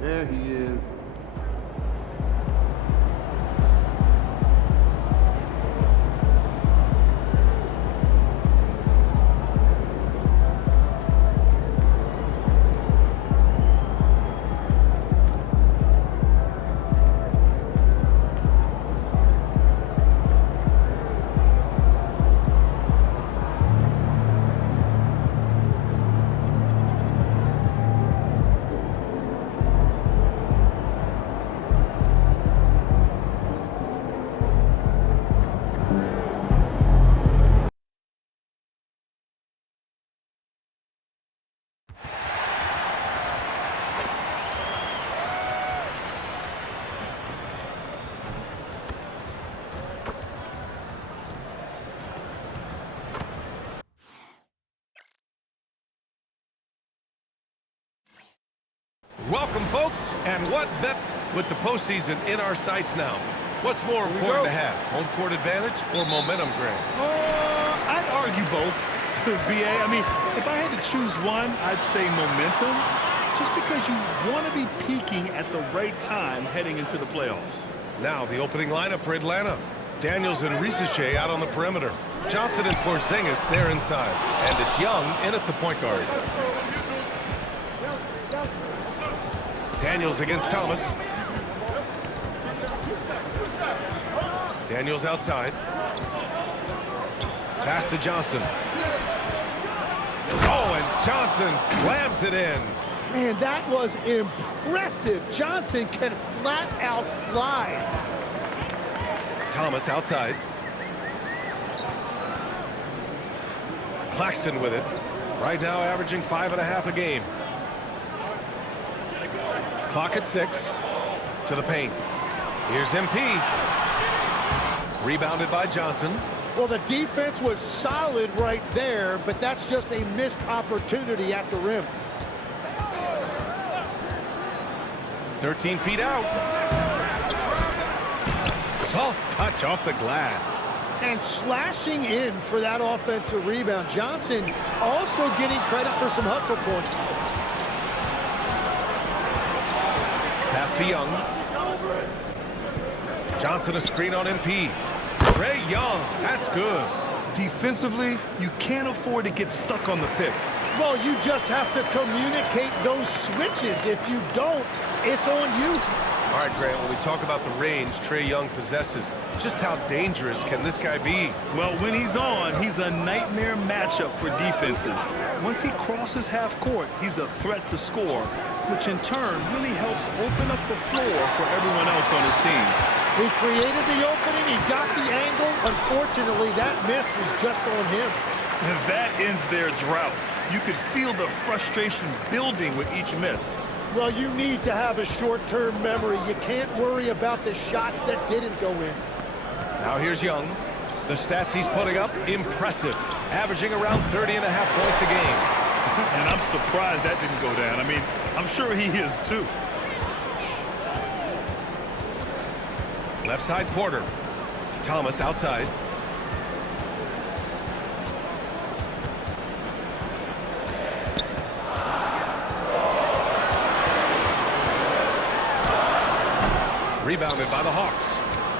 There he is. Welcome, folks, and what bet with the postseason in our sights now? What's more important to have, home court advantage or momentum, Grant? I'd argue both, BA. I mean, if I had to choose one, I'd say momentum, just because you want to be peaking at the right time heading into the playoffs. Now, the opening lineup for Atlanta. Daniels and Risache out on the perimeter. Johnson and Porzingis there inside. And it's Young in at the point guard. Daniels against Thomas. Daniels outside. Pass to Johnson. Oh, and Johnson slams it in. Man, that was impressive. Johnson can flat out fly. Thomas outside. Claxton with it. Right now averaging 5.5 a game. Clock at 6. To the paint. Here's MP. Rebounded by Johnson. Well, the defense was solid right there, but that's just a missed opportunity at the rim. 13 feet out. Soft touch off the glass. And slashing in for that offensive rebound. Johnson also getting credit for some hustle points. Pass to Young. Johnson a screen on MP. Trae Young, that's good. Defensively, you can't afford to get stuck on the pick. Well, you just have to communicate those switches. If you don't, it's on you. All right, Grant, when we talk about the range Trae Young possesses, just how dangerous can this guy be? Well, when he's on, he's a nightmare matchup for defenses. Once he crosses half court, he's a threat to score, which in turn really helps open up the floor for everyone else on his team. He created the opening, he got the angle. Unfortunately, that miss is just on him. And that ends their drought. You could feel the frustration building with each miss. Well, you need to have a short-term memory. You can't worry about the shots that didn't go in. Now here's Young. The stats he's putting up, impressive. Averaging around 30.5 points a game. And I'm surprised that didn't go down. I mean, I'm sure he is too. Left side Porter. Thomas outside. Rebounded by the Hawks.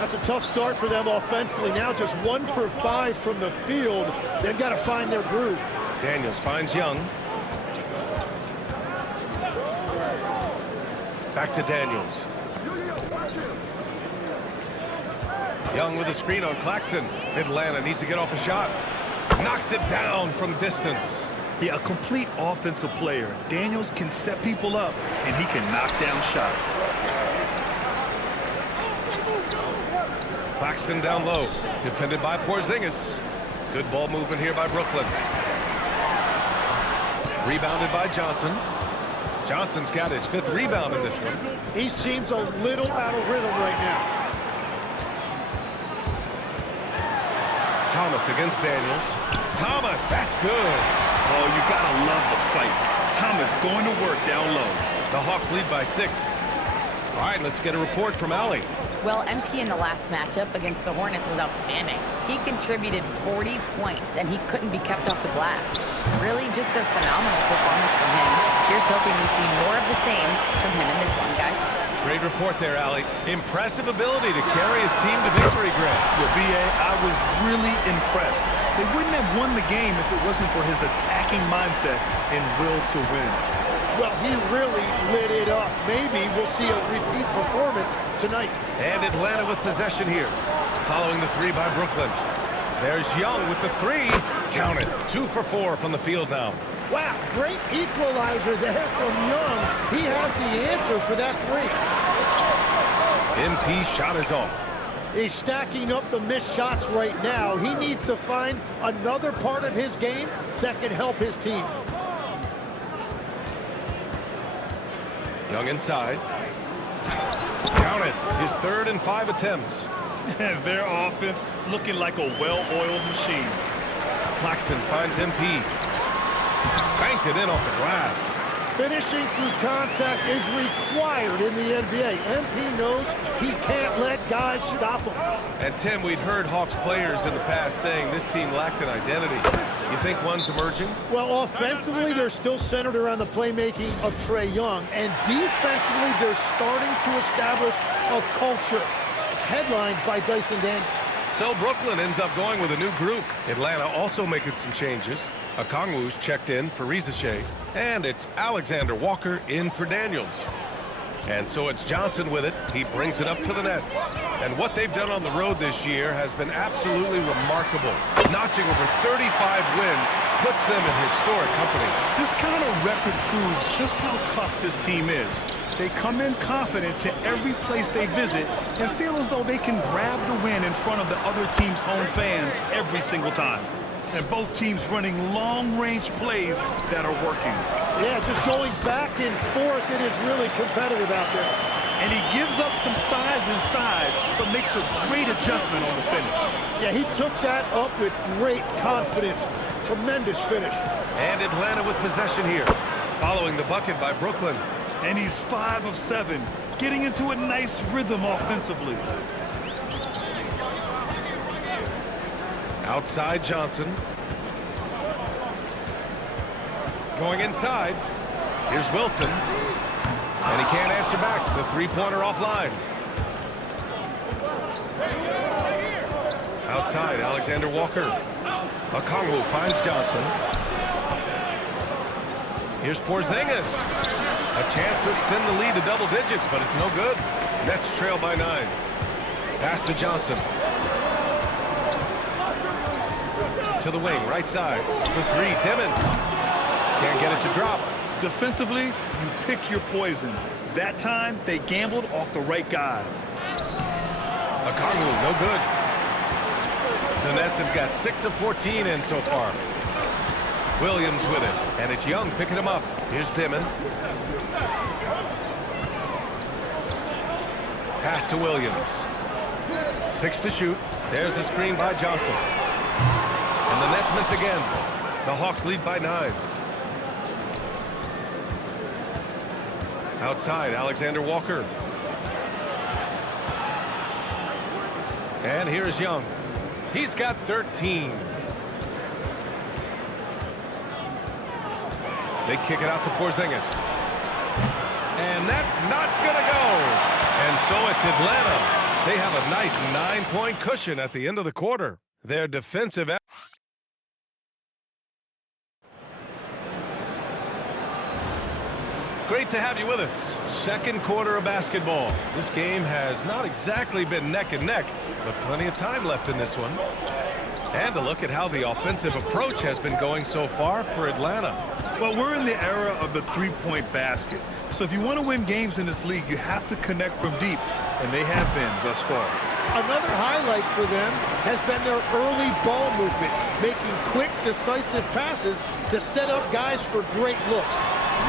That's a tough start for them offensively. Now just 1 for 5 from the field. They've got to find their groove. Daniels finds Young. Back to Daniels. Young with a screen on Claxton. Atlanta needs to get off a shot. Knocks it down from distance. Yeah, a complete offensive player. Daniels can set people up, and he can knock down shots. Claxton down low. Defended by Porzingis. Good ball movement here by Brooklyn. Rebounded by Johnson. Johnson's got his 5th rebound in this one. He seems a little out of rhythm right now. Thomas against Daniels. Thomas, that's good. Oh, you gotta love the fight. Thomas going to work down low. The Hawks lead by 6. All right, let's get a report from Allie. Well, MP in the last matchup against the Hornets was outstanding. He contributed 40 points, and he couldn't be kept off the glass. Really just a phenomenal performance from him. Here's hoping we see more of the same from him in this one, guys. Great report there, Allie. Impressive ability to carry his team to victory, Grant. Well, B.A., I was really impressed. They wouldn't have won the game if it wasn't for his attacking mindset and will to win. Well, he really lit it up. Maybe we'll see a repeat performance tonight. And Atlanta with possession here. Following the three by Brooklyn. There's Young with the three. Count it. 2 for 4 from the field now. Wow, great equalizer there from Young. He has the answer for that three. MP shot is off. He's stacking up the missed shots right now. He needs to find another part of his game that can help his team. Young inside. Count it. His 3rd and 5 attempts. Their offense looking like a well-oiled machine. Claxton finds MP. Banked it in off the glass. Finishing through contact is required in the NBA. MP knows he can't let guys stop him. And Tim, we'd heard Hawks players in the past saying this team lacked an identity. You think one's emerging? Well, offensively, they're still centered around the playmaking of Trae Young. And defensively, they're starting to establish a culture. It's headlined by Dyson Daniels. So Brooklyn ends up going with a new group. Atlanta also making some changes. Okongwu's checked in for Risache, and it's Alexander Walker in for Daniels. And so it's Johnson with it. He brings it up to the Nets. And what they've done on the road this year has been absolutely remarkable. Notching over 35 wins puts them in historic company. This kind of record proves just how tough this team is. They come in confident to every place they visit and feel as though they can grab the win in front of the other team's home fans every single time. And both teams running long-range plays that are working. Yeah, just going back and forth, it is really competitive out there. And he gives up some size inside, but makes a great adjustment on the finish. Yeah, he took that up with great confidence. Tremendous finish. And Atlanta with possession here. Following the bucket by Brooklyn. And he's 5 of 7, getting into a nice rhythm offensively. Outside Johnson. Going inside. Here's Wilson. And he can't answer back. The three-pointer offline. Outside, Alexander Walker. Okongwu finds Johnson. Here's Porzingis. A chance to extend the lead to double digits, but it's no good. Nets trail by 9. Pass to Johnson. To the wing, right side. For 3, Dimon. Can't get it to drop. Defensively, you pick your poison. That time, they gambled off the right guy. Okongwu, no good. The Nets have got 6 of 14 in so far. Williams with it, and it's Young picking him up. Here's Dimon. Pass to Williams. 6 to shoot. There's a screen by Johnson. And the Nets miss again. The Hawks lead by 9. Outside, Alexander Walker. And here's Young. He's got 13. They kick it out to Porzingis. And that's not gonna go. And so it's Atlanta. They have a nice 9-point cushion at the end of the quarter. Their defensive effort. Great to have you with us. Second quarter of basketball. This game has not exactly been neck and neck, but plenty of time left in this one. And a look at how the offensive approach has been going so far for Atlanta. Well, we're in the era of the three-point basket. So if you want to win games in this league, you have to connect from deep, and they have been thus far. Another highlight for them has been their early ball movement, making quick, decisive passes to set up guys for great looks.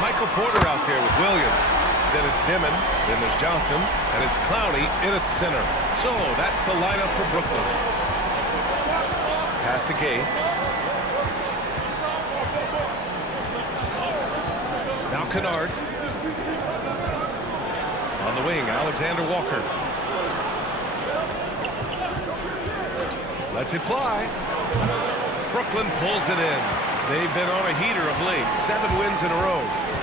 Michael Porter out there with Williams. Then it's Dimon, then there's Johnson, and it's Clowney in at center. So that's the lineup for Brooklyn. Pass to Gay. Now Kennard. On the wing, Alexander Walker. Lets it fly. Brooklyn pulls it in. They've been on a heater of late. 7 wins in a row.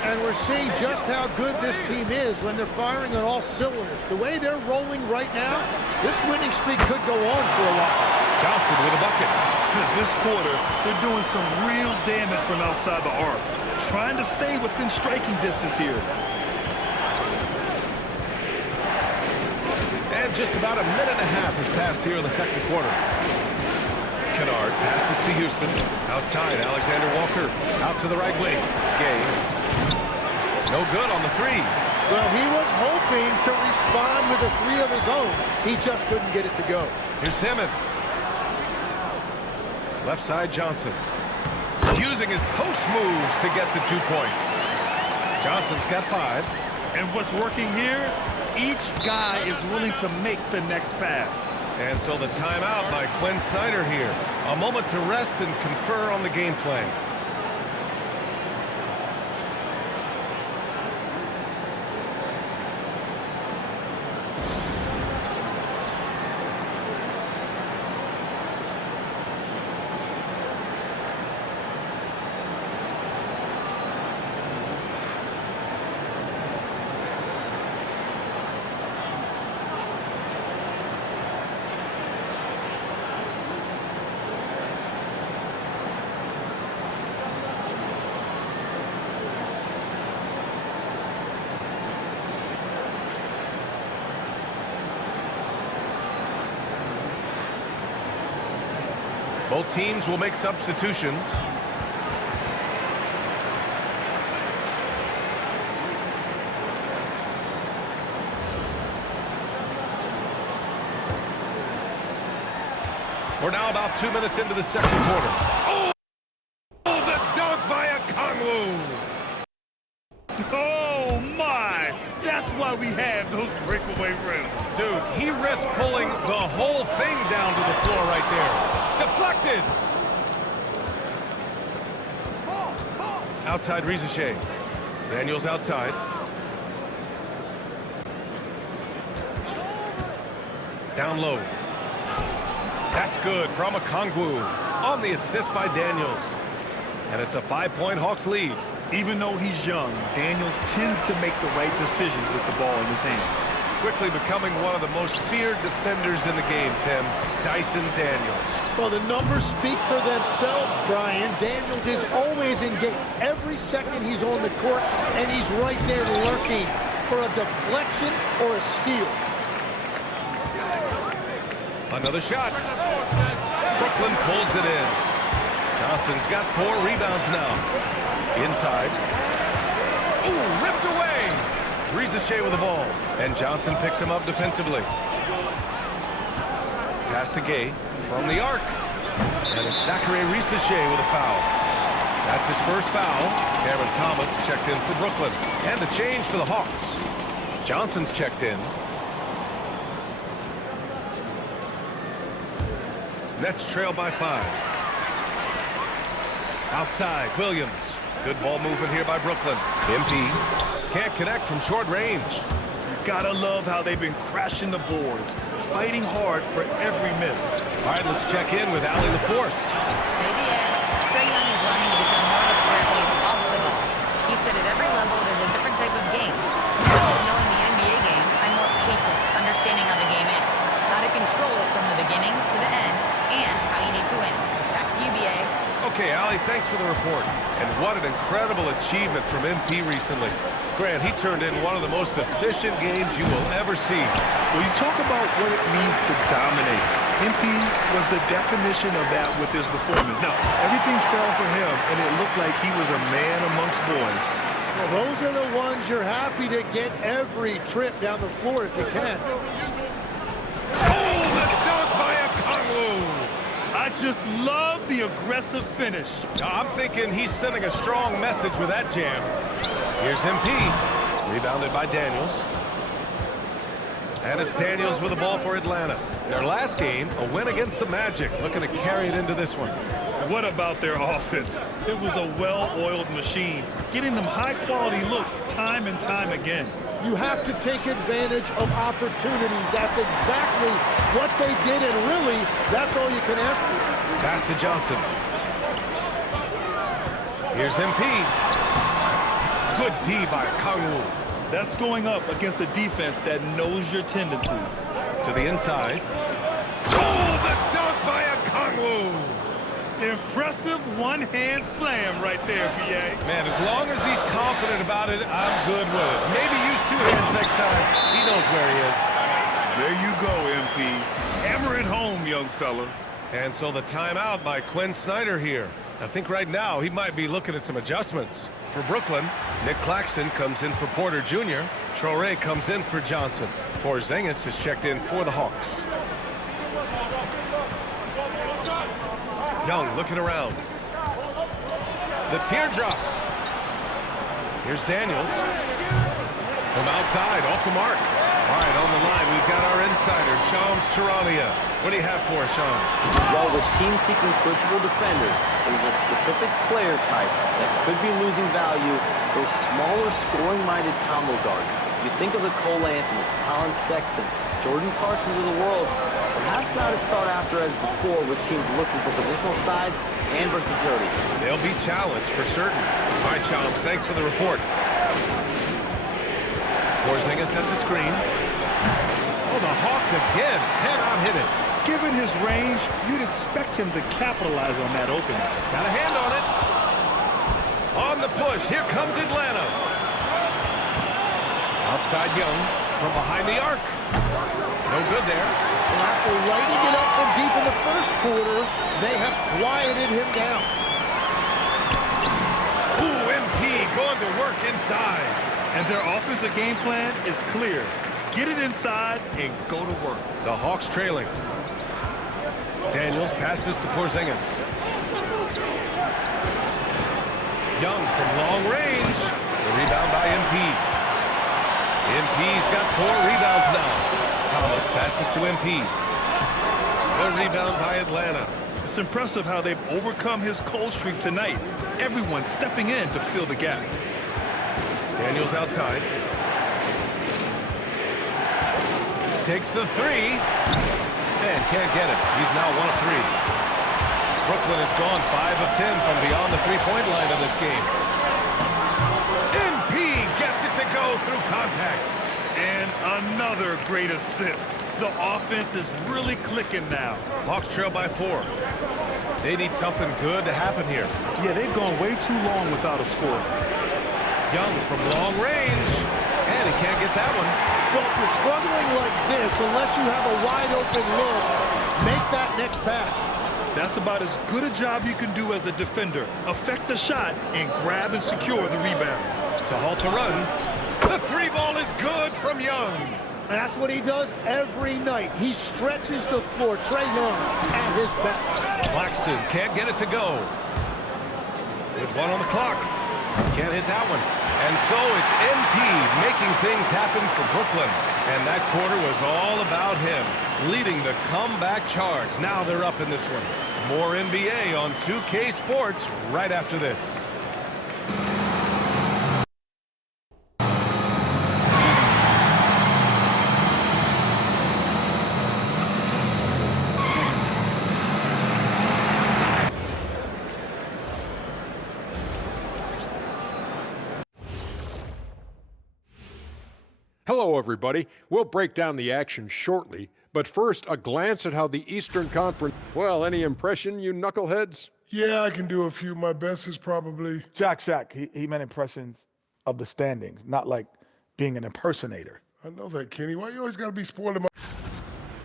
And we're seeing just how good this team is when they're firing on all cylinders. The way they're rolling right now, this winning streak could go on for a while. Johnson with a bucket. This quarter, they're doing some real damage from outside the arc, trying to stay within striking distance here. And just about a minute and a half has passed here in the second quarter. Kennard passes to Houston. Outside, Alexander Walker. Out to the right wing. Gay. No good on the three. Well, he was hoping to respond with a three of his own. He just couldn't get it to go. Here's Demon. Left side, Johnson. Using his post moves to get the 2 points. Johnson's got 5. And what's working here? Each guy is willing to make the next pass. And so the timeout by Quinn Snyder here. A moment to rest and confer on the game plan. Both teams will make substitutions. We're now about 2 minutes into the second quarter. Oh, the dunk by Okongwu. Oh, my! That's why we have those breakaway rims. Dude, he risked pulling the whole thing down to the floor right there. Deflected. Outside Rizachet. Daniels outside. Down low. That's good from Okongwu on the assist by Daniels. And it's a 5-point Hawks lead. Even though he's young, Daniels tends to make the right decisions with the ball in his hands. Quickly becoming one of the most feared defenders in the game, Tim. Dyson Daniels. Well, the numbers speak for themselves, Brian. Daniels is always engaged. Every second he's on the court, and he's right there lurking for a deflection or a steal. Another shot. Brooklyn pulls it in. Johnson's got 4 rebounds now. Inside. Ooh, ripped away. Rizachet with the ball. And Johnson picks him up defensively. Pass to Gay from the arc. And it's Zachary Rizachet with a foul. That's his first foul. Cameron Thomas checked in for Brooklyn. And a change for the Hawks. Johnson's checked in. Nets trail by 5. Outside, Williams. Good ball movement here by Brooklyn. MP can't connect from short range. Gotta love how they've been crashing the boards, fighting hard for every miss. All right, let's check in with Allie LaForce. Maybe Trae Young is learning to become more of a threat when he's off the ball. He said at every level it is a different type of game. So, knowing the NBA game, I'm more patient, understanding how the game is, how to control it from the beginning to the end, and how you need to win. Back to you, BA. Okay, Allie, thanks for the report. And what an incredible achievement from MP recently. Grant, he turned in one of the most efficient games you will ever see. When you talk about what it means to dominate, MP was the definition of that with his performance. Now, everything fell for him, and it looked like he was a man amongst boys. Well, those are the ones you're happy to get every trip down the floor if you can. Oh, the dunk by Okongwu. I just love the aggressive finish. I'm thinking he's sending a strong message with that jam. Here's MP. Rebounded by Daniels. And it's Daniels with the ball for Atlanta. Their last game, a win against the Magic. Looking to carry it into this one. What about their offense? It was a well-oiled machine, getting them high-quality looks time and time again. You have to take advantage of opportunities. That's exactly what they did, and really, that's all you can ask for. Pass to Johnson. Here's MP. Good D by Kangwoo. That's going up against a defense that knows your tendencies. To the inside. Oh, the dunk by Kangwoo. Impressive one-hand slam right there, B.A. Man, as long as he's confident about it, I'm good with it. Maybe use two hands next time. He knows where he is. There you go, MP. Hammer it home, young fella. And so the timeout by Quinn Snyder here. I think right now he might be looking at some adjustments. For Brooklyn, Nick Claxton comes in for Porter Jr. Traore comes in for Johnson. Porzingis is checked in for the Hawks. Young looking around. The teardrop. Here's Daniels. From outside, off the mark. All right, on the line, we've got our insider, Shams Charania. What do you have for us, Shams? Well, with teams seeking switchable defenders, there's a specific player type that could be losing value, those smaller scoring-minded combo guards. You think of the Cole Anthony, Colin Sexton, Jordan Clarksons of the world, perhaps not as sought after as before with teams looking for positional size and versatility. They'll be challenged for certain. All right, Shams, thanks for the report. Porzingis sets a screen. Oh, the Hawks again cannot hit it. Given his range, you'd expect him to capitalize on that opening. Got a hand on it. On the push, here comes Atlanta. Outside Young from behind the arc. No good there. And after lighting it up from deep in the first quarter, they have quieted him down. Ooh, MP going to work inside. And their offensive game plan is clear. Get it inside and go to work. The Hawks trailing. Daniels passes to Porzingis. Young from long range. The rebound by MP. MP's got 4 rebounds now. Thomas passes to MP. The rebound by Atlanta. It's impressive how they've overcome his cold streak tonight. Everyone stepping in to fill the gap. Daniels outside. Takes the 3. And can't get it. He's now 1 of 3. Brooklyn has gone 5 of 10 from beyond the three-point line of this game. MP gets it to go through contact. And another great assist. The offense is really clicking now. Hawks trail by 4. They need something good to happen here. Yeah, they've gone way too long without a score. Young from long range. And he can't get that one. Well, if you're struggling like this, unless you have a wide-open look, make that next pass. That's about as good a job you can do as a defender. Affect the shot and grab and secure the rebound. To halt the run. The 3 ball is good from Young. And that's what he does every night. He stretches the floor. Trae Young at his best. Claxton can't get it to go. With 1 on the clock. Can't hit that one. And so it's MP making things happen for Brooklyn. And that quarter was all about him, leading the comeback charge. Now they're up in this one. More NBA on 2K Sports right after this. Hello, everybody. We'll break down the action shortly, but first, a glance at how the Eastern Conference... Well, any impression, you knuckleheads? Yeah, I can do a few. My best is probably... Shaq. He meant impressions of the standings, not like being an impersonator. I know that, Kenny. Why you always got to be spoiling my...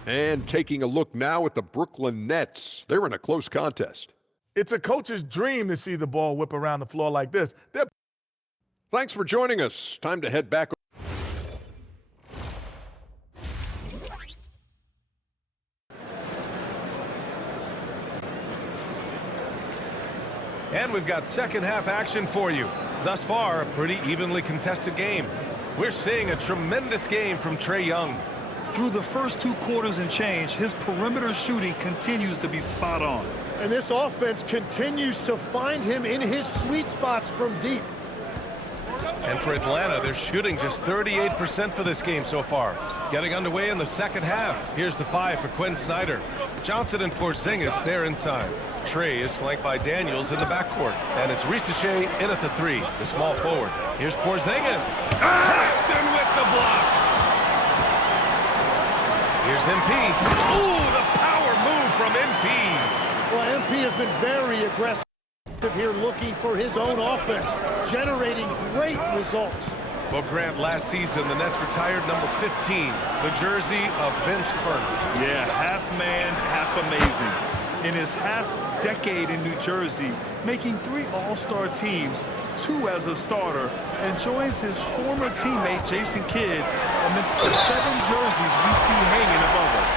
And taking a look now at the Brooklyn Nets. They're in a close contest. It's a coach's dream to see the ball whip around the floor like this. Thanks for joining us. Time to head back. And we've got second half action for you. Thus far, a pretty evenly contested game. We're seeing a tremendous game from Trae Young. Through the first 2 quarters and change, his perimeter shooting continues to be spot on. And this offense continues to find him in his sweet spots from deep. And for Atlanta, they're shooting just 38% for this game so far. Getting underway in the second half. Here's the 5 for Quinn Snyder. Johnson and Porzingis, they're inside. Trae is flanked by Daniels in the backcourt. And it's Risache in at the 3, the small forward. Here's Porzingis. Claxton with the block. Here's MP. Ooh, the power move from MP. Well, MP has been very aggressive here, looking for his own offense, generating great results. Well, Grant, last season, the Nets retired number 15, the jersey of Vince Carter. Yeah, half man, half amazing. In his half-decade in New Jersey, making 3 All-Star teams, 2 as a starter, and joins his former teammate Jason Kidd amidst the 7 jerseys we see hanging above us.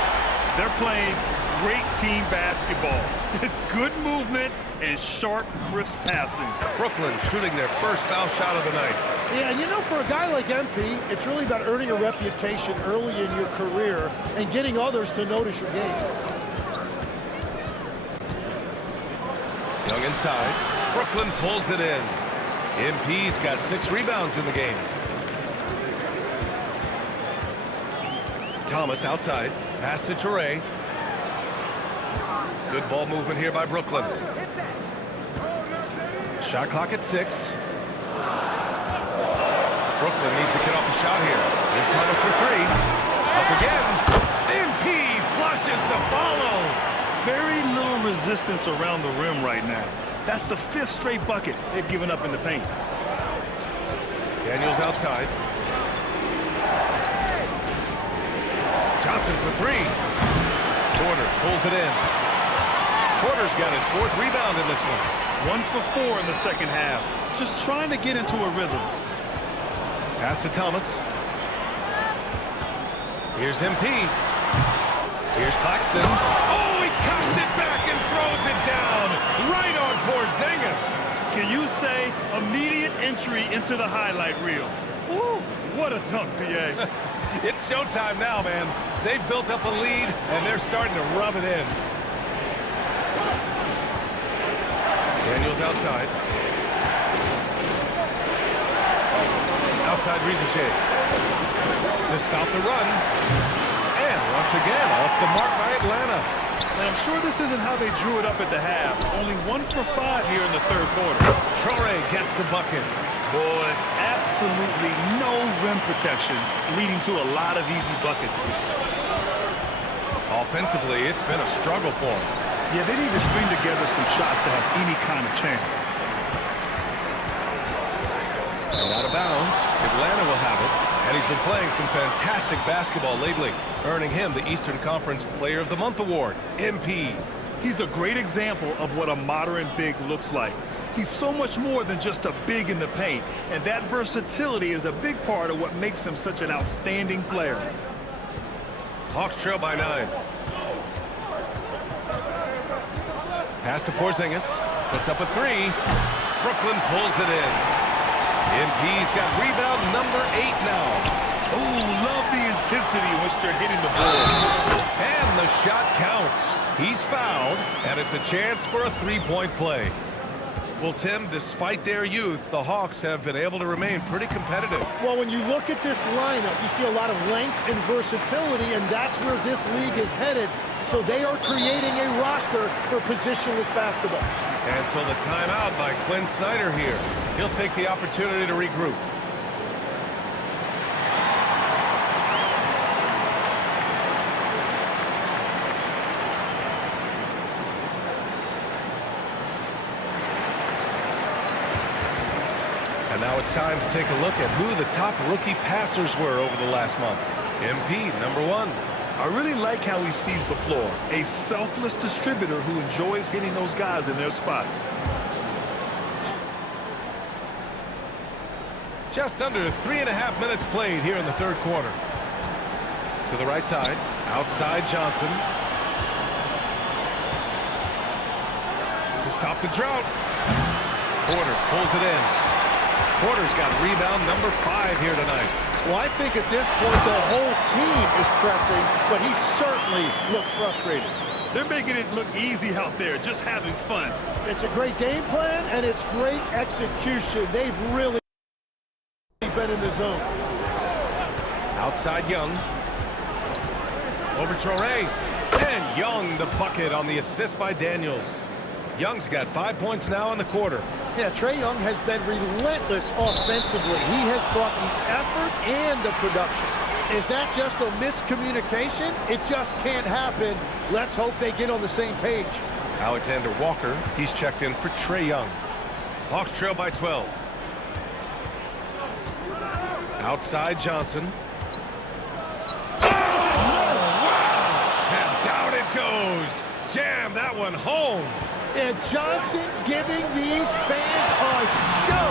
They're playing great team basketball. It's good movement and sharp, crisp passing. Brooklyn shooting their first foul shot of the night. Yeah, and you know, for a guy like MP, it's really about earning a reputation early in your career and getting others to notice your game. Young inside. Brooklyn pulls it in. MP's got 6 rebounds in the game. Thomas outside. Pass to Toure. Good ball movement here by Brooklyn. Shot clock at 6. Brooklyn needs to get off the shot here. Here's Thomas for 3. Up again. MP flushes the follow. Very little resistance around the rim right now. That's the 5th straight bucket they've given up in the paint. Daniels outside. Johnson for 3. Porter pulls it in. Porter's got his 4th rebound in this one. 1 for 4 in the second half. Just trying to get into a rhythm. Pass to Thomas. Here's MP. Here's Claxton. Oh, he cocks it back and throws it down. Right on Porzingis. Can you say immediate entry into the highlight reel? Woo, what a dunk, PA. It's showtime now, man. They've built up a lead, and they're starting to rub it in. Daniels outside. Outside Rizichet. To stop the run. And once again, off the mark by Atlanta. And I'm sure this isn't how they drew it up at the half. Only 1 for 5 here in the 3rd quarter. Traore gets the bucket. Boy, absolutely no rim protection, leading to a lot of easy buckets here. Offensively, it's been a struggle for him. Yeah, they need to string together some shots to have any kind of chance. And out of bounds, Atlanta will have it. And he's been playing some fantastic basketball lately, earning him the Eastern Conference Player of the Month award, MP. He's a great example of what a modern big looks like. He's so much more than just a big in the paint, and that versatility is a big part of what makes him such an outstanding player. Hawks trail by 9. Pass to Porzingis. Puts up a 3. Brooklyn pulls it in. MP's got rebound number 8 now. Ooh, love the intensity in which they're hitting the boards. And the shot counts. He's fouled, and it's a chance for a 3-point play. Well, Tim, despite their youth, the Hawks have been able to remain pretty competitive. Well, when you look at this lineup, you see a lot of length and versatility, and that's where this league is headed. So they are creating a roster for positionless basketball. And so the timeout by Quinn Snyder here. He'll take the opportunity to regroup. And now it's time to take a look at who the top rookie passers were over the last month. MP, number 1. I really like how he sees the floor. A selfless distributor who enjoys hitting those guys in their spots. Just under 3.5 minutes played here in the 3rd quarter. To the right side, outside Johnson. To stop the drought. Porter pulls it in. Porter's got rebound number 5 here tonight. Well, I think at this point the whole team is pressing, but he certainly looks frustrated. They're making it look easy out there, just having fun. It's a great game plan, and it's great execution. They've really been in the zone. Outside Young. Over Traore. And Young the bucket on the assist by Daniels. Young's got 5 points now in the quarter. Yeah, Trae Young has been relentless offensively. He has brought the effort and the production. Is that just a miscommunication? It just can't happen. Let's hope they get on the same page. Alexander Walker, he's checked in for Trae Young. Hawks trail by 12. Outside Johnson. And down it goes. Jam that one home. And Johnson giving these fans a show.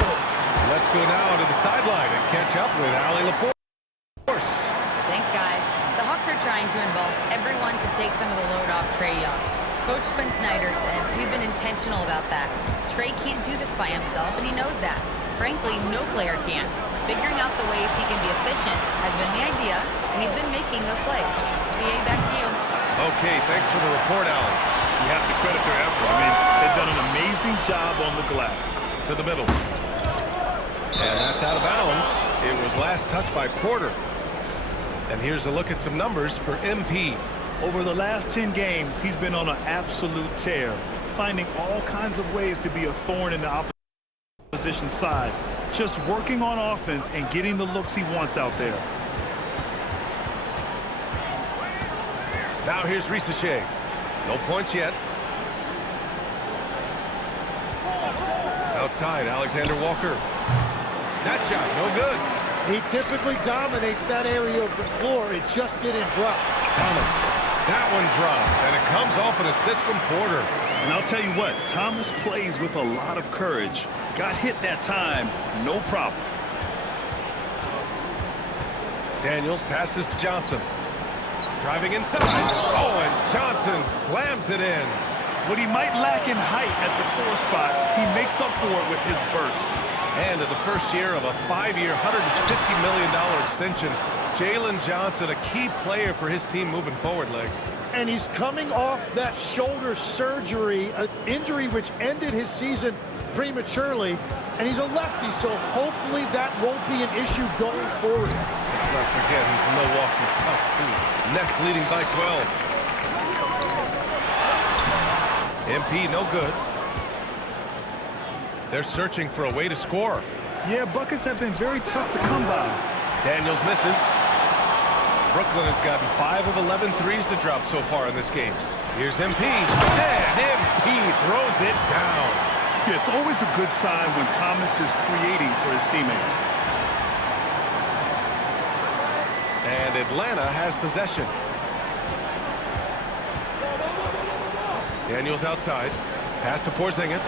Let's go now to the sideline and catch up with Allie LaForce. Thanks, guys. The Hawks are trying to involve everyone to take some of the load off Trae Young. Coach Quinn Snyder said, we've been intentional about that. Trae can't do this by himself, and he knows that. Frankly, no player can. Figuring out the ways he can be efficient has been the idea, and he's been making those plays. BA, back to you. Okay, thanks for the report, Allie. You have to credit their effort. I mean, they've done an amazing job on the glass. To the middle. And that's out of bounds. It was last touched by Porter. And here's a look at some numbers for MP. Over the last 10 games, he's been on an absolute tear, finding all kinds of ways to be a thorn in the opposition side, just working on offense and getting the looks he wants out there. Now here's Risache. No points yet. Outside, Alexander Walker. That shot, no good. He typically dominates that area of the floor. It just didn't drop. Thomas. That one drops, and it comes off an assist from Porter. And I'll tell you what, Thomas plays with a lot of courage. Got hit that time, no problem. Daniels passes to Johnson. Driving inside. Oh, and Johnson slams it in. What he might lack in height at the 4 spot, he makes up for it with his burst. And in the first year of a 5-year, $150 million extension, Jalen Johnson, a key player for his team moving forward, Legs. And he's coming off that shoulder surgery, an injury which ended his season prematurely. And he's a lefty, so hopefully that won't be an issue going forward. Let's not forget he's Milwaukee tough, too. Next, leading by 12. MP, no good. They're searching for a way to score. Yeah, buckets have been very tough to come by. Daniels misses. Brooklyn has gotten 5 of 11 threes to drop so far in this game. Here's MP. And MP throws it down. Yeah, it's always a good sign when Thomas is creating for his teammates. And Atlanta has possession. Daniels outside. Pass to Porzingis.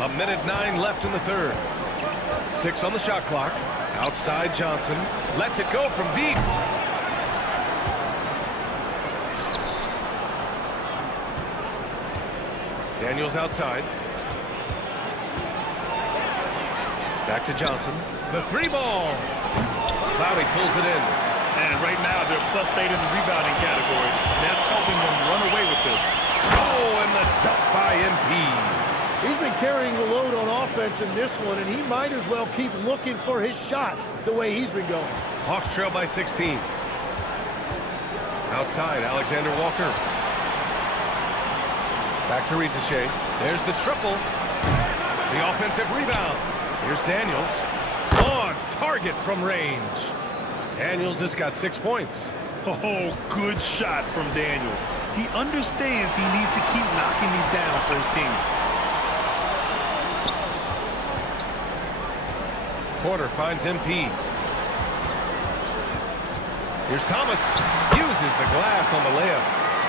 A minute 9 left in the third. 6 on the shot clock. Outside Johnson. Lets it go from deep. Daniels outside. Back to Johnson. The 3-ball. Cloudy pulls it in. And right now, they're +8 in the rebounding category. That's helping them run away with this. Oh, and the dunk by MP. He's been carrying the load on offense in this one, and he might as well keep looking for his shot the way he's been going. Hawks trail by 16. Outside, Alexander Walker. Back to Risache. There's the triple. The offensive rebound. Here's Daniels. On target from range. Daniels has got 6 points. Oh, good shot from Daniels. He understands he needs to keep knocking these down for his team. Porter finds MP. Here's Thomas. Uses the glass on the layup.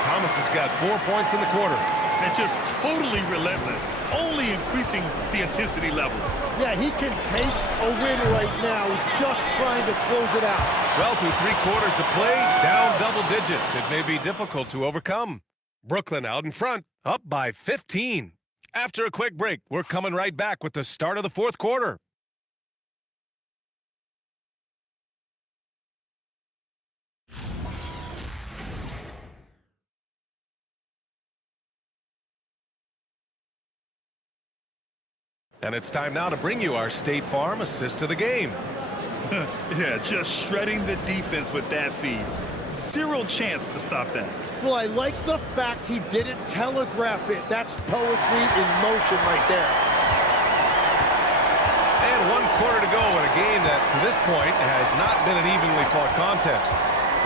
Thomas has got 4 points in the quarter. And just totally relentless, only increasing the intensity level. Yeah, he can taste a win right now, just trying to close it out. Well, through 3 quarters of play, down double digits. It may be difficult to overcome. Brooklyn out in front, up by 15. After a quick break, we're coming right back with the start of the 4th quarter. And it's time now to bring you our State Farm assist to the game. Yeah, just shredding the defense with that feed. Zero chance to stop that. Well, I like the fact he didn't telegraph it. That's poetry in motion right there. And 1 quarter to go in a game that, to this point, has not been an evenly fought contest.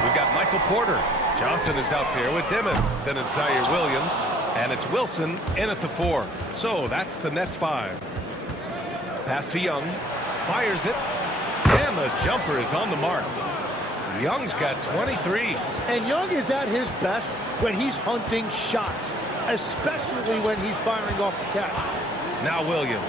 We've got Michael Porter. Johnson is out there with Dimon. Then it's Zaire Williams. And it's Wilson in at the 4. So that's the Nets 5. Pass to Young. Fires it. And the jumper is on the mark. Young's got 23. And Young is at his best when he's hunting shots, especially when he's firing off the catch. Now Williams.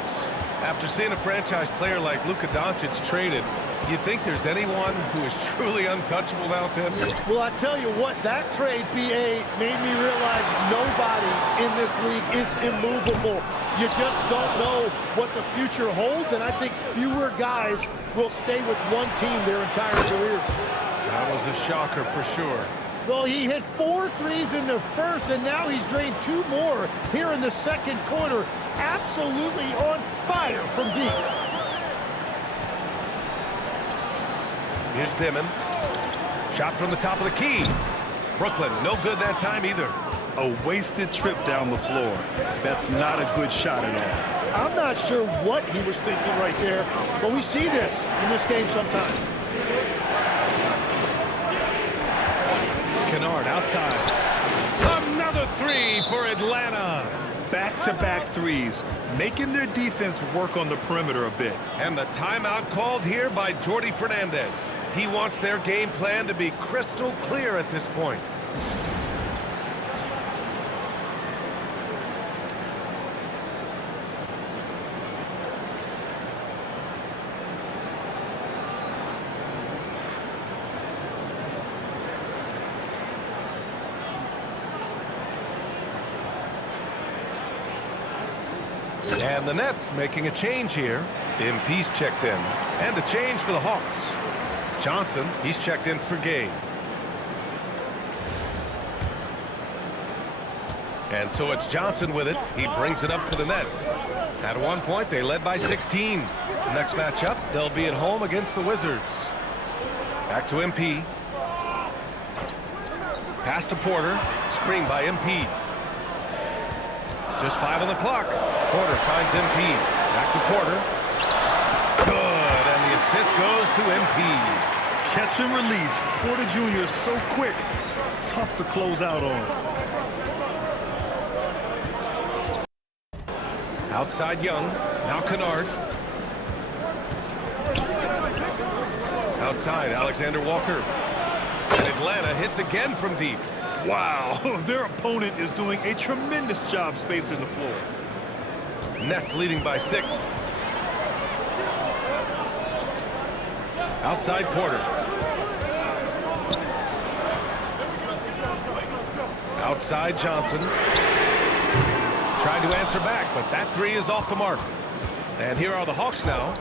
After seeing a franchise player like Luka Doncic traded, you think there's anyone who is truly untouchable now, Tim? Well, I tell you what, that trade, BA, made me realize nobody in this league is immovable. You just don't know what the future holds, and I think fewer guys will stay with one team their entire careers. That was a shocker for sure. Well, he hit 4 threes in the first, and now he's drained 2 more here in the second quarter. Absolutely on fire from deep. Here's Dimon. Shot from the top of the key. Brooklyn, no good that time either. A wasted trip down the floor. That's not a good shot at all. I'm not sure what he was thinking right there, but we see this in this game sometimes. Kennard outside. Another 3 for Atlanta. Back-to-back threes, making their defense work on the perimeter a bit. And the timeout called here by Jordi Fernandez. He wants their game plan to be crystal clear at this point. And the Nets making a change here. MP's checked in. And a change for the Hawks. Johnson, he's checked in for Gay. And so it's Johnson with it. He brings it up for the Nets. At one point, they led by 16. Next matchup, they'll be at home against the Wizards. Back to MP. Pass to Porter. Screen by MP. Just 5 on the clock. Porter finds MP. Back to Porter. Good, and the assist goes to MP. Catch and release. Porter Jr. is so quick. Tough to close out on. Outside Young. Now Kennard. Outside Alexander Walker. And Atlanta hits again from deep. Wow, their opponent is doing a tremendous job spacing the floor. Nets leading by 6. Outside Porter. Outside Johnson. Tried to answer back, but that 3 is off the mark. And here are the Hawks now,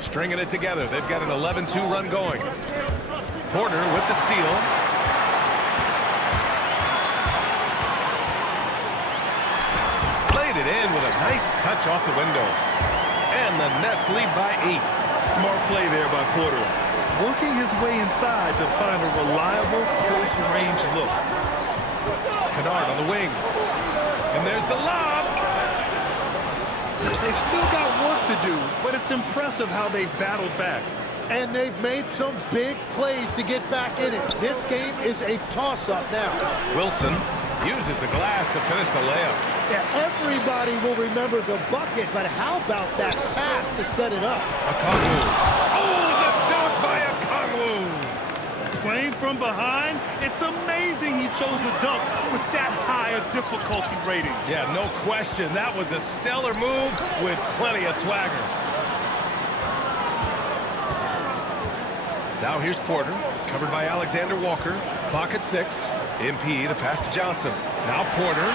stringing it together. They've got an 11-2 run going. Porter with the steal. Played it in with a nice touch off the window. And the Nets lead by 8. Smart play there by Porter. Working his way inside to find a reliable close-range look. Kennard on the wing. And there's the lob. They've still got work to do, but it's impressive how they've battled back. And they've made some big plays to get back in it. This game is a toss-up now. Wilson uses the glass to finish the layup. Yeah, everybody will remember the bucket, but how about that pass to set it up? Okongwu. Oh, the dunk by Okongwu. Playing from behind, it's amazing he chose a dunk with that high a difficulty rating. Yeah, no question. That was a stellar move with plenty of swagger. Now here's Porter, covered by Alexander Walker. Clock at 6. MP, the pass to Johnson. Now Porter.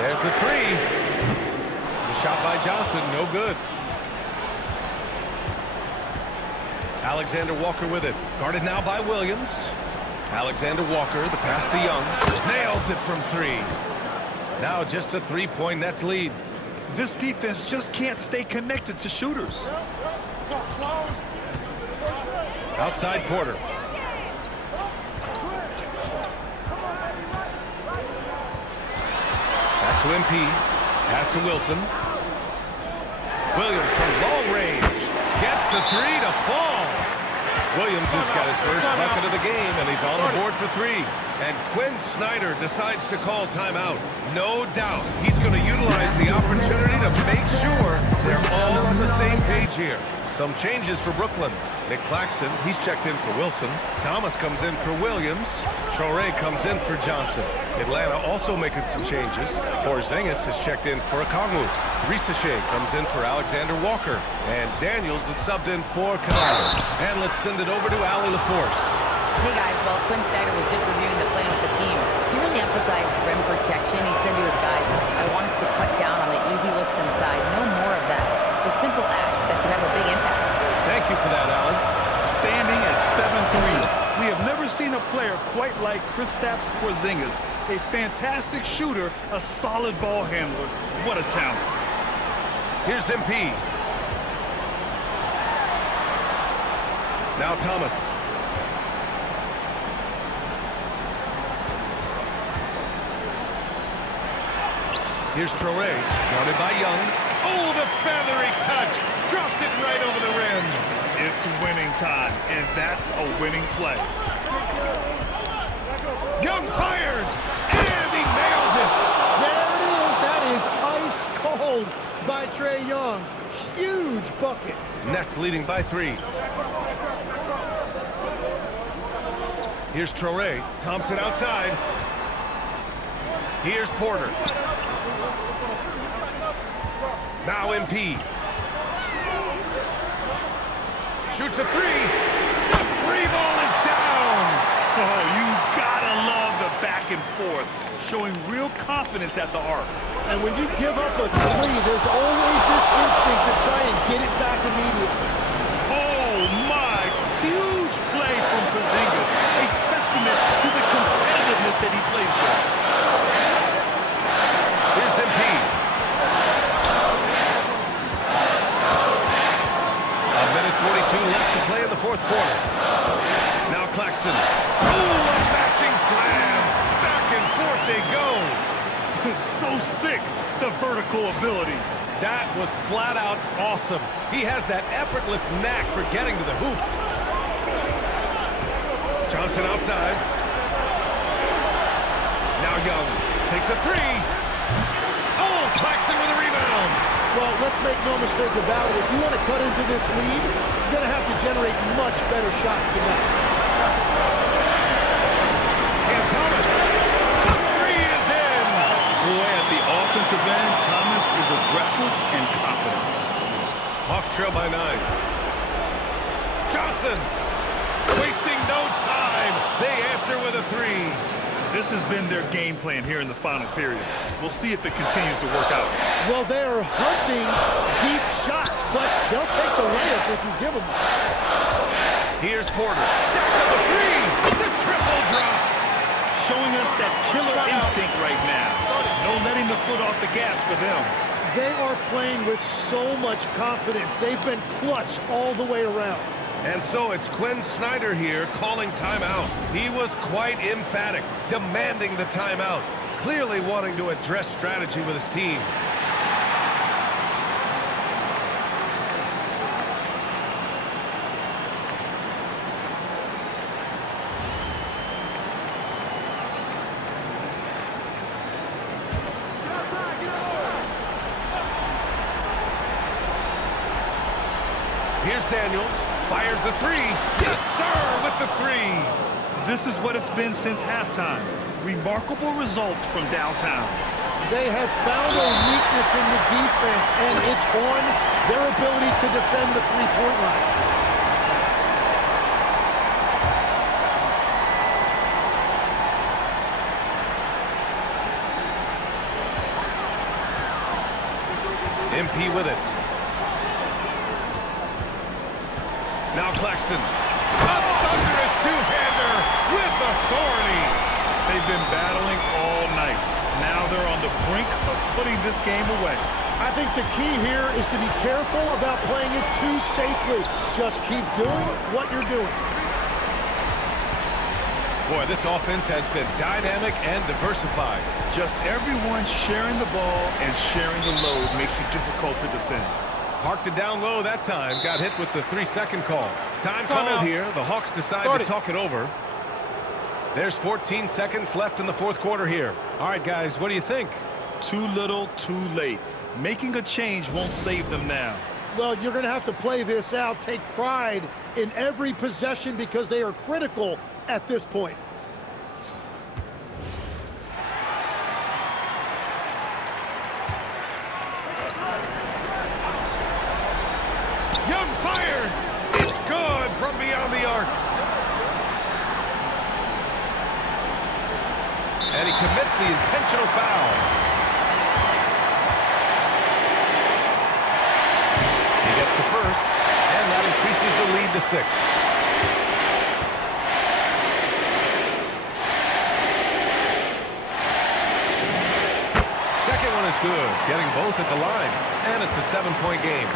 There's the 3. The shot by Johnson, no good. Alexander Walker with it. Guarded now by Williams. Alexander Walker, the pass to Young. Nails it from 3. Now just a 3-point Nets lead. This defense just can't stay connected to shooters. Outside Porter. Back to MP. Pass to Wilson. Williams from long range. Gets the three to fall. Williams has got his first bucket of the game, and he's on the board for three. And Quinn Snyder decides to call timeout. No doubt he's going to utilize the opportunity to make sure they're all on the same page here. Some changes for Brooklyn. Nick Claxton, he's checked in for Wilson. Thomas comes in for Williams. Traore comes in for Johnson. Atlanta also making some changes. Porzingis is checked in for Okongwu. Risache comes in for Alexander Walker. And Daniels is subbed in for Canelo. And let's send it over to Allie LaForce. Hey guys, well, Quinn Snyder was just reviewing the plan with the team. He really emphasized rim protection. He said to his guys, I want us to cut down on the easy looks inside. No more of that. It's a simple ask that could have a big impact. Thank you for that, Allie. Standing at 7'3", we have never seen a player quite like Kristaps Porzingis. A fantastic shooter, a solid ball handler. What a talent. Here's MP. Now Thomas. Here's Traore, guarded by Young. Oh, the feathery touch. Dropped it right over the rim. It's winning time, and that's a winning play. Young fires, and he nails it. There it is. That is ice cold by Trae Young. Huge bucket. Nets leading by 3. Here's Traore. Thompson outside. Here's Porter. Now MP. Shoots a 3. The free ball is down. Oh, you gotta love the back and forth, showing real confidence at the arc. And when you give up a three, there's always this instinct to try and get it back immediately. Oh my, huge play from Porzingis. A testament to the competitiveness that he plays with. Here's MP. A minute 42 left to play in the fourth quarter. Now Claxton. Oh, a matching slam. Back and forth they go. So sick, the vertical ability. That was flat out awesome. He has that effortless knack for getting to the hoop. Johnson outside. Now Young takes a 3. Oh, Claxton with a rebound. Well, let's make no mistake about it. If you want to cut into this lead, you're going to have to generate much better shots than that. Cam Thomas. The 3 is in. Boy, at the offensive end, Thomas is aggressive and confident. Hawks trail by 9. Johnson. Wasting no time. They answer with a 3. This has been their game plan here in the final period. We'll see if it continues to work out. Well, they're hunting deep shots, but they'll take the layup if you give them. Here's Porter. Jacks up the 3. The triple drop. Showing us that killer instinct right now. No letting the foot off the gas for them. They are playing with so much confidence. They've been clutch all the way around. And so it's Quinn Snyder here calling timeout. He was quite emphatic, demanding the timeout, clearly wanting to address strategy with his team. Here's Daniels. Fires the 3. Yes, sir, with the 3. This is what it's been since halftime. Remarkable results from downtown. They have found a weakness in the defense, and it's on their ability to defend the three-point line. MP with it. Now Claxton. A thunderous two-hander with authority. They've been battling all night. Now they're on the brink of putting this game away. I think the key here is to be careful about playing it too safely. Just keep doing what you're doing. Boy, this offense has been dynamic and diversified. Just everyone sharing the ball and sharing the load makes you difficult to defend. Parked it down low that time. Got hit with the 3-second call. Time called here. The Hawks decide to talk it over. There's 14 seconds left in the fourth quarter here. All right, guys, what do you think? Too little, too late. Making a change won't save them now. Well, you're going to have to play this out, take pride in every possession because they are critical at this point. Young fires! It's good from beyond the arc. And he commits the intentional foul. He gets the first, and that increases the lead to 6. Second one is good, getting both at the line, and it's a 7-point game.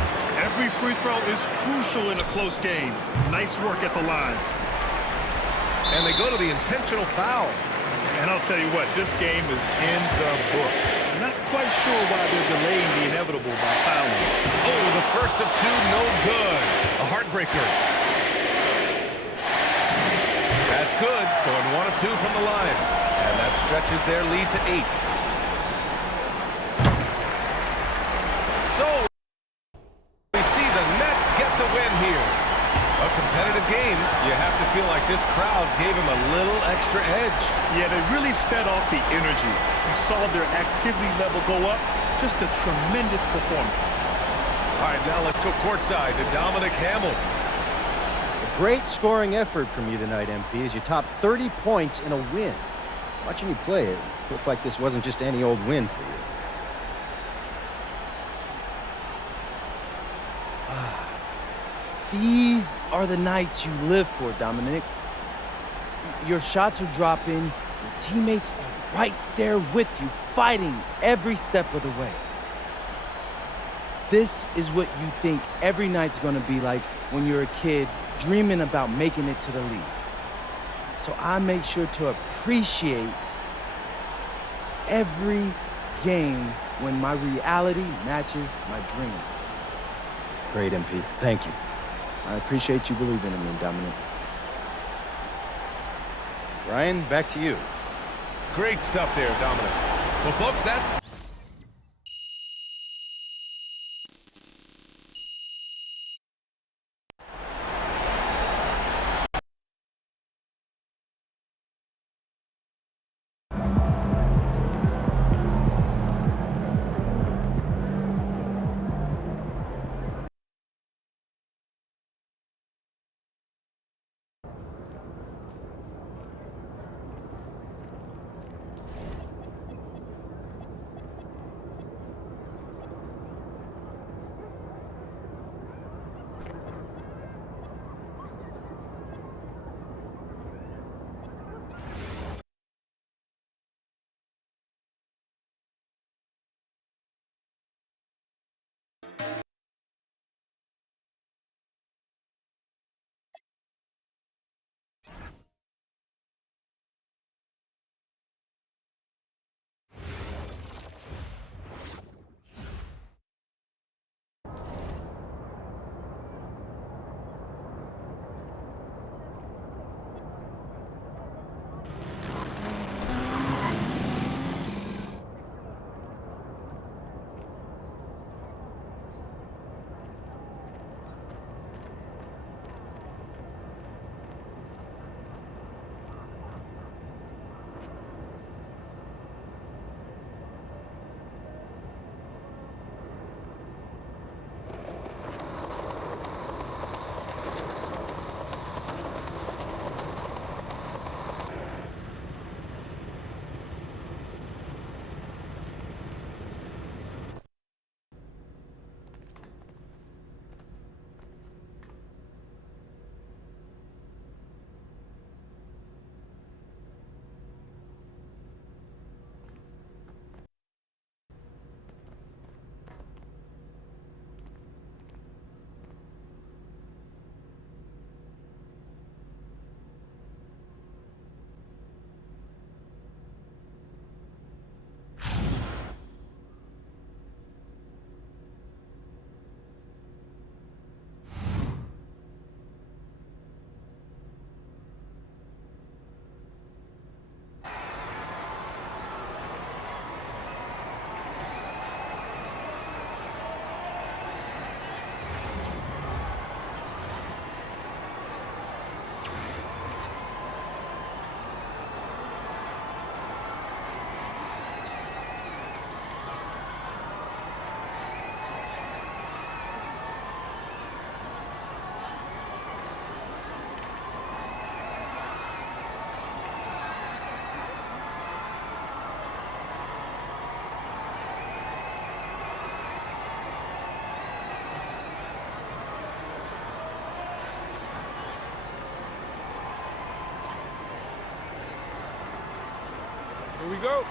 Every free throw is crucial in a close game. Nice work at the line. And they go to the intentional foul. And I'll tell you what, this game is in the books. Not quite sure why they're delaying the inevitable by fouling. Oh, the first of 2, no good. A heartbreaker. That's good, going 1 of 2 from the line. And that stretches their lead to 8. So, we see the Nets get the win here. A competitive game. You have to feel like this crowd gave him a little extra edge. Yeah, they really fed off the energy. You saw their activity level go up. Just a tremendous performance. All right, now let's go courtside to Dominic Hamill. A great scoring effort from you tonight, MP, as you topped 30 points in a win. Watching you play, it looked like this wasn't just any old win for you. These are the nights you live for, Dominic. Your shots are dropping, your teammates are right there with you, fighting every step of the way. This is what you think every night's gonna be like when you're a kid dreaming about making it to the league. So I make sure to appreciate every game when my reality matches my dream. Great, MP. Thank you. I appreciate you believing in me, Dominic. Ryan, back to you. Great stuff there, Dominic. Well, folks, that... we go.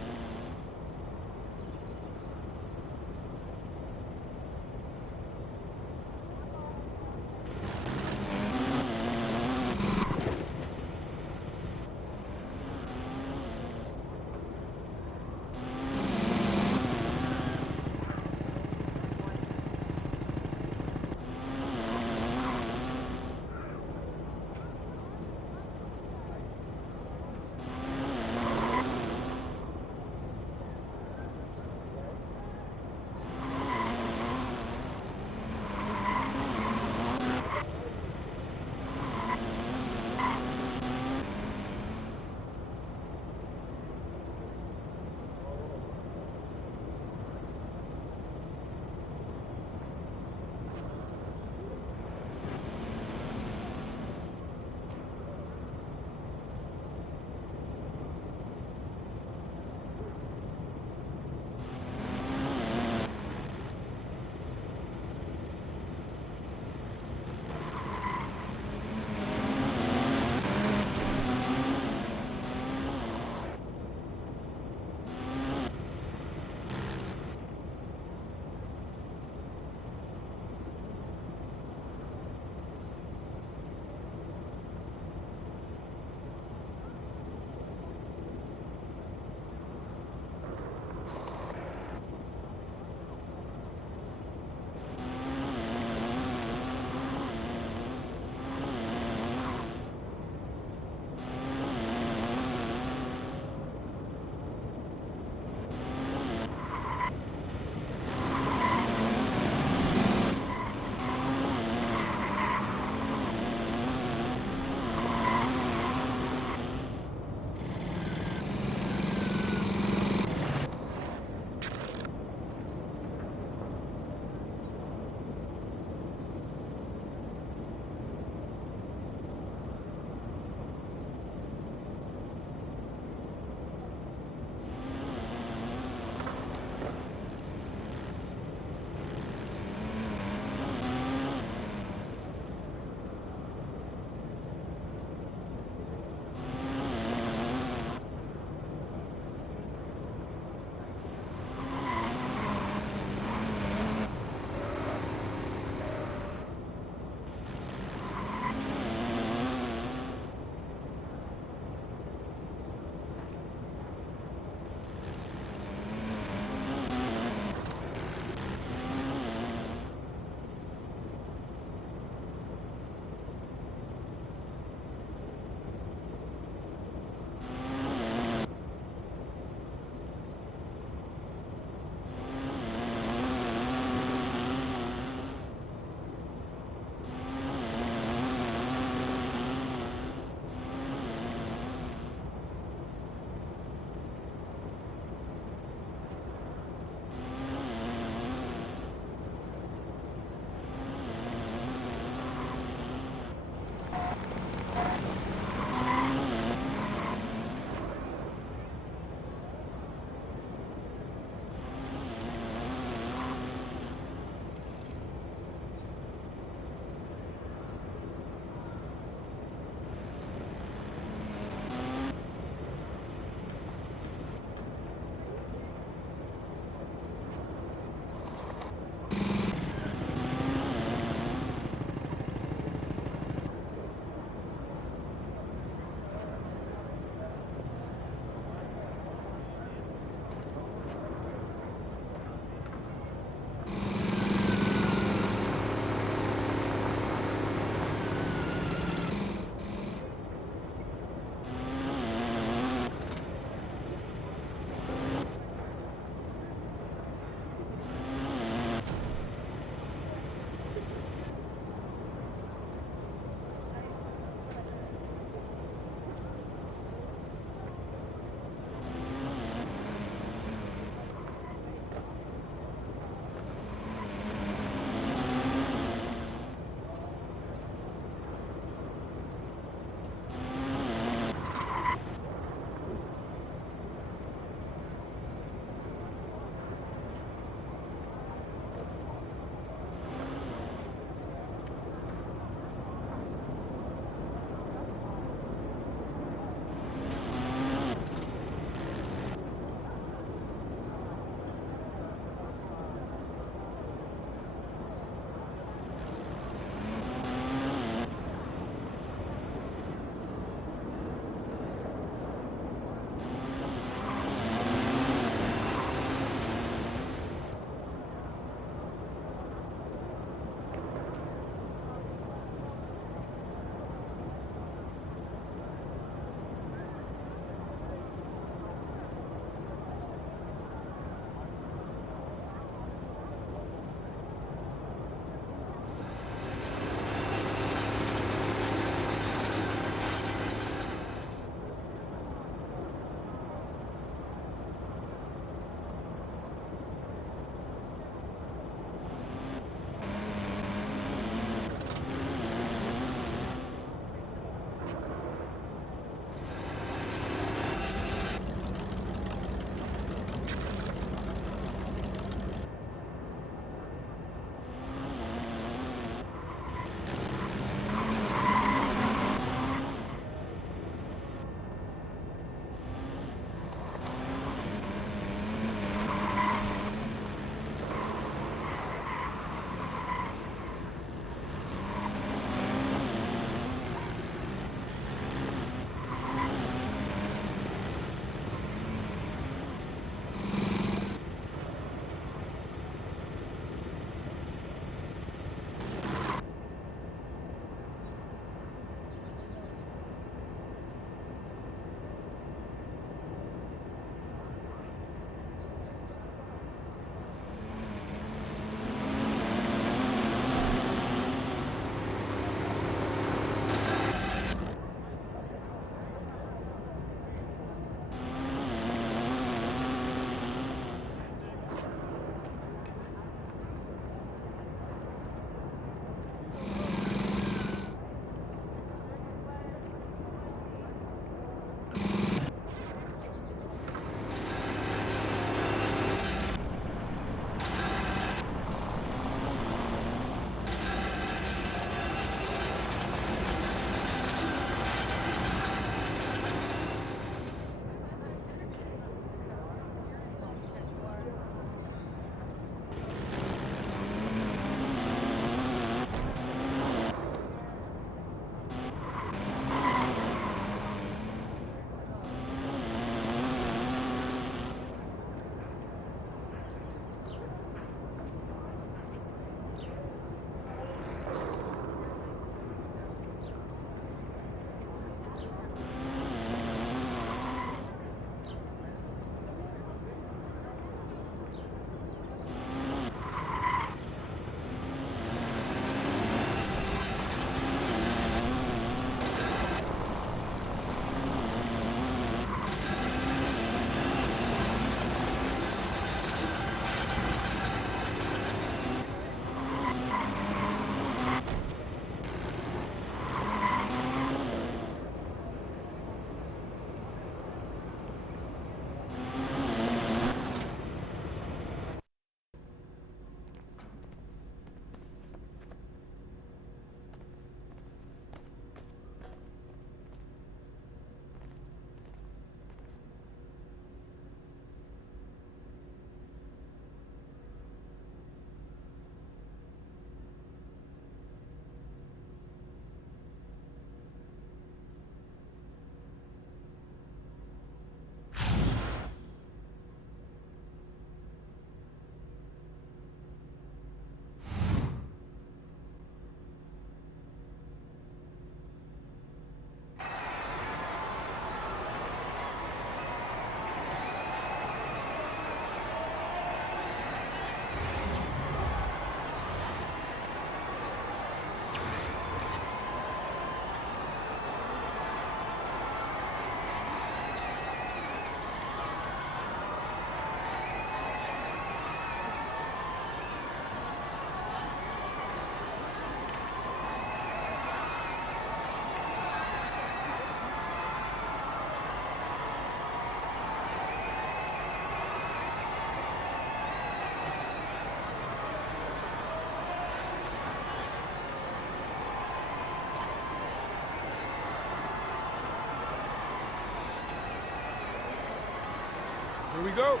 go.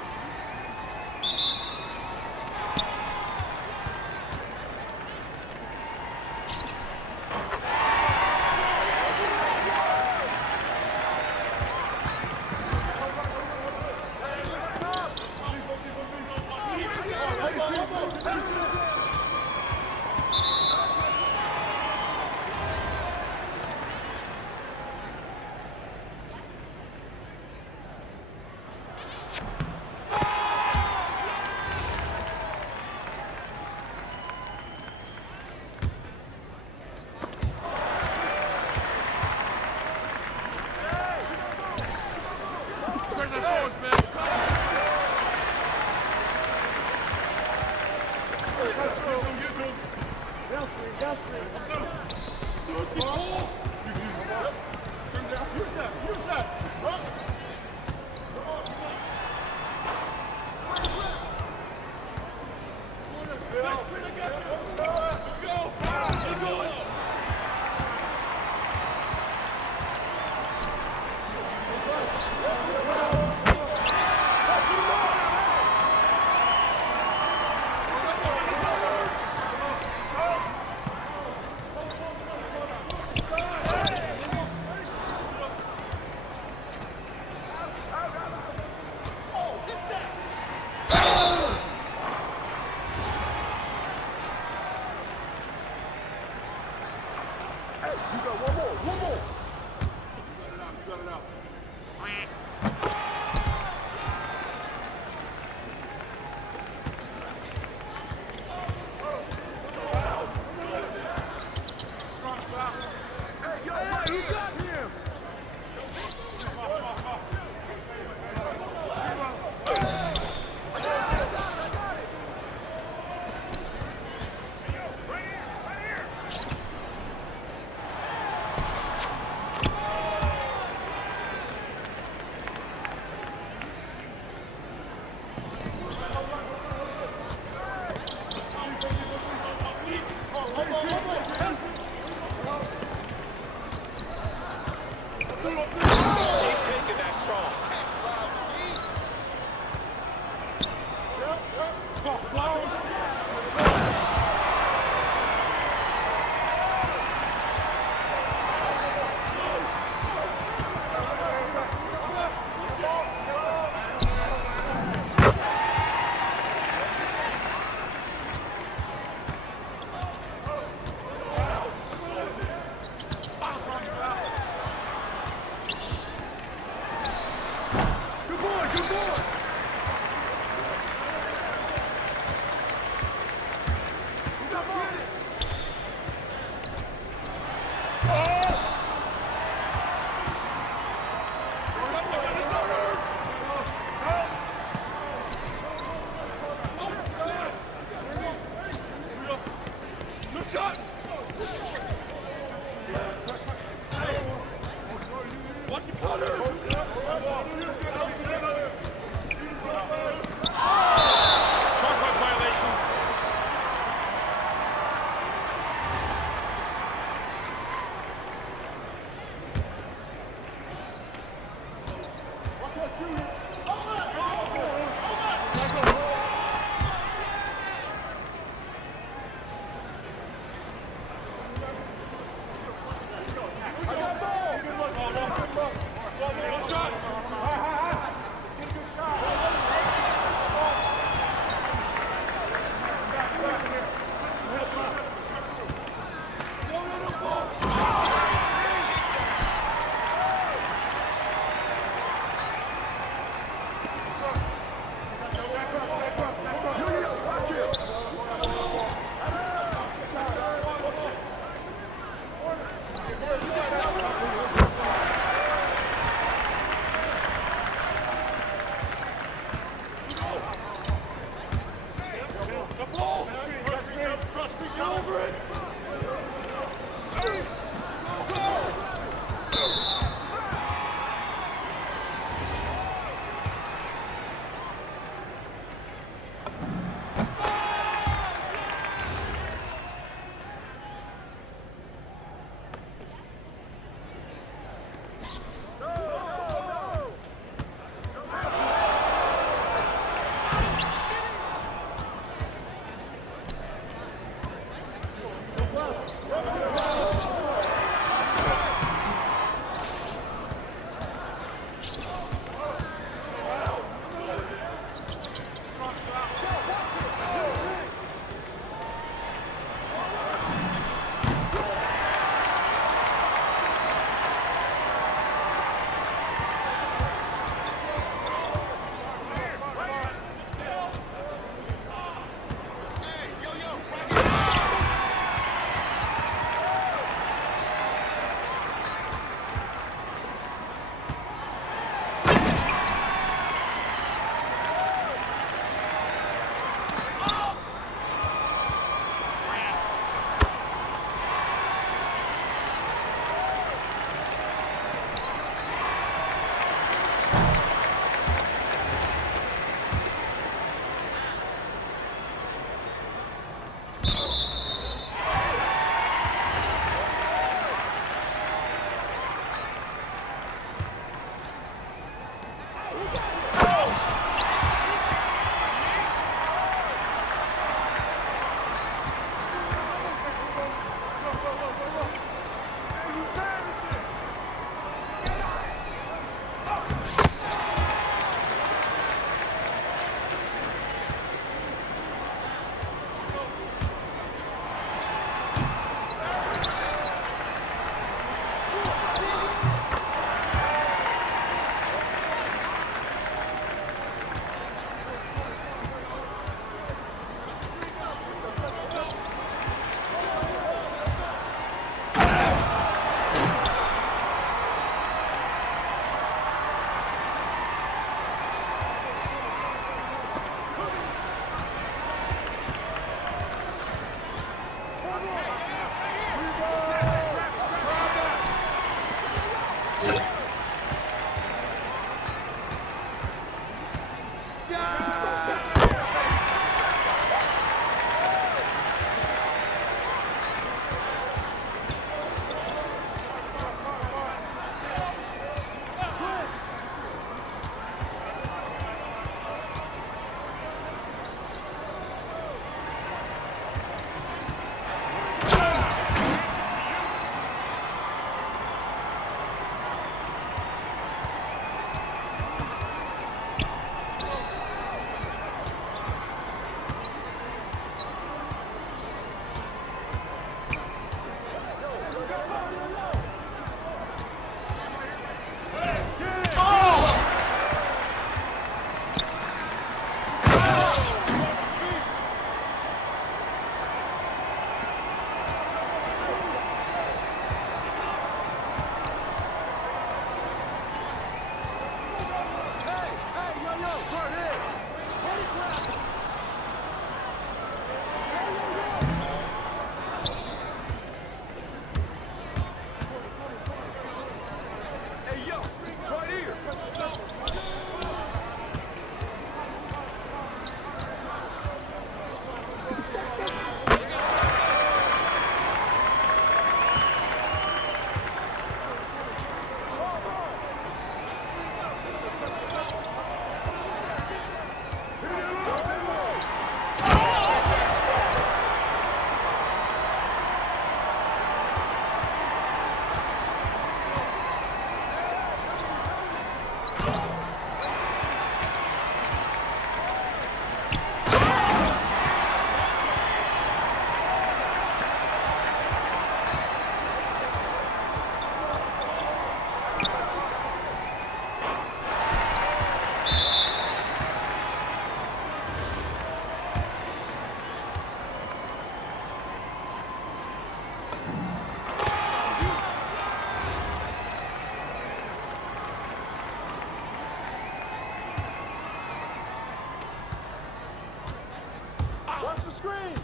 Watch the screen.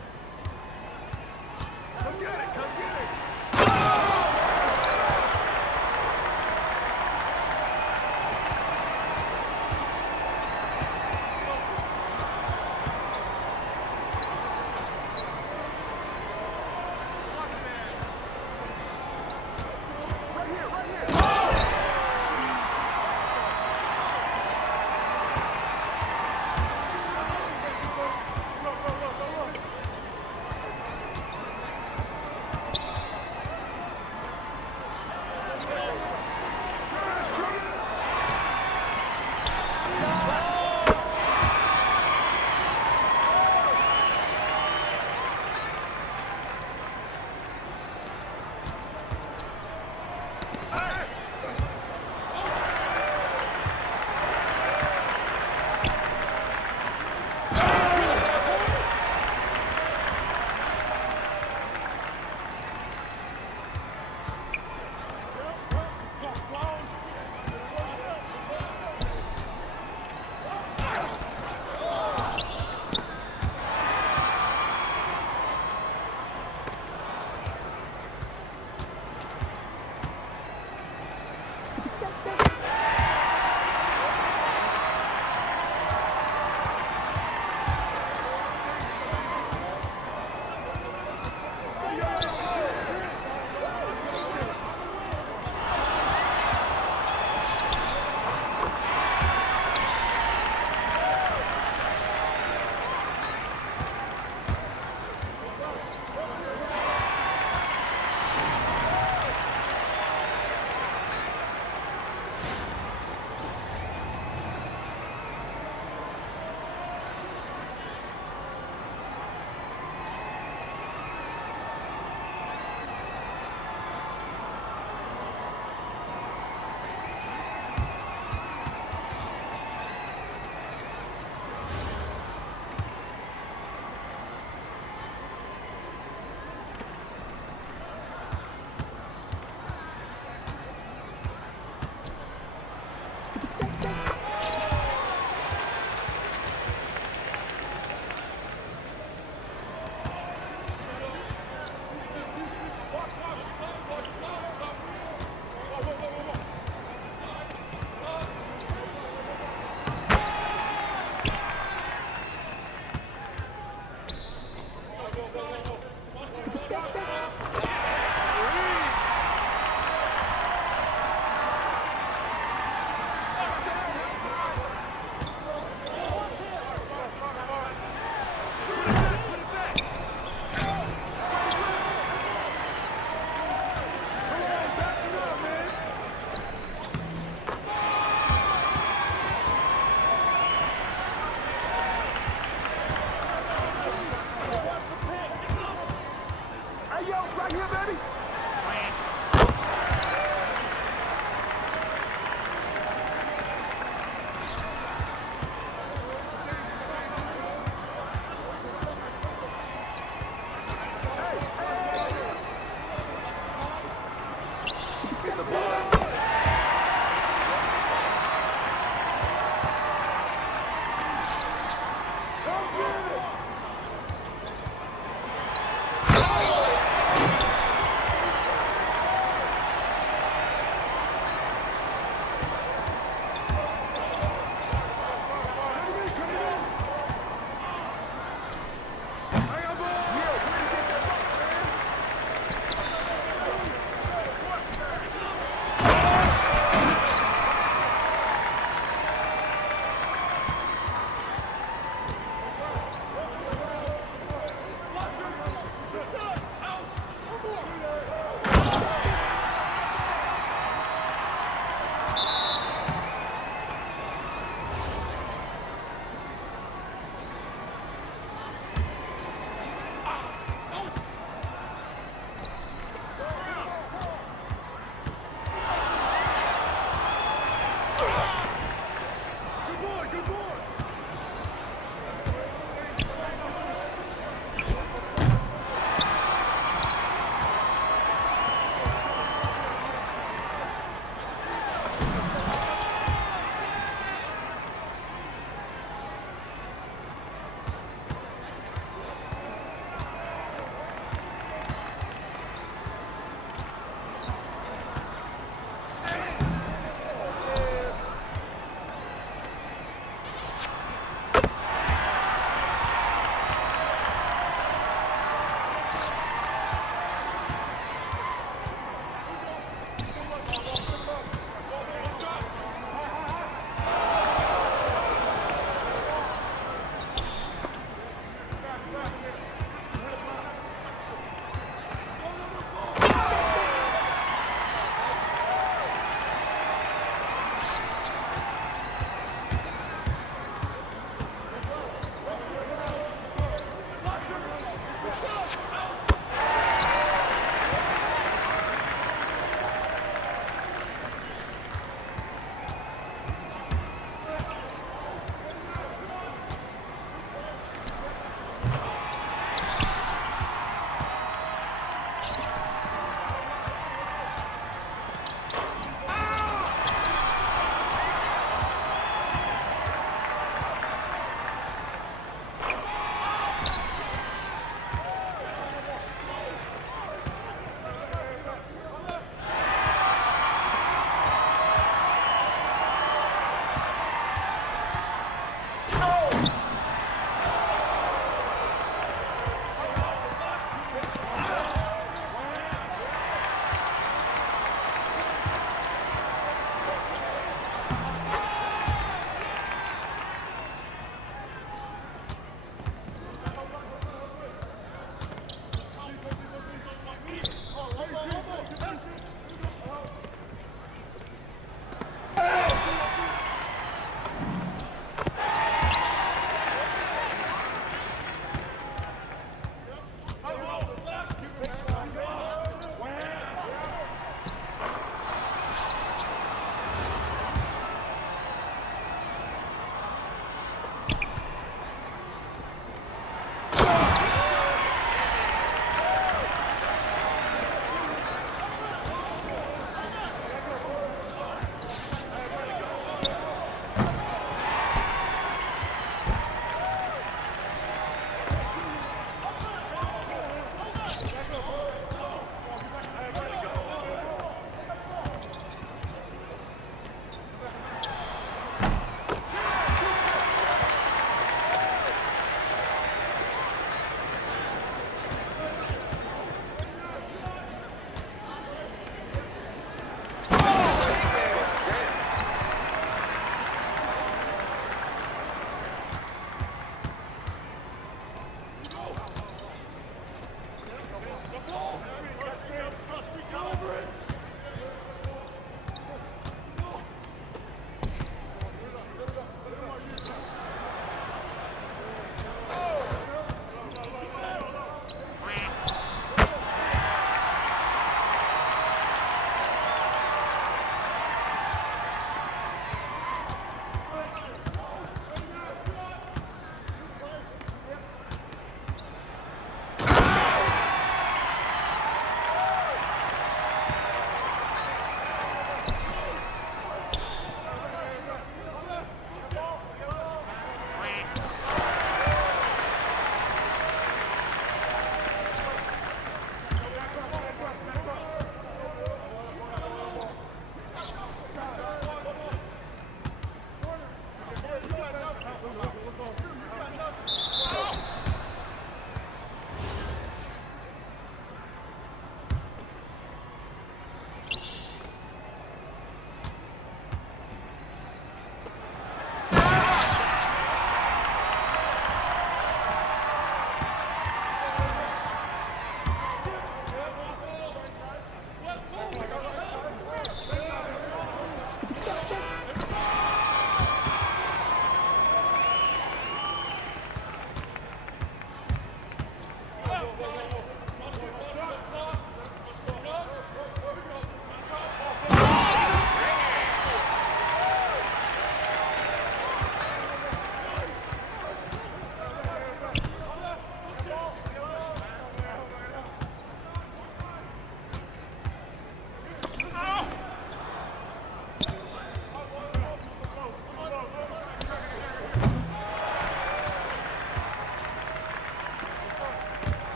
Come get it. Come get it.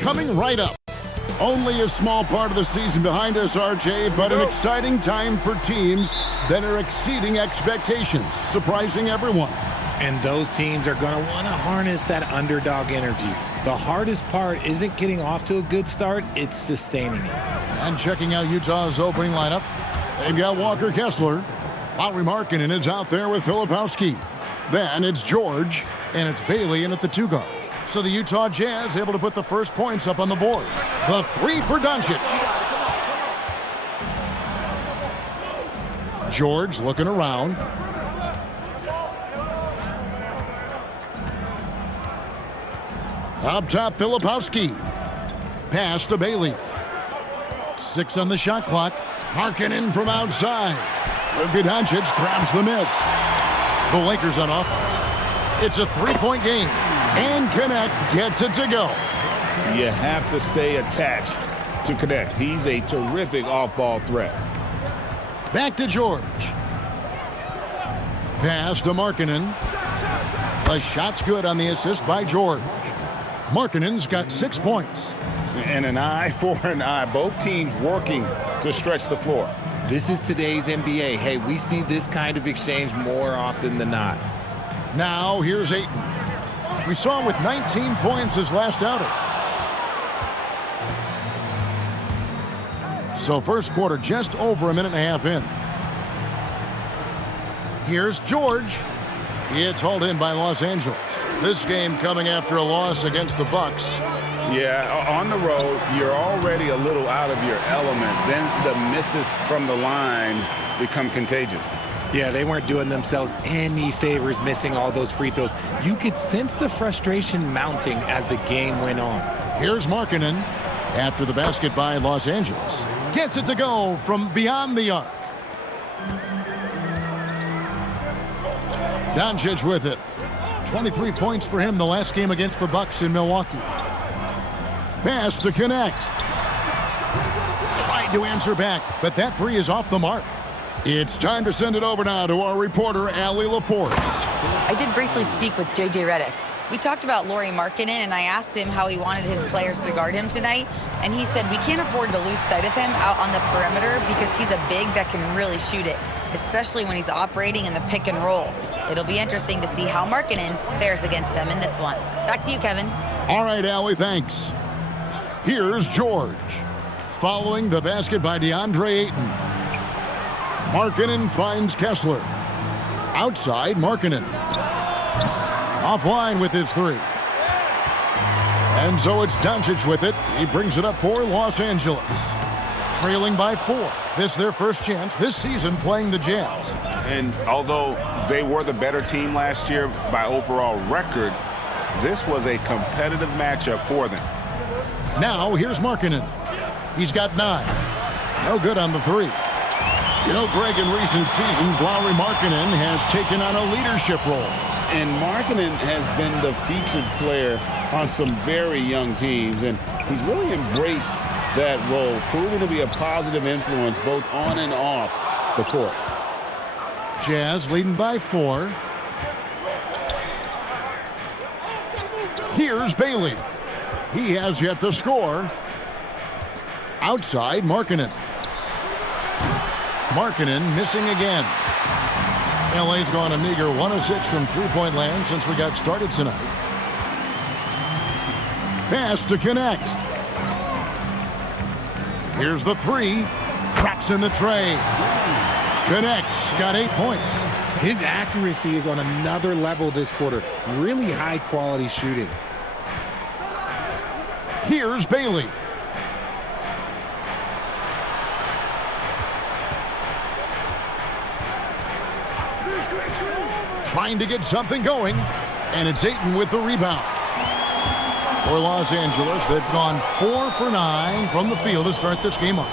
coming right up. Only a small part of the season behind us, RJ, but an exciting time for teams that are exceeding expectations, surprising everyone. And those teams are going to want to harness that underdog energy. The hardest part isn't getting off to a good start, it's sustaining it. And checking out Utah's opening lineup, they've got Walker Kessler. Lauri Markkanen is out there with Filipowski. Then it's George, and it's Bailey in at the 2 guard. So the Utah Jazz able to put the first points up on the board. The 3 for Doncic. George looking around. Up top, Filipowski. Pass to Bailey. 6 on the shot clock. Markkanen from outside. Luka Doncic grabs the miss. The Lakers on offense. It's a 3-point game. And Connect gets it to go. You have to stay attached to Connect. He's a terrific off-ball threat. Back to George. Pass to Markkanen. The shot's good on the assist by George. Markkanen's got 6 points. And an eye for an eye. Both teams working to stretch the floor. This is today's NBA. Hey, we see this kind of exchange more often than not. Now here's Ayton. We saw him with 19 points his last outing. So first quarter just over a minute and a half in. Here's George. It's hauled in by Los Angeles. This game coming after a loss against the Bucks. Yeah, on the road, you're already a little out of your element. Then the misses from the line become contagious. Yeah, they weren't doing themselves any favors missing all those free throws. You could sense the frustration mounting as the game went on. Here's Markkanen after the basket by Los Angeles. Gets it to go from beyond the arc. Doncic with it. 23 points for him the last game against the Bucks in Milwaukee. Pass to Connect. Tried to answer back, but that 3 is off the mark. It's time to send it over now to our reporter, Allie LaForce. I did briefly speak with J.J. Redick. We talked about Lauri Markkanen, and I asked him how he wanted his players to guard him tonight, and he said we can't afford to lose sight of him out on the perimeter because he's a big that can really shoot it, especially when he's operating in the pick and roll. It'll be interesting to see how Markkanen fares against them in this one. Back to you, Kevin. All right, Allie, thanks. Here's George. Following the basket by DeAndre Ayton. Markkanen finds Kessler. Outside, Markkanen. Offline with his 3. And so it's Doncic with it. He brings it up for Los Angeles. Trailing by 4. This their first chance this season playing the Jazz. And although they were the better team last year by overall record, this was a competitive matchup for them. Now here's Markkanen. He's got 9. No good on the 3. You know, Greg, in recent seasons, Lauri Markkanen has taken on a leadership role. And Markkanen has been the featured player on some very young teams, and he's really embraced that role, proving to be a positive influence both on and off the court. Jazz leading by 4. Here's Bailey. He has yet to score. Outside, Markkanen. Markkanen missing again. LA's gone a meager 1 of 6 from three-point land since we got started tonight. Pass to Connect. Here's the 3. Traps in the tray. Connects. Got 8 points. His accuracy is on another level this quarter. Really high-quality shooting. Here's Bailey. Trying to get something going, and it's Ayton with the rebound. For Los Angeles, they've gone 4 for 9 from the field to start this game off.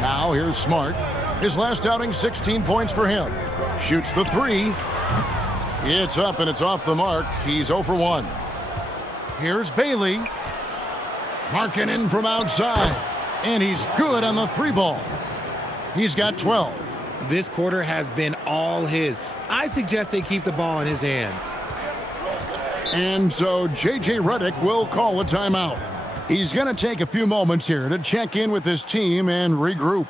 Now here's Smart. His last outing, 16 points for him. Shoots the 3. It's up and it's off the mark. He's 0 for 1. Here's Bailey. Markkanen from outside. And he's good on the 3 ball. He's got 12. This quarter has been all his. I suggest they keep the ball in his hands. And so J.J. Redick will call a timeout. He's going to take a few moments here to check in with his team and regroup.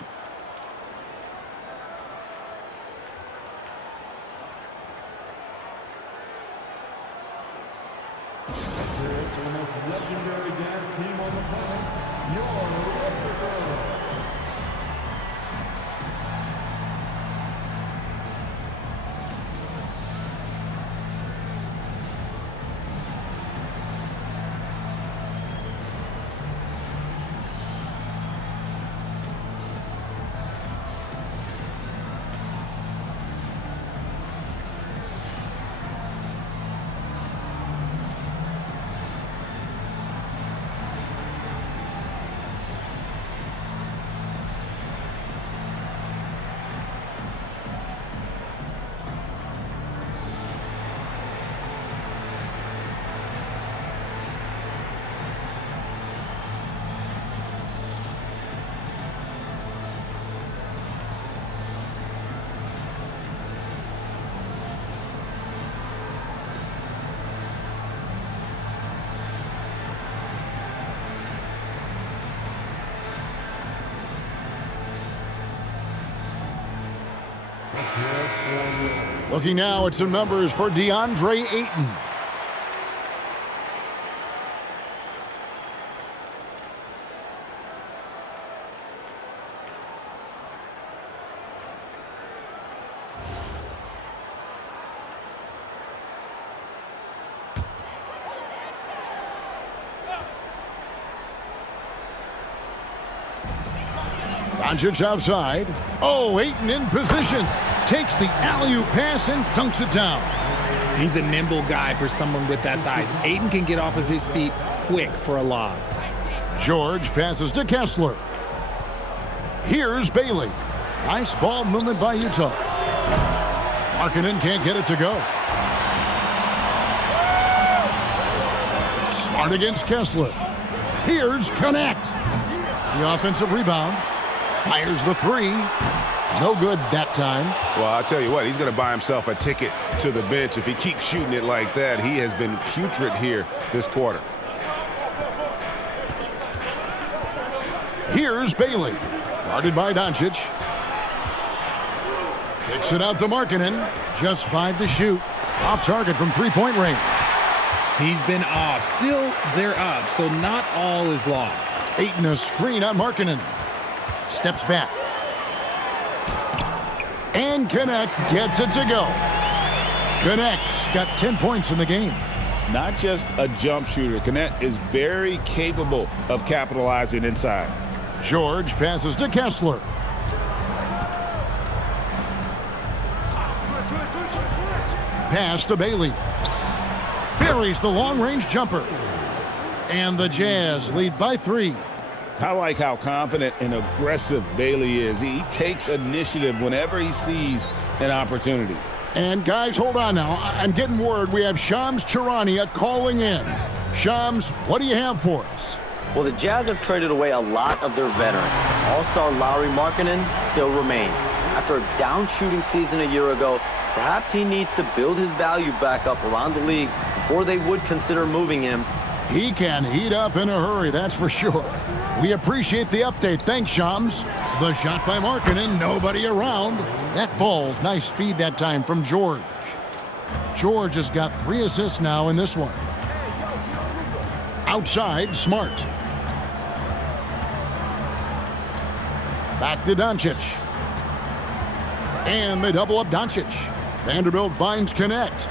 Looking now at some numbers for DeAndre Ayton. Doncic outside. Oh, Ayton in position. Takes the alley-oop pass and dunks it down. He's a nimble guy for someone with that size. Ayton can get off of his feet quick for a lob. George passes to Kessler. Here's Bailey. Nice ball movement by Utah. Markkanen can't get it to go. Smart against Kessler. Here's Connect. The offensive rebound. Fires the three. No good that time. Well, I'll tell you what, he's going to buy himself a ticket to the bench if he keeps shooting it like that. He has been putrid here this quarter. Here's Bailey. Guarded by Doncic. Kicks it out to Markkanen. Just 5 to shoot. Off target from three-point range. He's been off. Still, they're up, so not all is lost. Ayton a screen on Markkanen. Steps back. And Connect gets it to go. Connect's got 10 points in the game. Not just a jump shooter. Connect is very capable of capitalizing inside. George passes to Kessler. Pass to Bailey. Buries the long-range jumper. And the Jazz lead by 3. I like how confident and aggressive Bailey is. He takes initiative whenever he sees an opportunity. And guys, hold on now. I'm getting word we have Shams Charania calling in. Shams, what do you have for us? Well, the Jazz have traded away a lot of their veterans. All-star Lauri Markkanen still remains. After a down shooting season a year ago, perhaps he needs to build his value back up around the league before they would consider moving him. He can heat up in a hurry, that's for sure. We appreciate the update. Thanks, Shams. The shot by Markkanen, nobody around. That falls. Nice feed that time from George. George has got 3 assists now in this one. Outside, Smart. Back to Doncic. And they double up Doncic. Vanderbilt finds Connect.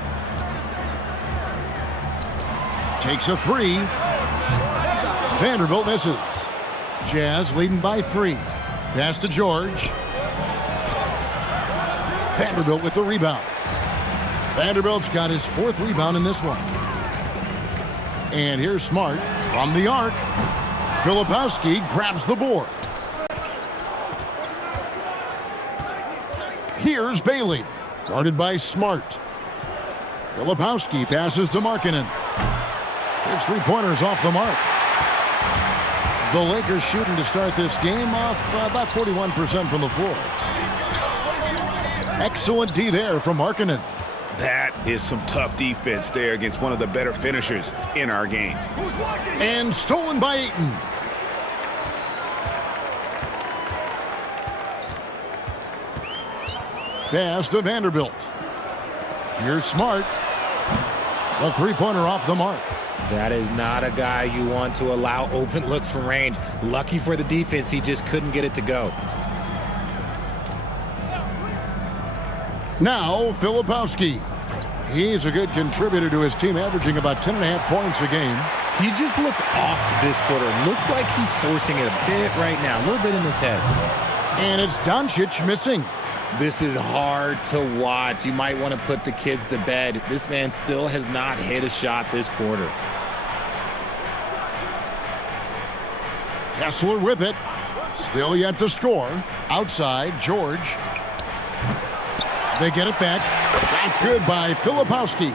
Takes a 3. Vanderbilt misses. Jazz leading by 3. Pass to George. Vanderbilt with the rebound. Vanderbilt's got his 4th rebound in this one. And here's Smart from the arc. Filipowski grabs the board. Here's Bailey, guarded by Smart. Filipowski passes to Markkanen. His 3-pointers off the mark. The Lakers shooting to start this game off about 41% from the floor. Excellent D there from Markkanen. That is some tough defense there against one of the better finishers in our game. And stolen by Ayton. Pass to Vanderbilt. Here's Smart. A three-pointer off the mark. That is not a guy you want to allow open looks from range. Lucky for the defense, he just couldn't get it to go. Now, Filipowski. He's a good contributor to his team, averaging about 10.5 points a game. He just looks off this quarter. Looks like he's forcing it a bit right now, a little bit in his head. And it's Doncic missing. This is hard to watch. You might want to put the kids to bed. This man still has not hit a shot this quarter. Kessler with it. Still yet to score. Outside, George. They get it back. That's good by Filipowski.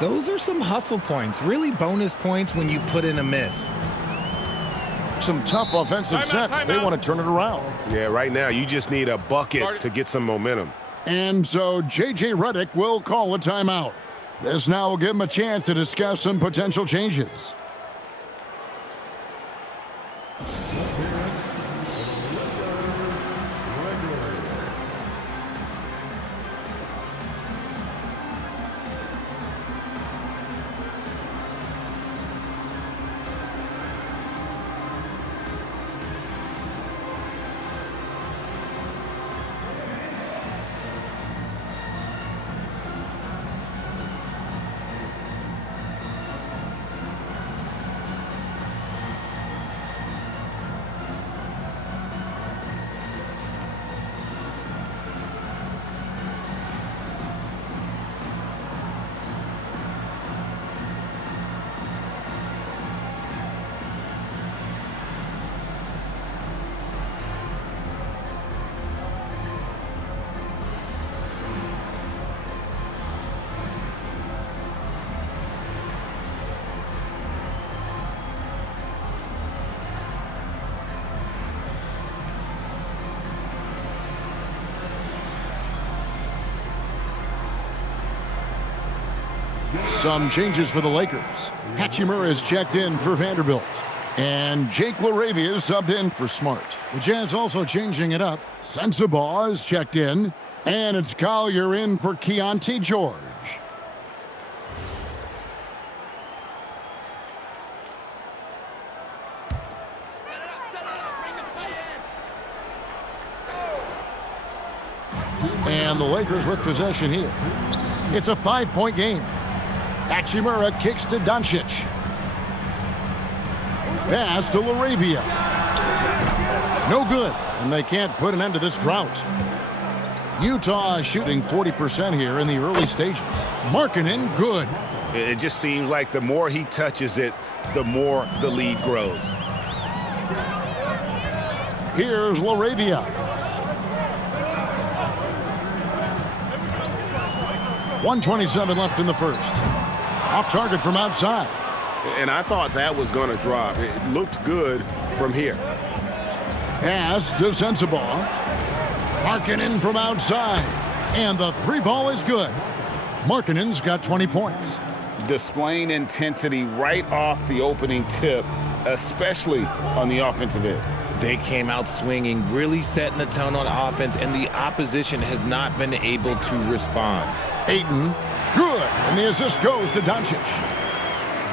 Those are some hustle points. Really bonus points when you put in a miss. Some tough offensive sets. They want to turn it around. Yeah, right now you just need a bucket to get some momentum. And so J.J. Redick will call a timeout. This now will give him a chance to discuss some potential changes. Some changes for the Lakers. Hachimura is checked in for Vanderbilt. And Jake LaRavia is subbed in for Smart. The Jazz also changing it up. Sensabaugh is checked in. And it's Collier in for Keontae George. And the Lakers with possession here. It's a 5-point game. Hachimura kicks to Doncic. Pass to LaRavia. No good, and they can't put an end to this drought. Utah is shooting 40% here in the early stages. Markkanen, good. It just seems like the more he touches it, the more the lead grows. Here's LaRavia. .127 left in the first. Off target from outside. And I thought that was going to drop. It looked good from here. Pass to Sensabaugh. Markkanen from outside. And the three ball is good. Markkanen's got 20 points. Displaying intensity right off the opening tip, especially on the offensive end. They came out swinging, really setting the tone on offense, and the opposition has not been able to respond. Ayton, good, and the assist goes to Doncic.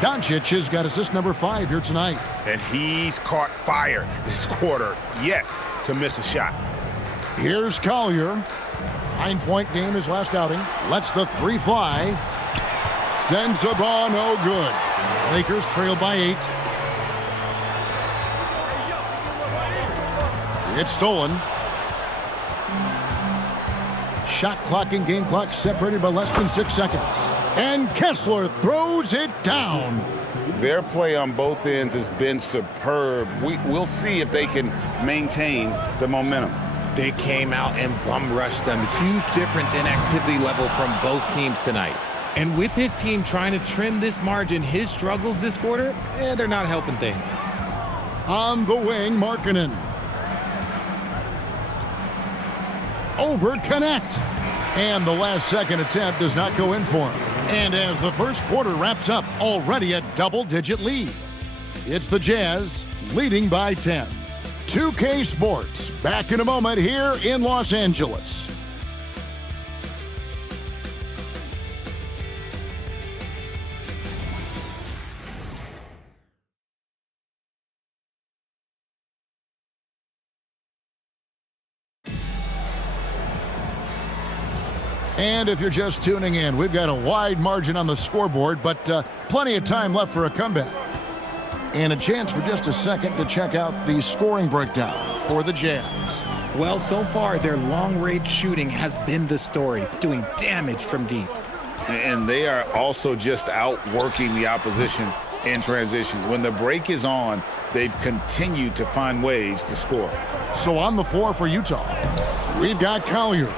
Doncic has got assist number 5 here tonight. And he's caught fire this quarter, yet to miss a shot. Here's Collier. 9-point game his last outing. Lets the three fly. Sensabaugh, no good. Lakers trail by 8. It's stolen. Shot clock and game clock separated by less than 6 seconds. And Kessler throws it down. Their play on both ends has been superb. We'll see if they can maintain the momentum. They came out and bum rushed them. Huge difference in activity level from both teams tonight. And with his team trying to trim this margin, his struggles this quarter, they're not helping things. On the wing, Markkanen. Over connect. And the last-second attempt does not go in for him. And as the first quarter wraps up, already a double-digit lead. It's the Jazz leading by 10. 2K Sports, back in a moment here in Los Angeles. And if you're just tuning in, we've got a wide margin on the scoreboard, but plenty of time left for a comeback. And a chance for just a second to check out the scoring breakdown for the Jazz. Well, so far, their long-range shooting has been the story, doing damage from deep. And they are also just outworking the opposition in transition. When the break is on, they've continued to find ways to score. So on the floor for Utah, we've got Collier.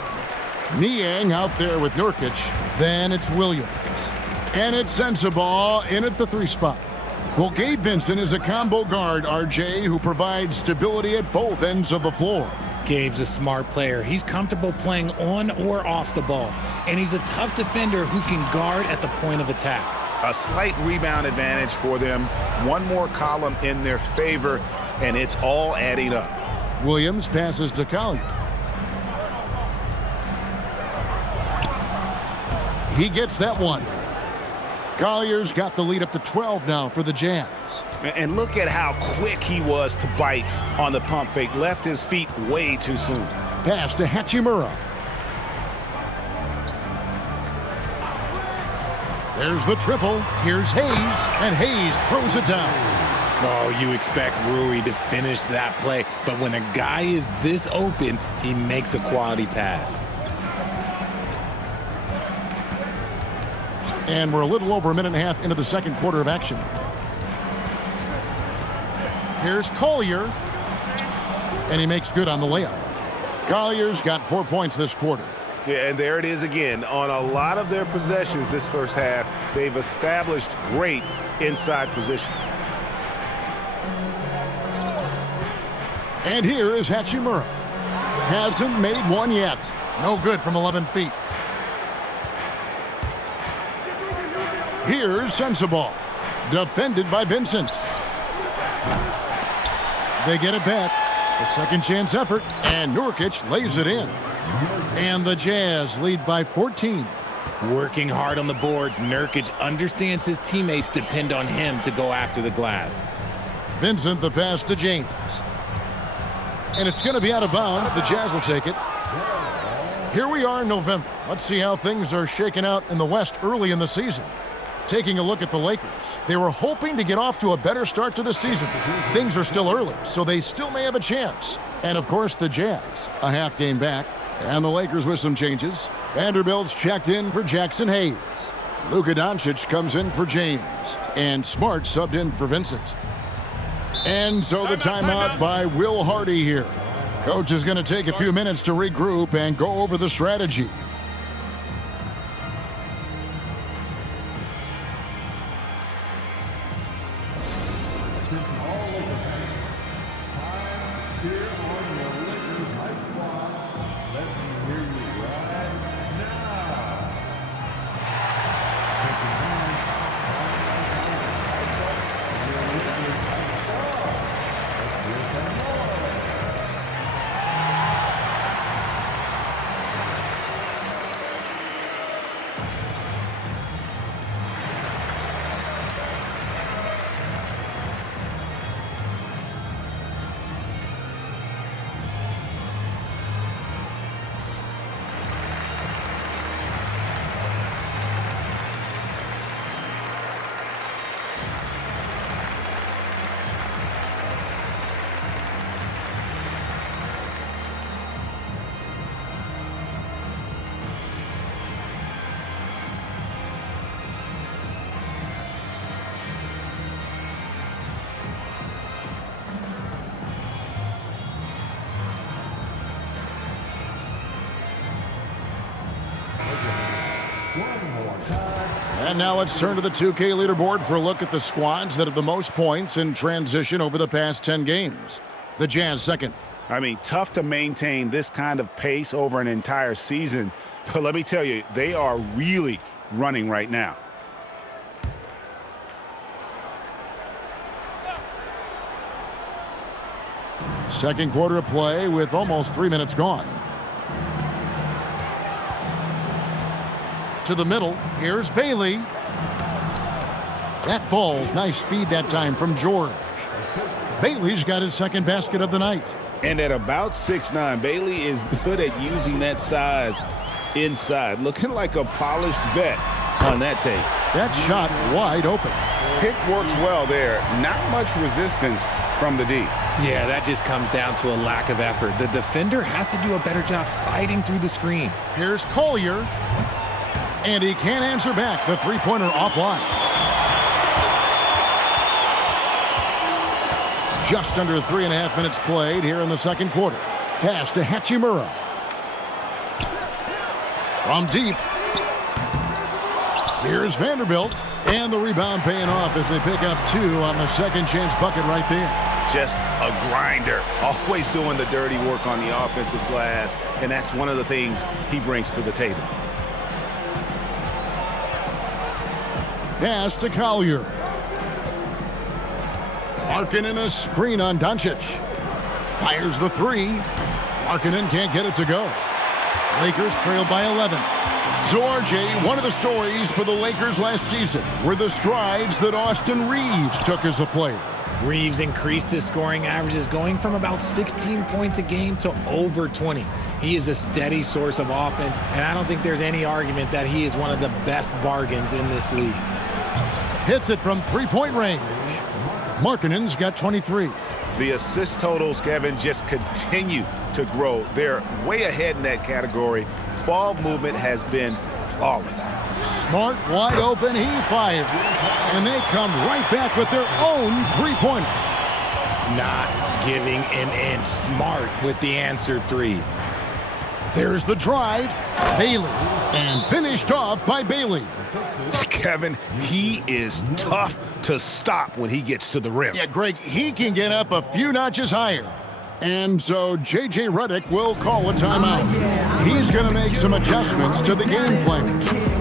Niang out there with Nurkic. Then it's Williams. And it's Sensabaugh in at the 3 spot. Well, Gabe Vincent is a combo guard, RJ, who provides stability at both ends of the floor. Gabe's a smart player. He's comfortable playing on or off the ball. And he's a tough defender who can guard at the point of attack. A slight rebound advantage for them. One more column in their favor, and it's all adding up. Williams passes to Collier. He gets that one. Collier's got the lead up to 12 now for the Jazz. And look at how quick he was to bite on the pump fake. Left his feet way too soon. Pass to Hachimura. There's the triple. Here's Hayes, and Hayes throws it down. Oh, you expect Rui to finish that play, but when a guy is this open, he makes a quality pass. And we're a little over a minute and a half into the second quarter of action. Here's Collier, and he makes good on the layup. Collier's got 4 points this quarter. Yeah, and there it is again. On a lot of their possessions this first half, they've established great inside position. And here is Hachimura. Hasn't made one yet. No good from 11 feet. Here's Sensabaugh, defended by Vincent. They get it back. A second chance effort, and Nurkic lays it in. And the Jazz lead by 14. Working hard on the boards, Nurkic understands his teammates depend on him to go after the glass. Vincent the pass to James. And it's going to be out of bounds. The Jazz will take it. Here we are in November. Let's see how things are shaking out in the West early in the season. Taking a look at the Lakers. They were hoping to get off to a better start to the season. Things are still early, so they still may have a chance. And of course, the Jazz, a half game back. And the Lakers with some changes. Vanderbilt's checked in for Jackson Hayes. Luka Doncic comes in for James. And Smart subbed in for Vincent. And so the timeout by Will Hardy here. Coach is going to take a few minutes to regroup and go over the strategy. And now let's turn to the 2K leaderboard for a look at the squads that have the most points in transition over the past 10 games. The Jazz second. I mean, tough to maintain this kind of pace over an entire season. But let me tell you, they are really running right now. Second quarter of play with almost 3 minutes gone. To the middle. Here's Bailey. That falls. Nice feed that time from George. Bailey's got his second basket of the night. And at about 6'9", Bailey is good at using that size inside. Looking like a polished vet on that tape. That shot wide open. Pick works well there. Not much resistance from the D. Yeah, that just comes down to a lack of effort. The defender has to do a better job fighting through the screen. Here's Collier. And he can't answer back. The three-pointer offline. Just under 3.5 minutes played here in the second quarter. Pass to Hachimura. From deep. Here's Vanderbilt. And the rebound paying off as they pick up 2 on the second chance bucket right there. Just a grinder. Always doing the dirty work on the offensive glass. And that's one of the things he brings to the table. Pass to Collier. Markkanen a screen on Doncic. Fires the 3. Markkanen can't get it to go. Lakers trail by 11. So, RJ, one of the stories for the Lakers last season were the strides that Austin Reeves took as a player. Reeves increased his scoring averages, going from about 16 points a game to over 20. He is a steady source of offense, and I don't think there's any argument that he is one of the best bargains in this league. Hits it from three-point range. Markkanen's got 23. The assist totals, Kevin, just continue to grow. They're way ahead in that category. Ball movement has been flawless. Smart, wide open, he fires. And they come right back with their own three-pointer. Not giving an inch. Smart with the answer 3. There's the drive. Bailey. And finished off by Bailey. Kevin, he is tough to stop when he gets to the rim. Yeah, Greg, he can get up a few notches higher. And so J.J. Redick will call a timeout. He's going to make some adjustments to the game plan.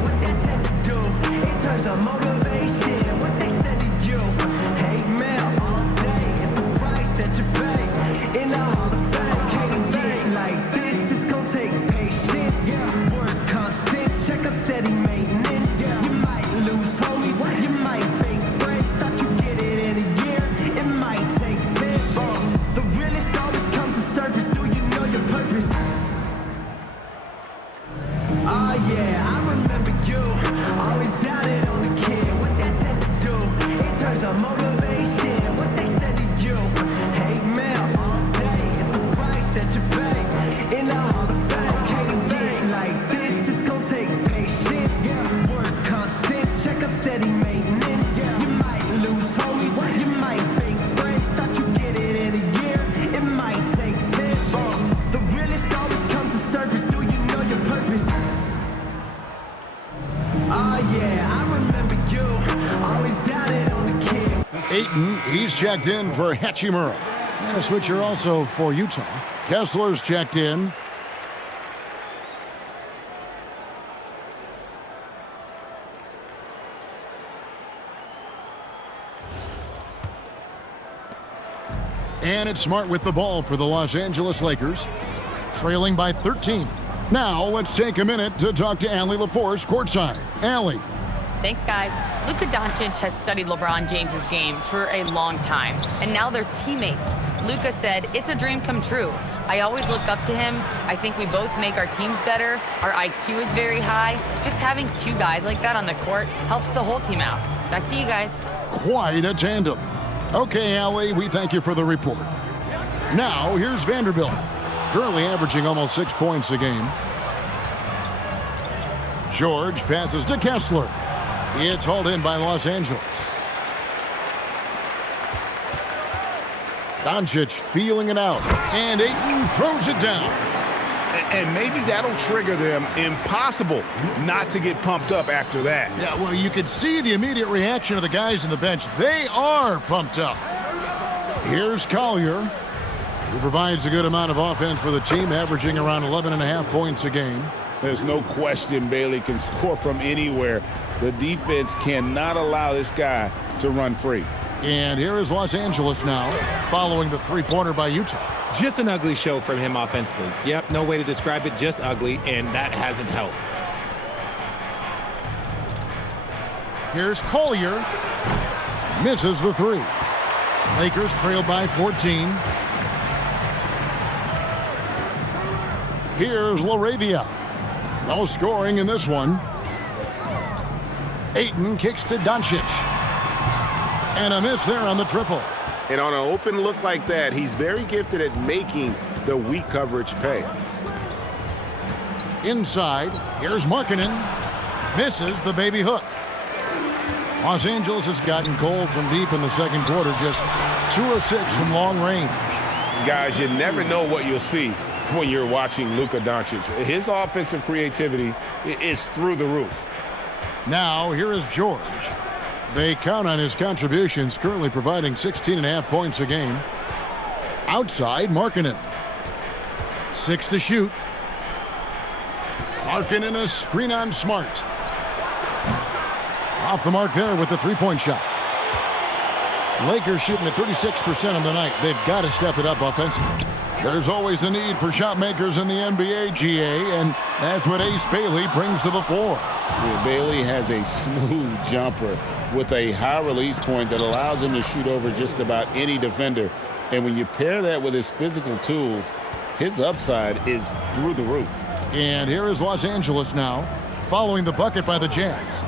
Ayton, he's checked in for Hachimura. And a switcher also for Utah. Kessler's checked in. And it's Smart with the ball for the Los Angeles Lakers, trailing by 13. Now let's take a minute to talk to Allie LaForce courtside. Allie. Thanks, guys. Luka Doncic has studied LeBron James's game for a long time, and now they're teammates. Luka said, "It's a dream come true. I always look up to him. I think we both make our teams better. Our IQ is very high. Just having 2 guys like that on the court helps the whole team out." Back to you guys. Quite a tandem. Okay, Allie, we thank you for the report. Now, here's Vanderbilt, currently averaging almost 6 points a game. George passes to Kessler. It's hauled in by Los Angeles. Doncic feeling it out, and Ayton throws it down. And maybe that'll trigger them. Impossible not to get pumped up after that. Yeah, well, you could see the immediate reaction of the guys on the bench. They are pumped up. Here's Collier, who provides a good amount of offense for the team, averaging around 11.5 points a game. There's no question Bailey can score from anywhere. The defense cannot allow this guy to run free. And here is Los Angeles now, following the three-pointer by Utah. Just an ugly show from him offensively. Yep, no way to describe it, just ugly, and that hasn't helped. Here's Collier. Misses the three. Lakers trail by 14. Here's LaRavia. No scoring in this one. Ayton kicks to Doncic. And a miss there on the triple. And on an open look like that, he's very gifted at making the weak coverage pay. Inside, here's Markkanen. Misses the baby hook. Los Angeles has gotten cold from deep in the second quarter, just 2 of 6 from long range. Guys, you never know what you'll see when you're watching Luka Doncic. His offensive creativity is through the roof. Now, here is George. They count on his contributions, currently providing 16.5 points a game. Outside, Markkanen. 6 to shoot. Markkanen a screen on Smart. Off the mark there with the three-point shot. Lakers shooting at 36% on the night. They've got to step it up offensively. There's always a need for shot makers in the NBA, GA, and that's what Ace Bailey brings to the floor. Yeah, Bailey has a smooth jumper with a high release point that allows him to shoot over just about any defender. And when you pair that with his physical tools, his upside is through the roof. And here is Los Angeles now, following the bucket by the Jazz.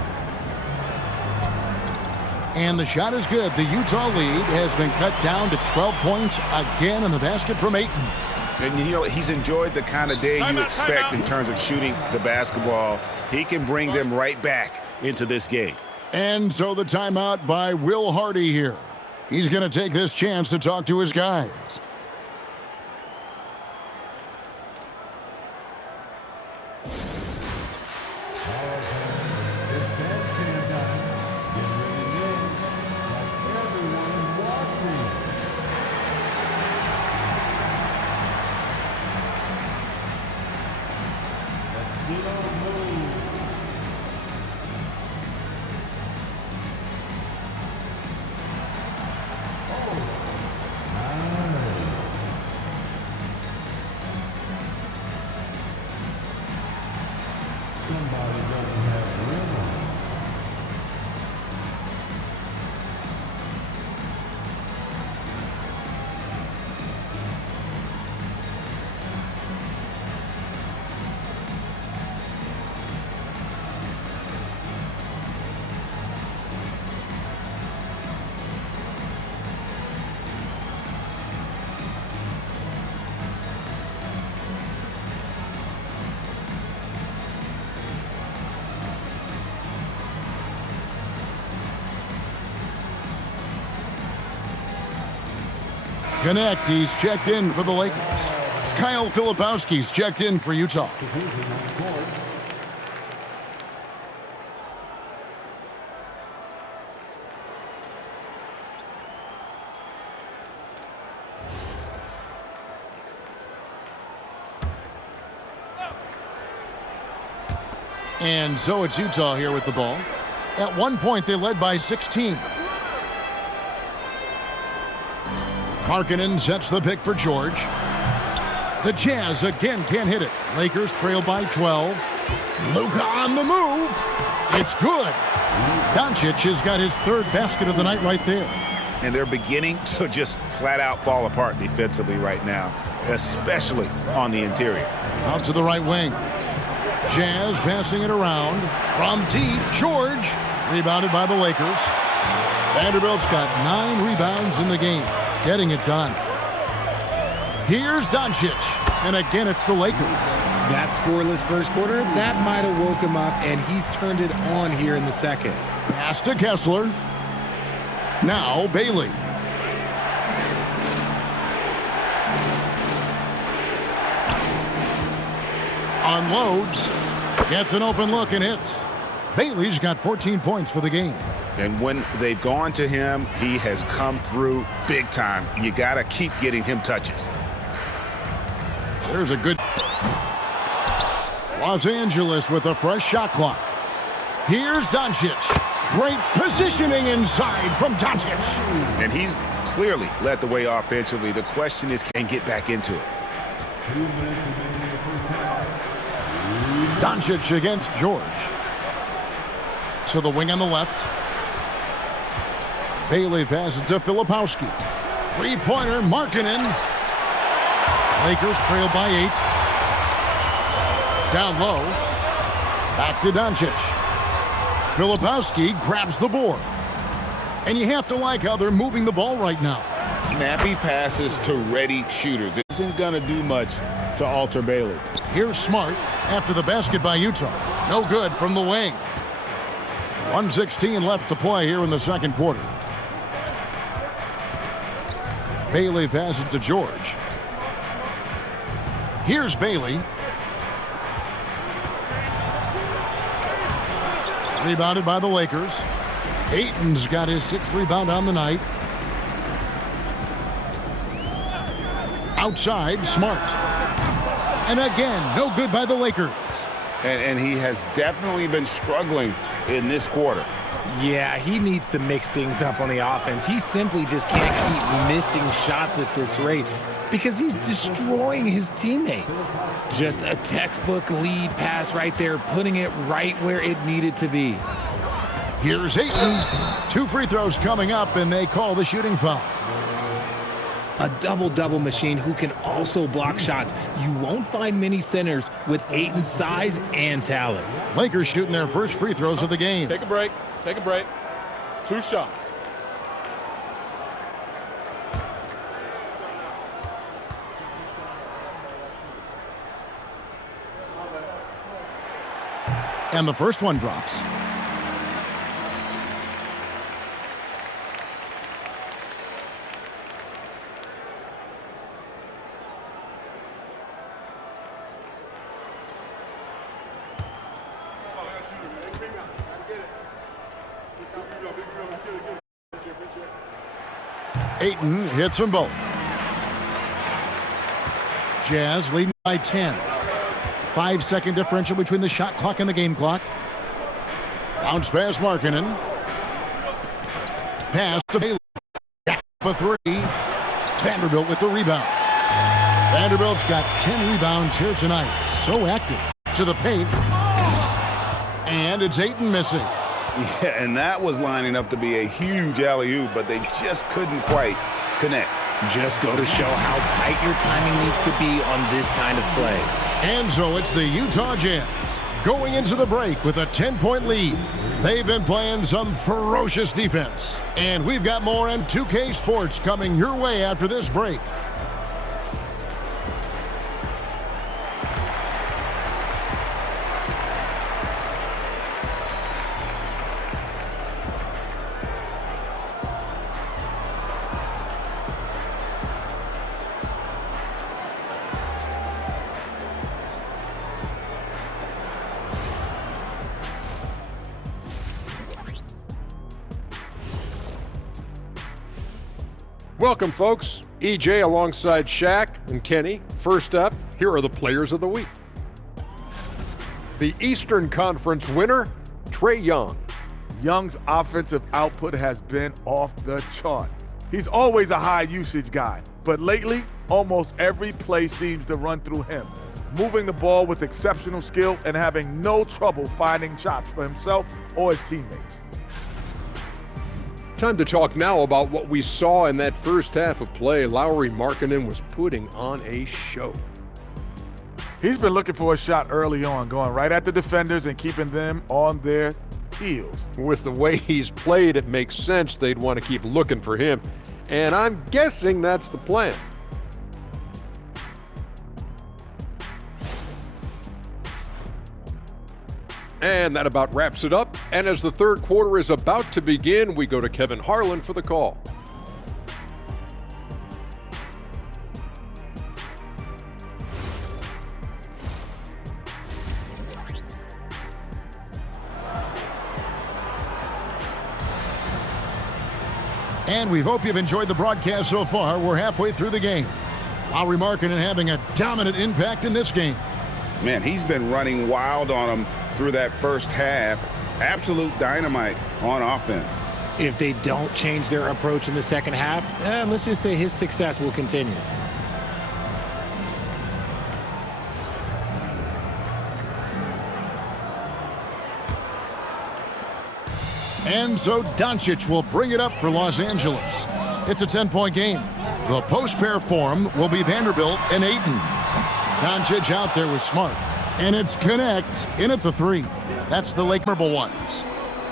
And the shot is good. The Utah lead has been cut down to 12 points again in the basket from Ayton. And you know, he's enjoyed the kind of day you expect in terms of shooting the basketball. He can bring them right back into this game. And so the timeout by Will Hardy here. He's going to take this chance to talk to his guys. Connect, he's checked in for the Lakers. Kyle Filipowski's checked in for Utah. And so it's Utah here with the ball. At one point, they led by 16. Markkanen sets the pick for George. The Jazz again can't hit it. Lakers trail by 12. Luka on the move. It's good. Doncic has got his third basket of the night right there. And they're beginning to just flat out fall apart defensively right now, especially on the interior. Out to the right wing. Jazz passing it around. From deep, George. Rebounded by the Lakers. Vanderbilt's got 9 rebounds in the game. Getting it done. Here's Doncic. And again, it's the Lakers. That scoreless first quarter, that might have woke him up, and he's turned it on here in the second. Pass to Kessler. Now Bailey. Unloads. Gets an open look and hits. Bailey's got 14 points for the game. And when they've gone to him, he has come through big time. You got to keep getting him touches. There's a good... Los Angeles with a fresh shot clock. Here's Doncic. Great positioning inside from Doncic. And he's clearly led the way offensively. The question is, can he get back into it? Doncic against George. To the wing on the left. Bailey passes to Filipowski. Three-pointer, Markkanen. Lakers trail by 8. Down low. Back to Doncic. Filipowski grabs the board. And you have to like how they're moving the ball right now. Snappy passes to ready shooters. It isn't going to do much to alter Bailey. Here's Smart after the basket by Utah. No good from the wing. 1:16 left to play here in the second quarter. Bailey passes to George. Here's Bailey. Rebounded by the Lakers. Ayton's got his 6th rebound on the night. Outside, Smart. And again, no good by the Lakers. And he has definitely been struggling in this quarter. Yeah, he needs to mix things up on the offense. He simply just can't keep missing shots at this rate because he's destroying his teammates. Just a textbook lead pass right there, putting it right where it needed to be. Here's Ayton. 2 free throws coming up, and they call the shooting foul. A double-double machine who can also block shots. You won't find many centers with Ayton's size and talent. Lakers shooting their first free throws of the game. Take a break. Take a break. 2 shots. And the first one drops. Ayton hits them both. Jazz leading by 10. 5-second differential between the shot clock and the game clock. Bounce pass Markkanen. Pass to Bailey. Gap a 3. Vanderbilt with the rebound. Vanderbilt's got 10 rebounds here tonight. So active. To the paint. And it's Ayton missing. Yeah, and that was lining up to be a huge alley-oop, but they just couldn't quite connect. Just go to show how tight your timing needs to be on this kind of play. And so it's the Utah Jazz going into the break with a 10-point lead. They've been playing some ferocious defense. And we've got more on 2K Sports coming your way after this break. Welcome, folks. EJ alongside Shaq and Kenny. First up, here are the players of the week. The Eastern Conference winner, Trae Young. Young's offensive output has been off the chart. He's always a high usage guy, but lately, almost every play seems to run through him, moving the ball with exceptional skill and having no trouble finding shots for himself or his teammates. Time to talk now about what we saw in that first half of play. Lauri Markkanen was putting on a show. He's been looking for a shot early on, going right at the defenders and keeping them on their heels. With the way he's played, it makes sense they'd want to keep looking for him. And I'm guessing that's the plan. And that about wraps it up. And as the third quarter is about to begin, we go to Kevin Harlan for the call. And we hope you've enjoyed the broadcast so far. We're halfway through the game. Lauri Markkanen having a dominant impact in this game. Man, he's been running wild on them through that first half. Absolute dynamite on offense. If they don't change their approach in the second half, let's just say his success will continue. And so Doncic will bring it up for Los Angeles. It's a 10-point game. The post pair form will be Vanderbilt and Ayton. Doncic out there with Smart. And it's Connect in at the 3. That's the Lake Memorable ones.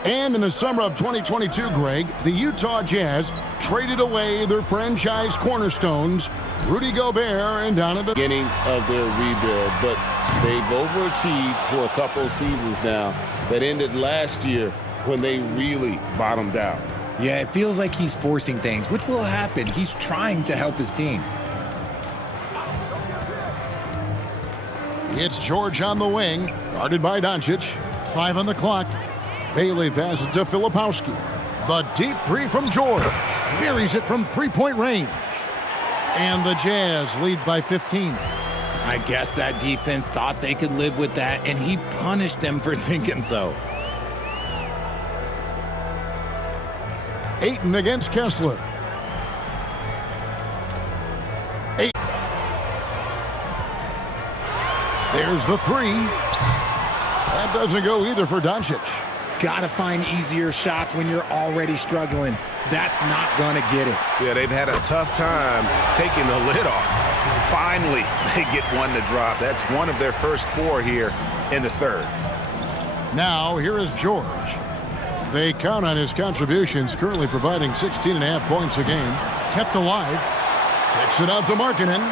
And in the summer of 2022, Greg, the Utah Jazz traded away their franchise cornerstones, Rudy Gobert and Donovan. Beginning of their rebuild, but they've overachieved for a couple seasons now that ended last year when they really bottomed out. Yeah, it feels like he's forcing things, which will happen. He's trying to help his team. It's George on the wing, guarded by Doncic. 5 on the clock. Bailey passes to Filipowski. The deep 3 from George. Buries it from three-point range. And the Jazz lead by 15. I guess that defense thought they could live with that, and he punished them for thinking so. Ayton against Kessler. There's the 3. That doesn't go either for Doncic. Gotta find easier shots when you're already struggling. That's not gonna get it. Yeah, they've had a tough time taking the lid off. Finally, they get one to drop. That's one of their first 4 here in the third. Now, here is George. They count on his contributions, currently providing 16.5 points a game. Kept alive. Kicks it out to Markkanen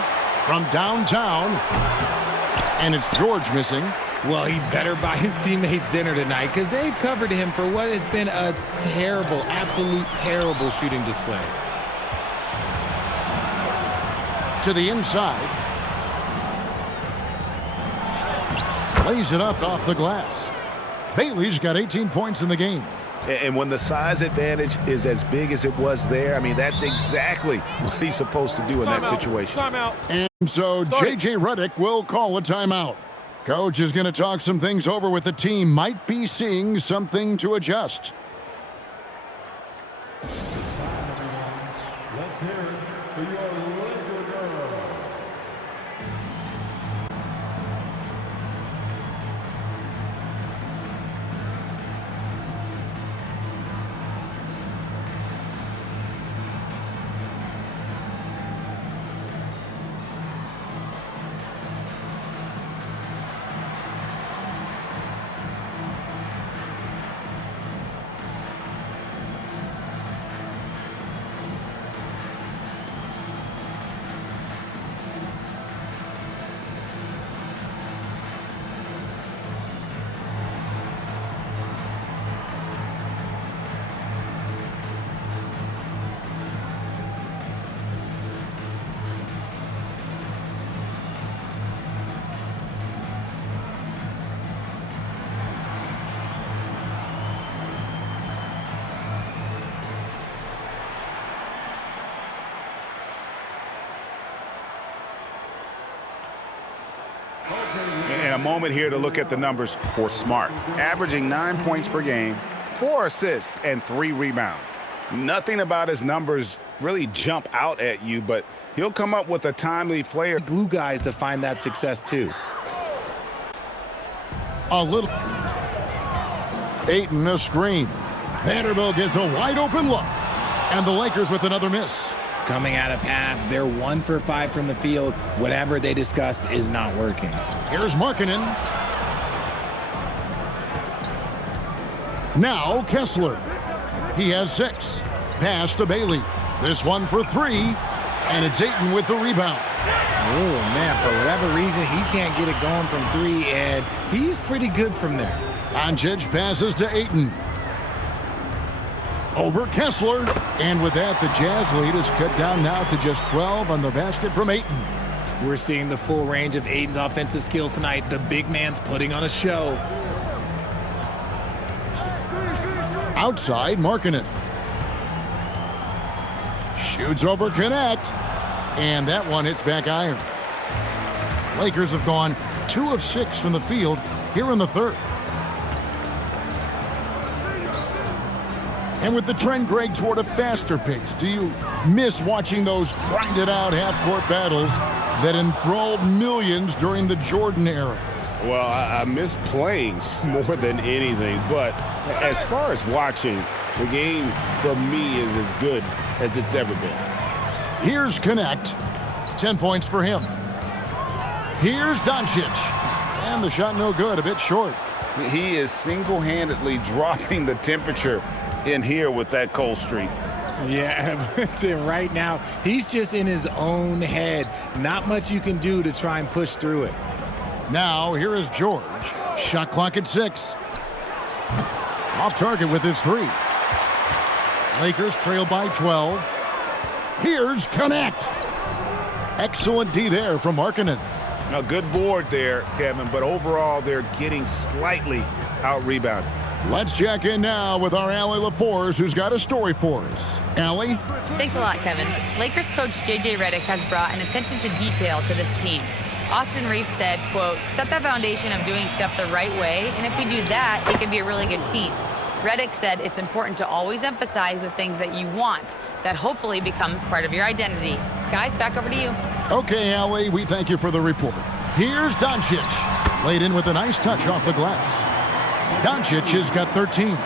from downtown. And it's George missing. Well, he better buy his teammates dinner tonight because they've covered him for what has been a terrible, absolute terrible shooting display. To the inside. Lays it up off the glass. Bailey's got 18 points in the game. And when the size advantage is as big as it was there, I mean, that's exactly what he's supposed to do in that situation. Timeout. And so J.J. Redick will call a timeout. Coach is going to talk some things over with the team. Might be seeing something to adjust. And a moment here to look at the numbers for Smart. Averaging 9 points per game, 4 assists, and 3 rebounds. Nothing about his numbers really jump out at you, but he'll come up with a timely player. Glue guys to find that success too. A little. Ayton a screen. Vanderbilt gets a wide open look. And the Lakers with another miss. Coming out of half, they're 1 for 5 from the field. Whatever they discussed is not working. Here's Markkanen. Now Kessler. He has 6. Pass to Bailey. This one for 3. And it's Ayton with the rebound. Oh, man, for whatever reason, he can't get it going from 3, and he's pretty good from there. Doncic passes to Ayton. Over Kessler. And with that, the Jazz lead is cut down now to just 12 on the basket from Ayton. We're seeing the full range of Ayton's offensive skills tonight. The big man's putting on a show. Outside, Markkanen. Shoots over Connect. And that one hits back iron. Lakers have gone 2 of 6 from the field here in the third. And with the trend, Greg, toward a faster pace, do you miss watching those grinded-out half-court battles that enthralled millions during the Jordan era? Well, I miss playing more than anything, but as far as watching, the game for me is as good as it's ever been. Here's Connect. 10 points for him. Here's Doncic. And the shot no good, a bit short. He is single-handedly dropping the temperature in here with that cold streak. Yeah, right now, he's just in his own head. Not much you can do to try and push through it. Now, here is George. Shot clock at 6. Off target with his 3. Lakers trail by 12. Here's Connect. Excellent D there from Markkanen. A good board there, Kevin, but overall they're getting slightly out-rebounded. Let's check in now with our Allie LaForce, who's got a story for us. Allie? Thanks a lot, Kevin. Lakers coach J.J. Redick has brought an attention to detail to this team. Austin Reeves said, quote, set the foundation of doing stuff the right way, and if we do that, it can be a really good team. Redick said it's important to always emphasize the things that you want. That hopefully becomes part of your identity. Guys, back over to you. Okay, Allie, we thank you for the report. Here's Doncic. Laid in with a nice touch off the glass. Doncic has got 13.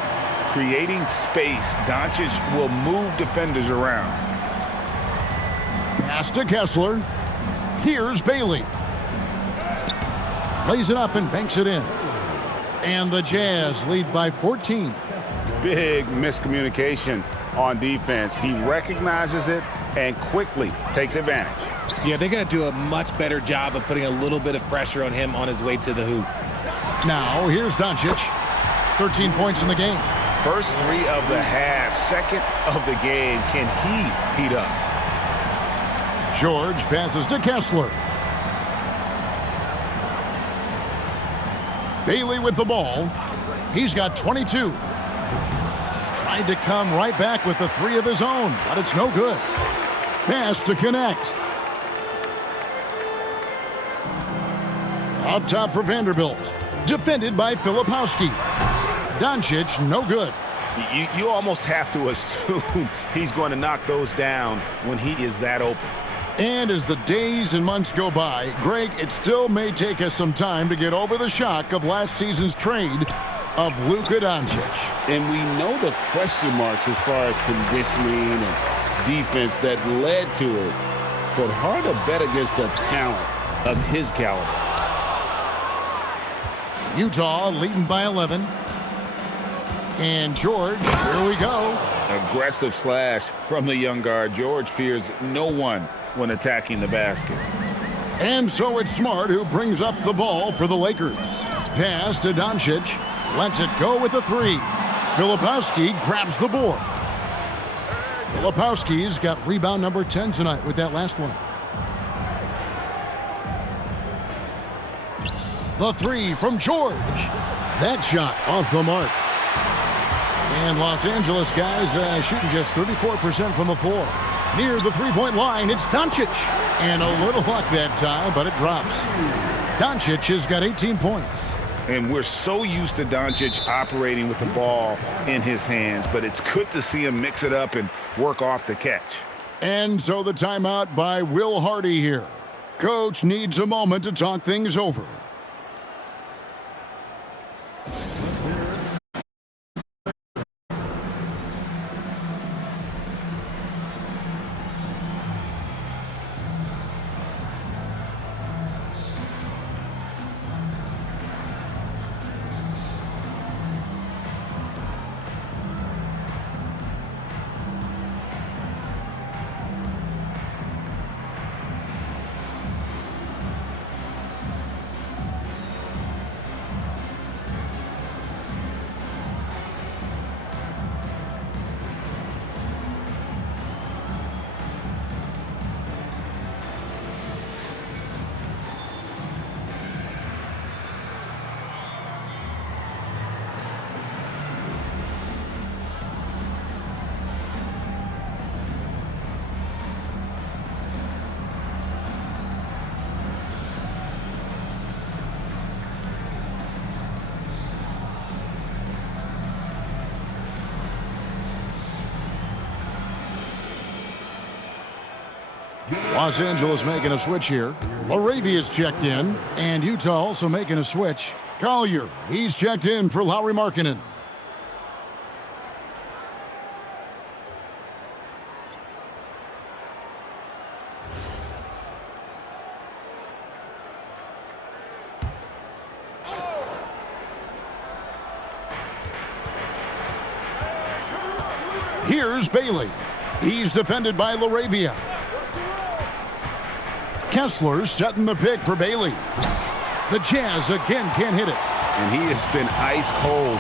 Creating space, Doncic will move defenders around. Pass to Kessler. Here's Bailey. Lays it up and banks it in. And the Jazz lead by 14. Big miscommunication on defense. He recognizes it and quickly takes advantage. Yeah, they're going to do a much better job of putting a little bit of pressure on him on his way to the hoop. Now, here's Doncic. 13 points in the game. First 3 of the half, second of the game. Can he heat up? George passes to Kessler. Bailey with the ball. He's got 22. Tried to come right back with the 3 of his own, but it's no good. Pass to Connect. Up top for Vanderbilt. Defended by Filipowski. Doncic, no good. You almost have to assume he's going to knock those down when he is that open. And as the days and months go by, Greg, it still may take us some time to get over the shock of last season's trade of Luka Doncic. And we know the question marks as far as conditioning and defense that led to it, but hard to bet against a talent of his caliber. Utah leading by 11. And George, here we go. Aggressive slash from the young guard. George fears no one when attacking the basket. And so it's Smart who brings up the ball for the Lakers. Pass to Doncic. Lets it go with a 3. Filipowski grabs the board. Filipowski's got rebound number 10 tonight with that last one. The 3 from George. That shot off the mark. And Los Angeles guys shooting just 34% from the floor. Near the three-point line, it's Doncic. And a little luck that time, but it drops. Doncic has got 18 points. And we're so used to Doncic operating with the ball in his hands, but it's good to see him mix it up and work off the catch. And so the timeout by Will Hardy here. Coach needs a moment to talk things over. Los Angeles making a switch here. Laravia's checked in, and Utah also making a switch. Collier, he's checked in for Lauri Markkanen. Here's Bailey. He's defended by Laravia. Kessler setting the pick for Bailey. The Jazz again can't hit it. And he has been ice cold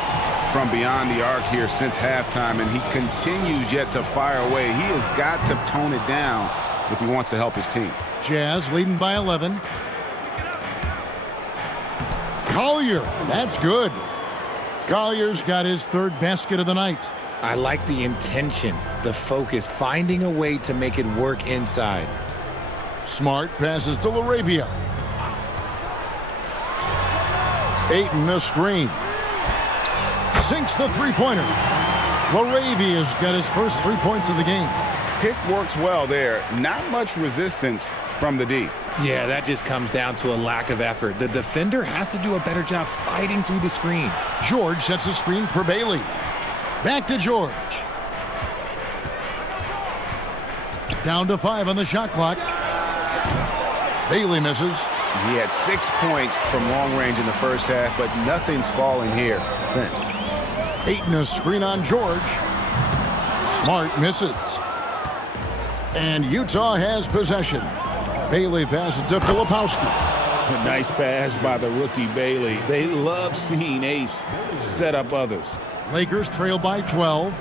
from beyond the arc here since halftime, and he continues yet to fire away. He has got to tone it down if he wants to help his team. Jazz leading by 11. Collier, that's good. Collier's got his third basket of the night. I like the intention, the focus, finding a way to make it work inside. Smart passes to Laravia. Ayton a screen. Sinks the three-pointer. Laravia's got his first 3 points of the game. Pick works well there. Not much resistance from the D. Yeah, that just comes down to a lack of effort. The defender has to do a better job fighting through the screen. George sets a screen for Bailey. Back to George. Down to 5 on the shot clock. Bailey misses. He had 6 points from long range in the first half, but nothing's fallen here since. Ayton a screen on George. Smart misses. And Utah has possession. Bailey passes to Filipowski. A nice pass by the rookie Bailey. They love seeing Ace set up others. Lakers trail by 12.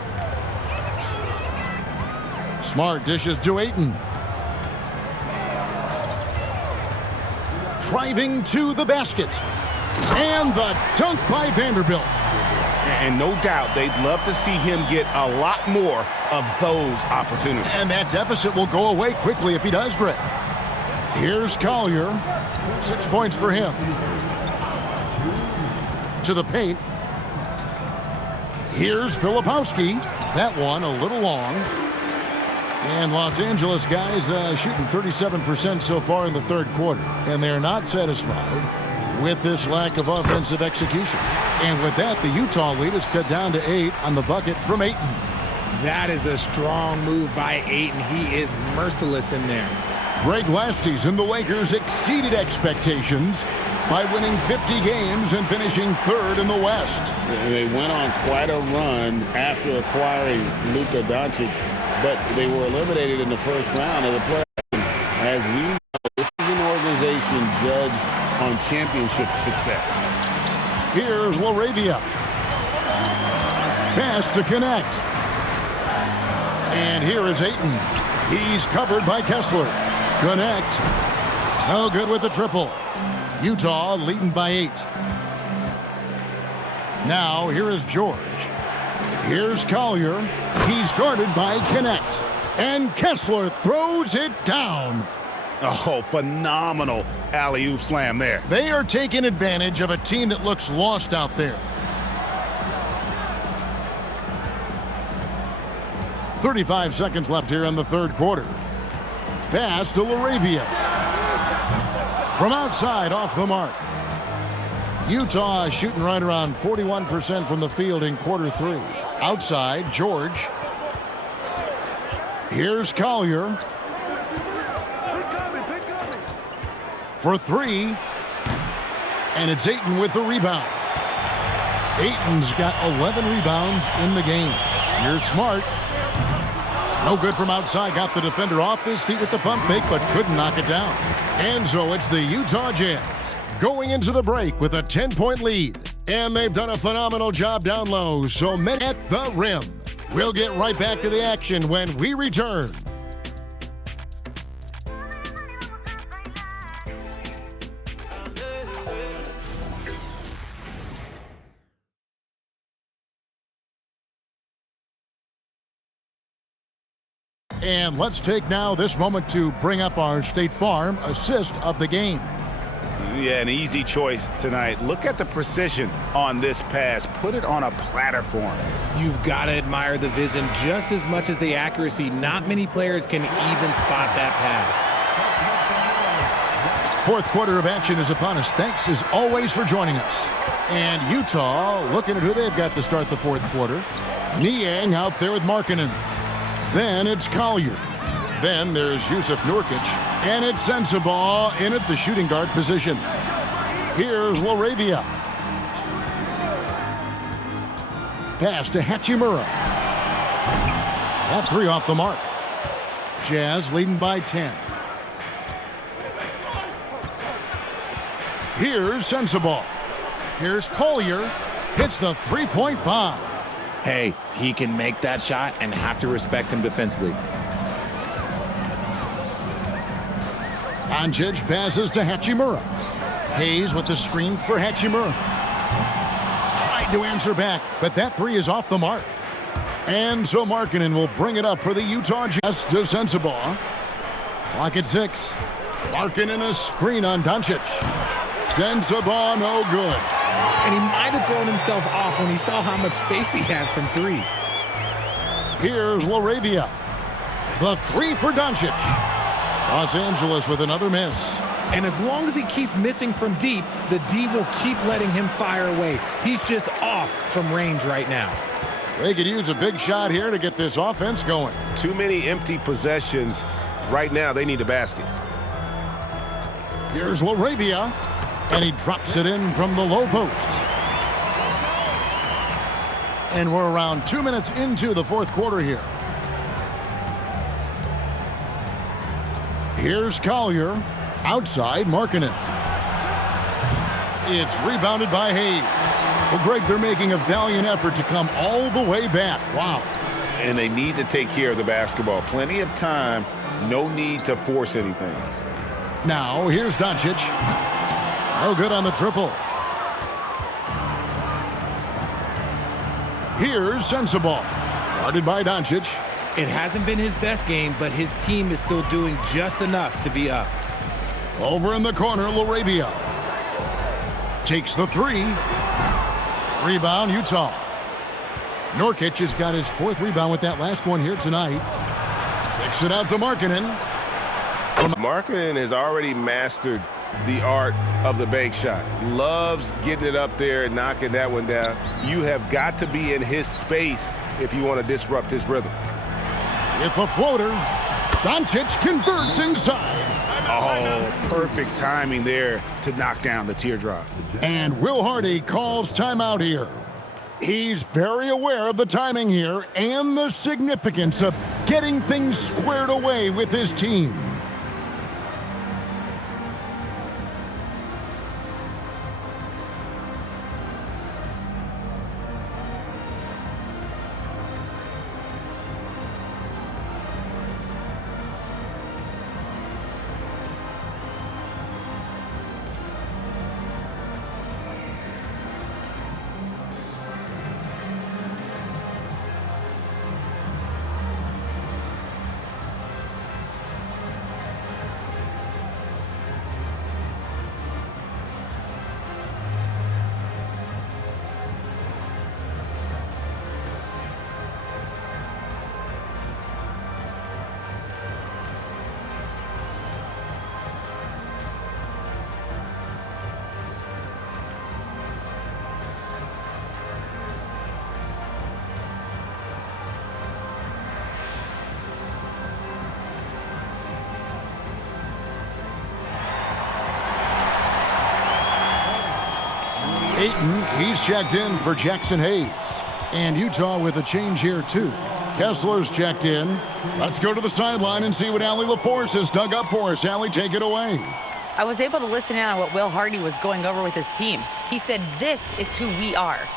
Smart dishes to Ayton. Driving to the basket. And the dunk by Vanderbilt. And no doubt they'd love to see him get a lot more of those opportunities. And that deficit will go away quickly if he does, Greg. Here's Collier. 6 points for him. To the paint. Here's Filipowski. That one a little long. And Los Angeles guys shooting 37% so far in the third quarter. And they're not satisfied with this lack of offensive execution. And with that, the Utah lead is cut down to 8 on the bucket from Ayton. That is a strong move by Ayton. He is merciless in there. Greg, last season, the Lakers exceeded expectations by winning 50 games and finishing third in the West. They went on quite a run after acquiring Luka Doncic, but they were eliminated in the first round of the playoffs. As we know, this is an organization judged on championship success. Here's Laravia. Pass to connect. And here is Ayton. He's covered by Kessler. Connect. No good with the triple. Utah leading by 8. Now here is George. Here's Collier. He's guarded by Connect. And Kessler throws it down. Oh, phenomenal alley-oop slam there. They are taking advantage of a team that looks lost out there. 35 seconds left here in the third quarter. Pass to Laravia. From outside, off the mark. Utah shooting right around 41% from the field in quarter 3. Outside, George. Here's Collier. For 3. And it's Ayton with the rebound. Ayton's got 11 rebounds in the game. You're Smart. No good from outside. Got the defender off his feet with the pump fake, but couldn't knock it down. And so it's the Utah Jazz going into the break with a 10-point lead. And they've done a phenomenal job down low, so men at the rim. We'll get right back to the action when we return. And let's take now this moment to bring up our State Farm assist of the game. Yeah, an easy choice tonight. Look at the precision on this pass. Put it on a platter for him. You've got to admire the vision just as much as the accuracy. Not many players can even spot that pass. Fourth quarter of action is upon us. Thanks, as always, for joining us. And Utah, looking at who they've got to start the fourth quarter. Niang out there with Markkanen. Then it's Collier. Then there's Yusuf Nurkic. And it's Sensabaugh in at the shooting guard position. Here's Laravia. Pass to Hachimura. That three off the mark. Jazz leading by 10. Here's Sensabaugh. Here's Collier. Hits the three-point bomb. Hey, he can make that shot and have to respect him defensively. Doncic passes to Hachimura. Hayes with the screen for Hachimura. Tried to answer back, but that three is off the mark. And so Markkanen will bring it up for the Utah Jazz to Sensabaugh. Clock at 6. Markkanen a screen on Doncic. Sensabaugh no good. And he might have thrown himself off when he saw how much space he had from three. Here's Laravia. The three for Doncic. Los Angeles with another miss. And as long as he keeps missing from deep, the D will keep letting him fire away. He's just off from range right now. They could use a big shot here to get this offense going. Too many empty possessions. Right now, they need a basket. Here's Laravia. And he drops it in from the low post. And we're around 2 minutes into the fourth quarter here. Here's Collier. Outside, Markkanen. It's rebounded by Hayes. Well, Greg, they're making a valiant effort to come all the way back. Wow. And they need to take care of the basketball. Plenty of time. No need to force anything. Now, here's Doncic. No good on the triple. Here's Sensabaugh. Guarded by Doncic. It hasn't been his best game, but his team is still doing just enough to be up. Over in the corner, Laravia. Takes the three. Rebound, Utah. Nurkic has got his fourth rebound with that last one here tonight. Kicks it out to Markkanen. Markkanen has already mastered the art of the bank shot. Loves getting it up there and knocking that one down. You have got to be in his space if you want to disrupt his rhythm. With the floater, Doncic converts inside. Oh, perfect timing there to knock down the teardrop. And Will Hardy calls timeout here. He's very aware of the timing here and the significance of getting things squared away with his team. Ayton, he's checked in for Jackson Hayes. And Utah with a change here, too. Kessler's checked in. Let's go to the sideline and see what Allie LaForce has dug up for us. Allie, take it away. I was able to listen in on what Will Hardy was going over with his team. He said, this is who we are.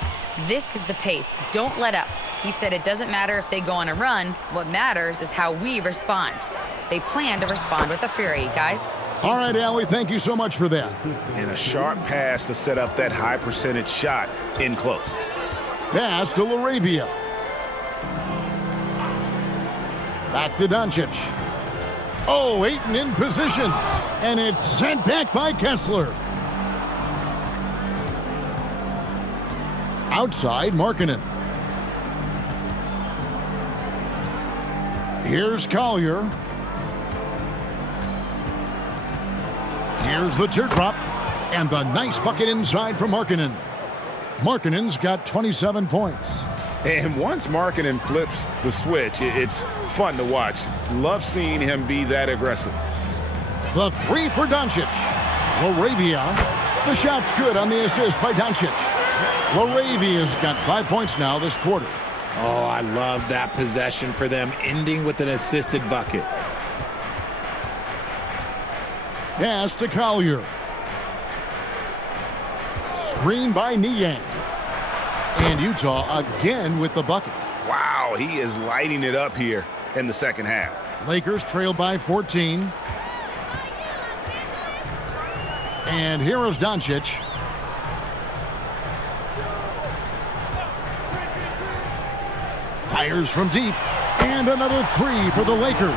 This is the pace. Don't let up. He said it doesn't matter if they go on a run. What matters is how we respond. They plan to respond with a fury, guys. All right, Allie, thank you so much for that. And a sharp pass to set up that high percentage shot in close. Pass to Laravia. Back to Doncic. Oh, Ayton in position. And it's sent back by Kessler. Outside, Markkanen. Here's Collier. Here's the teardrop. And the nice bucket inside from Markkanen. Markkanen's got 27 points. And once Markkanen flips the switch, it's fun to watch. Love seeing him be that aggressive. The three for Doncic. Laravia. The shot's good on the assist by Doncic. Laravia's got 5 points now this quarter. Oh, I love that possession for them, ending with an assisted bucket. Pass to Collier. Screen by Niang. And Utah again with the bucket. Wow, he is lighting it up here in the second half. Lakers trail by 14. And here is Doncic. Fires from deep. And another three for the Lakers.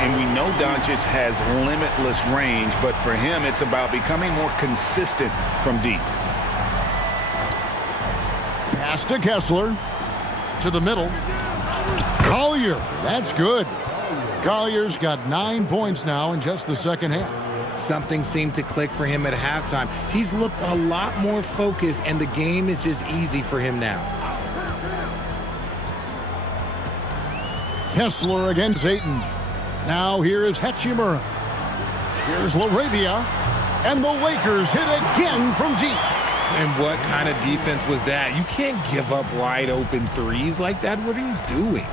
And we know Doncic has limitless range, but for him, it's about becoming more consistent from deep. Pass to Kessler. To the middle. Collier. That's good. Collier's got 9 points now in just the second half. Something seemed to click for him at halftime. He's looked a lot more focused, and the game is just easy for him now. Kessler against Ayton. Now here is Hachimura. Here's Laravia. And the Lakers hit again from deep. And what kind of defense was that? You can't give up wide open threes like that. What are you doing?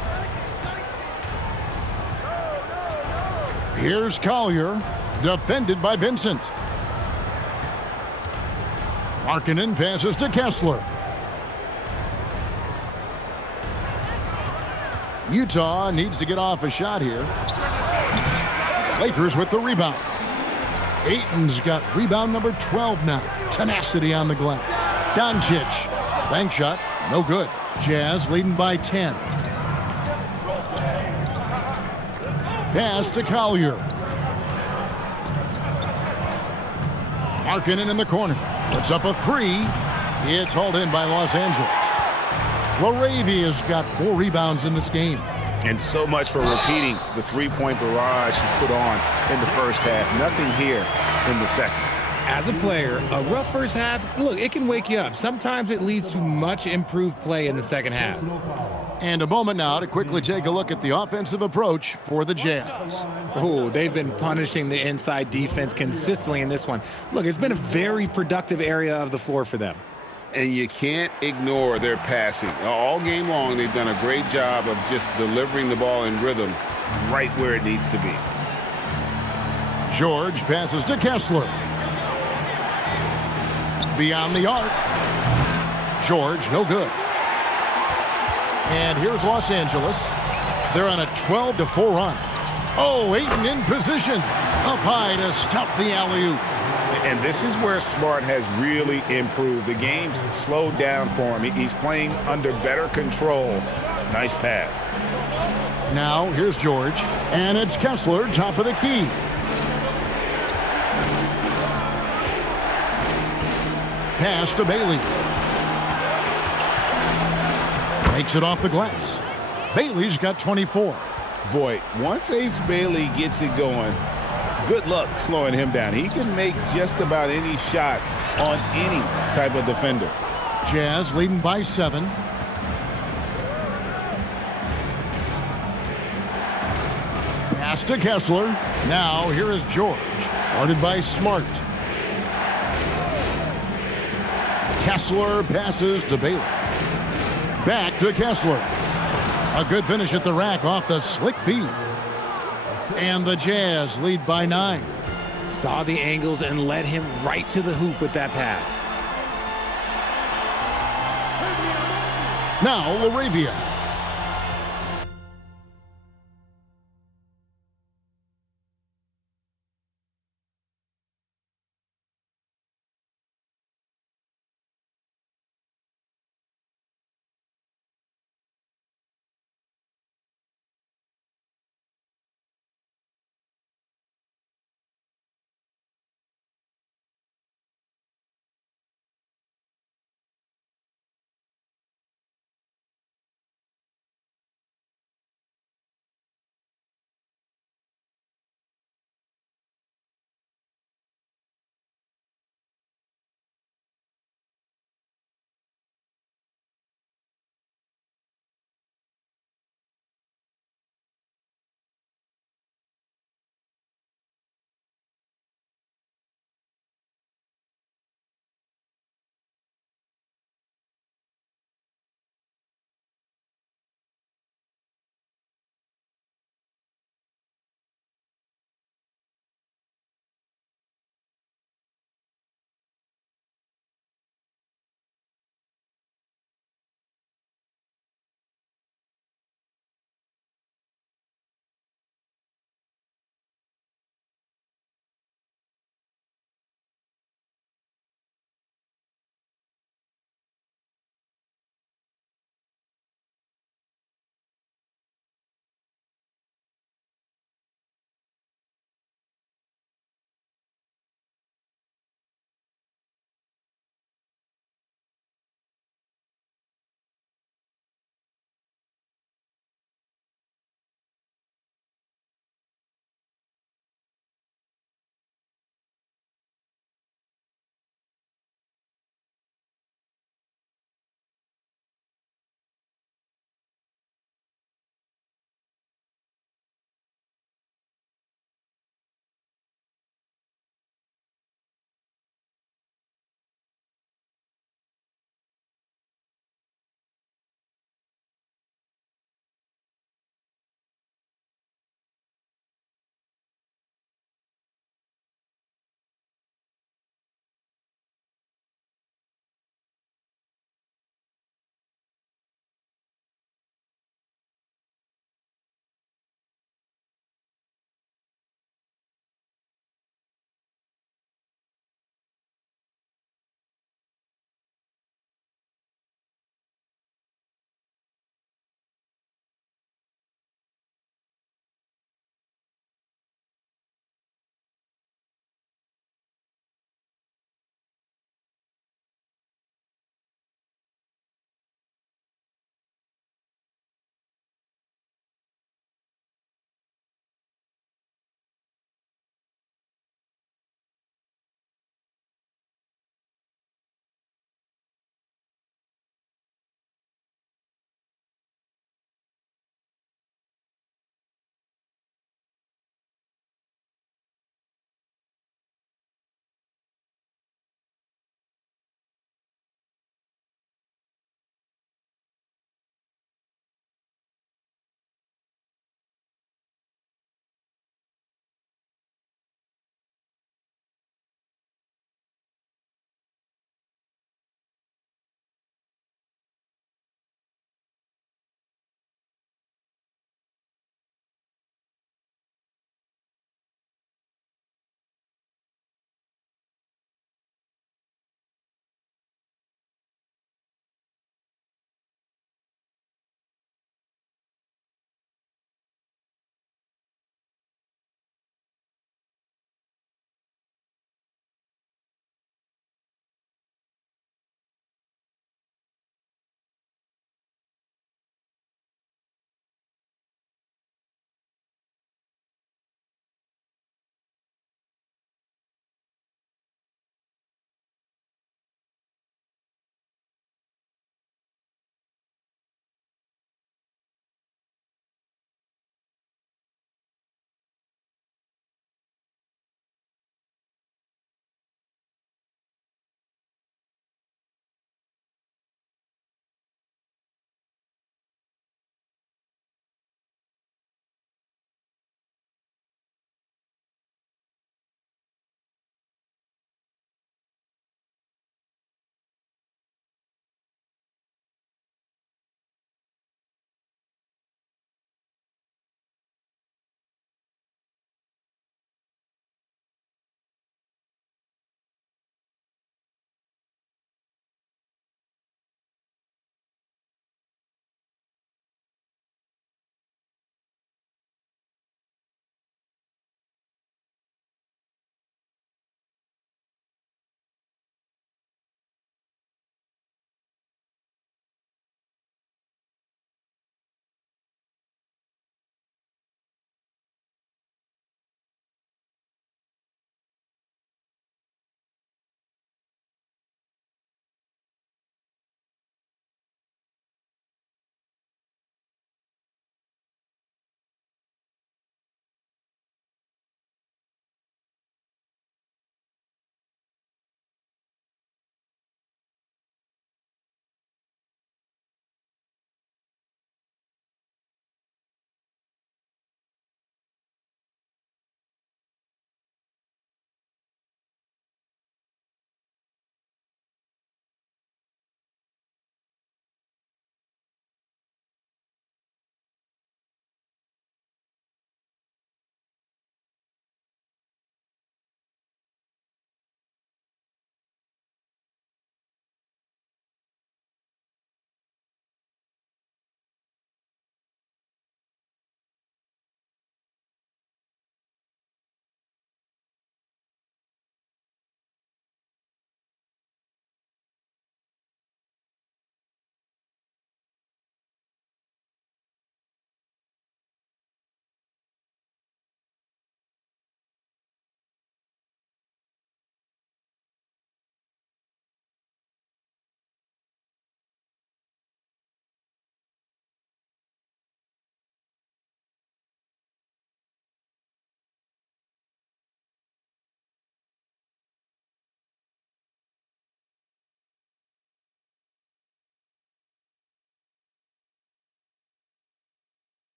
Here's Collier. Defended by Vincent. Markkanen passes to Kessler. Utah needs to get off a shot here. Lakers with the rebound. Ayton's got rebound number 12 now. Tenacity on the glass. Doncic. Bank shot. No good. Jazz leading by 10. Pass to Collier. Markkanen in the corner. Puts up a three. It's hauled in by Los Angeles. Laravia's got 4 rebounds in this game. And so much for repeating the three-point barrage he put on in the first half. Nothing here in the second. As a player, a rough first half, look, it can wake you up. Sometimes it leads to much improved play in the second half. And a moment now to quickly take a look at the offensive approach for the Jazz. Oh, they've been punishing the inside defense consistently in this one. Look, it's been a very productive area of the floor for them. And you can't ignore their passing. All game long, they've done a great job of just delivering the ball in rhythm right where it needs to be. George passes to Kessler. Beyond the arc. George, no good. And here's Los Angeles. They're on a 12-4 run. Oh, Ayton in position. Up high to stuff the alley-oop. And this is where Smart has really improved. The game's slowed down for him. He's playing under better control. Nice pass. Now, here's George. And it's Kessler, top of the key. Pass to Bailey. Makes it off the glass. Bailey's got 24. Boy, once Ace Bailey gets it going, good luck slowing him down. He can make just about any shot on any type of defender. Jazz leading by 7. Pass to Kessler. Now here is George. Guarded by Smart. Kessler passes to Bailey. Back to Kessler. A good finish at the rack off the slick feed. And the Jazz lead by 9. Saw the angles and led him right to the hoop with that pass. Now Laravia.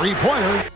three-pointer.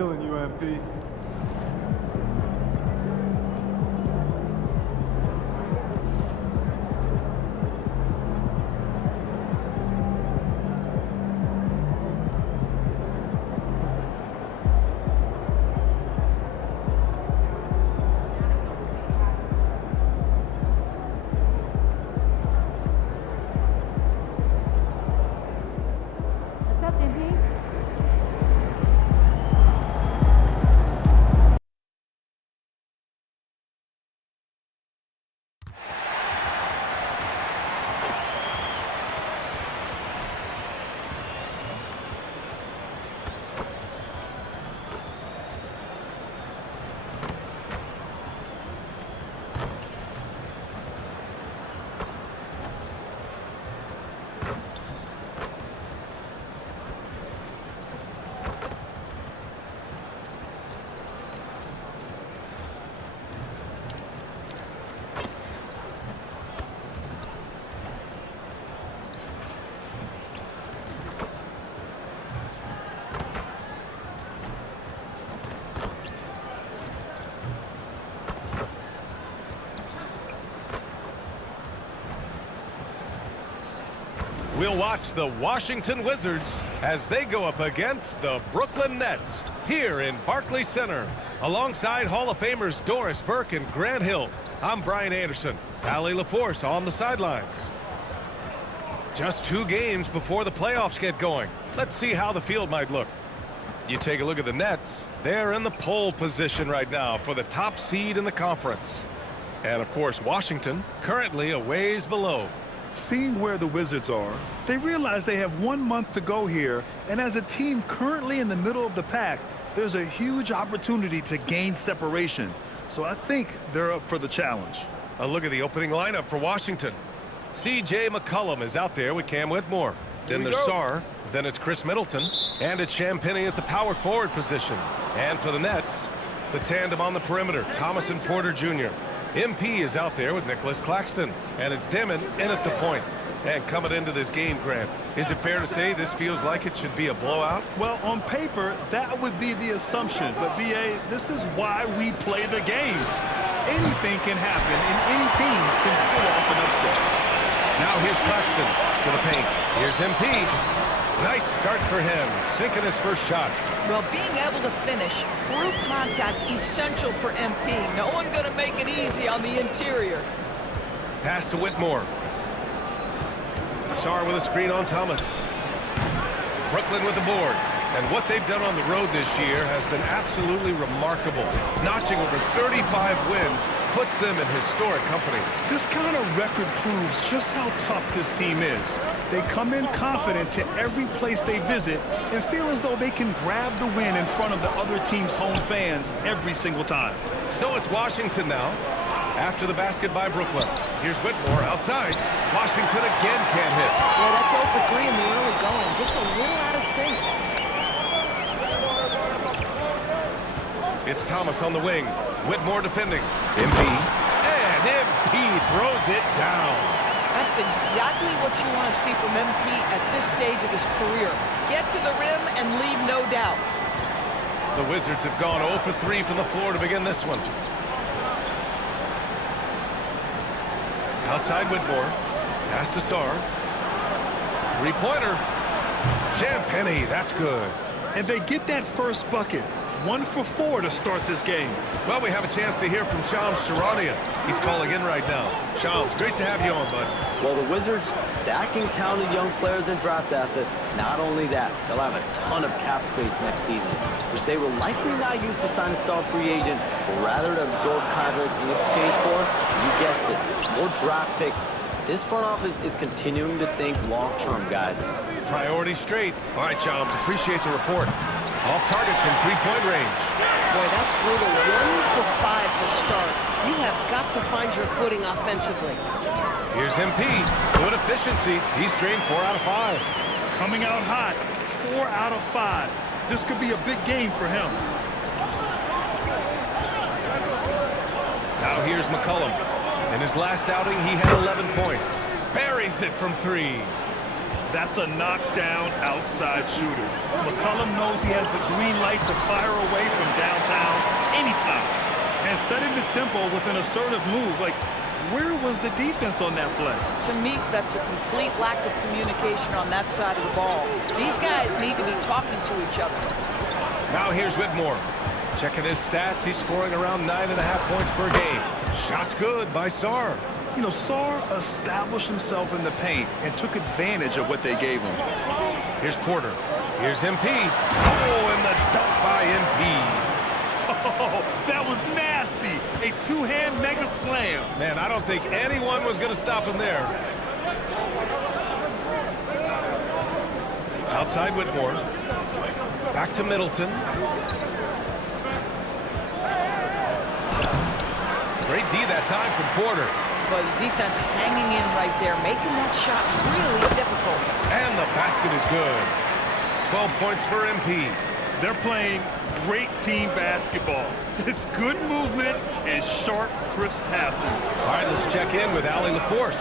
feeling you, MP. What's up, MP? We'll watch the Washington Wizards as they go up against the Brooklyn Nets here in Barclays Center. Alongside Hall of Famers Doris Burke and Grant Hill, I'm Brian Anderson. Allie LaForce on the sidelines. Just 2 games before the playoffs get going. Let's see how the field might look. You take a look at the Nets. They're in the pole position right now for the top seed in the conference. And of course, Washington currently a ways below. Seeing where the Wizards are, they realize they have 1 month to go here, and as a team currently in the middle of the pack, there's a huge opportunity to gain separation. So I think they're up for the challenge. A look at the opening lineup for Washington. C.J. McCollum is out there with Cam Whitmore. Then there's Sarr, then it's Chris Middleton, and it's Champagnie at the power forward position. And for the Nets, the tandem on the perimeter, Thomas and Porter Jr. MP is out there with Nicholas Claxton, and it's Dimon in at the point. And coming into this game, Grant, is it fair to say this feels like it should be a blowout? Well, on paper, that would be the assumption. But, B.A., this is why we play the games. Anything can happen, and any team can pull off an upset. Now here's Claxton to the paint. Here's MP. Nice start for him, sinking his first shot. Well, being able to finish through contact, essential for MP. No one going to make it easy on the interior. Pass to Whitmore. Sarr with a screen on Thomas. Brooklyn with the board. And what they've done on the road this year has been absolutely remarkable. Notching over 35 wins puts them in historic company. This kind of record proves just how tough this team is. They come in confident to every place they visit and feel as though they can grab the win in front of the other team's home fans every single time. So it's Washington now. After the basket by Brooklyn. Here's Whitmore outside. Washington again can't hit. Well, that's 0 for 3 in the early going. Just a little out of sync. It's Thomas on the wing. Whitmore defending. MP. And MP throws it down. That's exactly what you want to see from MP at this stage of his career. Get to the rim and leave no doubt. The Wizards have gone 0 for 3 from the floor to begin this one. Outside Whitmore. Pass to Sarr. Three-pointer. Champagnie, that's good. And they get that first bucket. 1 for 4 to start this game. Well, we have a chance to hear from Shams Charania. He's calling in right now. Shams, great to have you on, bud. Well, the Wizards stacking talented young players and draft assets. Not only that, they'll have a ton of cap space next season, which they will likely not use to sign a star free agent, but rather to absorb contracts in exchange for, you guessed it, more draft picks. This front office is continuing to think long-term, guys. Priority straight. All right, Shams, appreciate the report. Off target from three-point range. Boy, that's brutal. 1 for 5 to start. You have got to find your footing offensively. Here's MP. Good efficiency. He's drained 4 out of 5. Coming out hot. 4 out of 5. This could be a big game for him. Now here's McCollum. In his last outing, he had 11 points. Buries it from 3. That's a knockdown outside shooter. McCollum knows he has the green light to fire away from downtown anytime. And setting the tempo with an assertive move. Like, where was the defense on that play? To me, that's a complete lack of communication on that side of the ball. These guys need to be talking to each other. Now here's Whitmore. Checking his stats, he's scoring around 9.5 points per game. Shot's good by Sarr. You know, Sarr established himself in the paint and took advantage of what they gave him. Here's Porter. Here's MP. Oh, and the dunk by MP. Oh, that was nasty. A two-hand mega slam. Man, I don't think anyone was going to stop him there. Outside Whitmore. Back to Middleton. Great D that time from Porter. But the defense hanging in right there, making that shot really difficult. And the basket is good. 12 points for MP. They're playing great team basketball. It's good movement and sharp, crisp passing. All right, let's check in with Allie LaForce.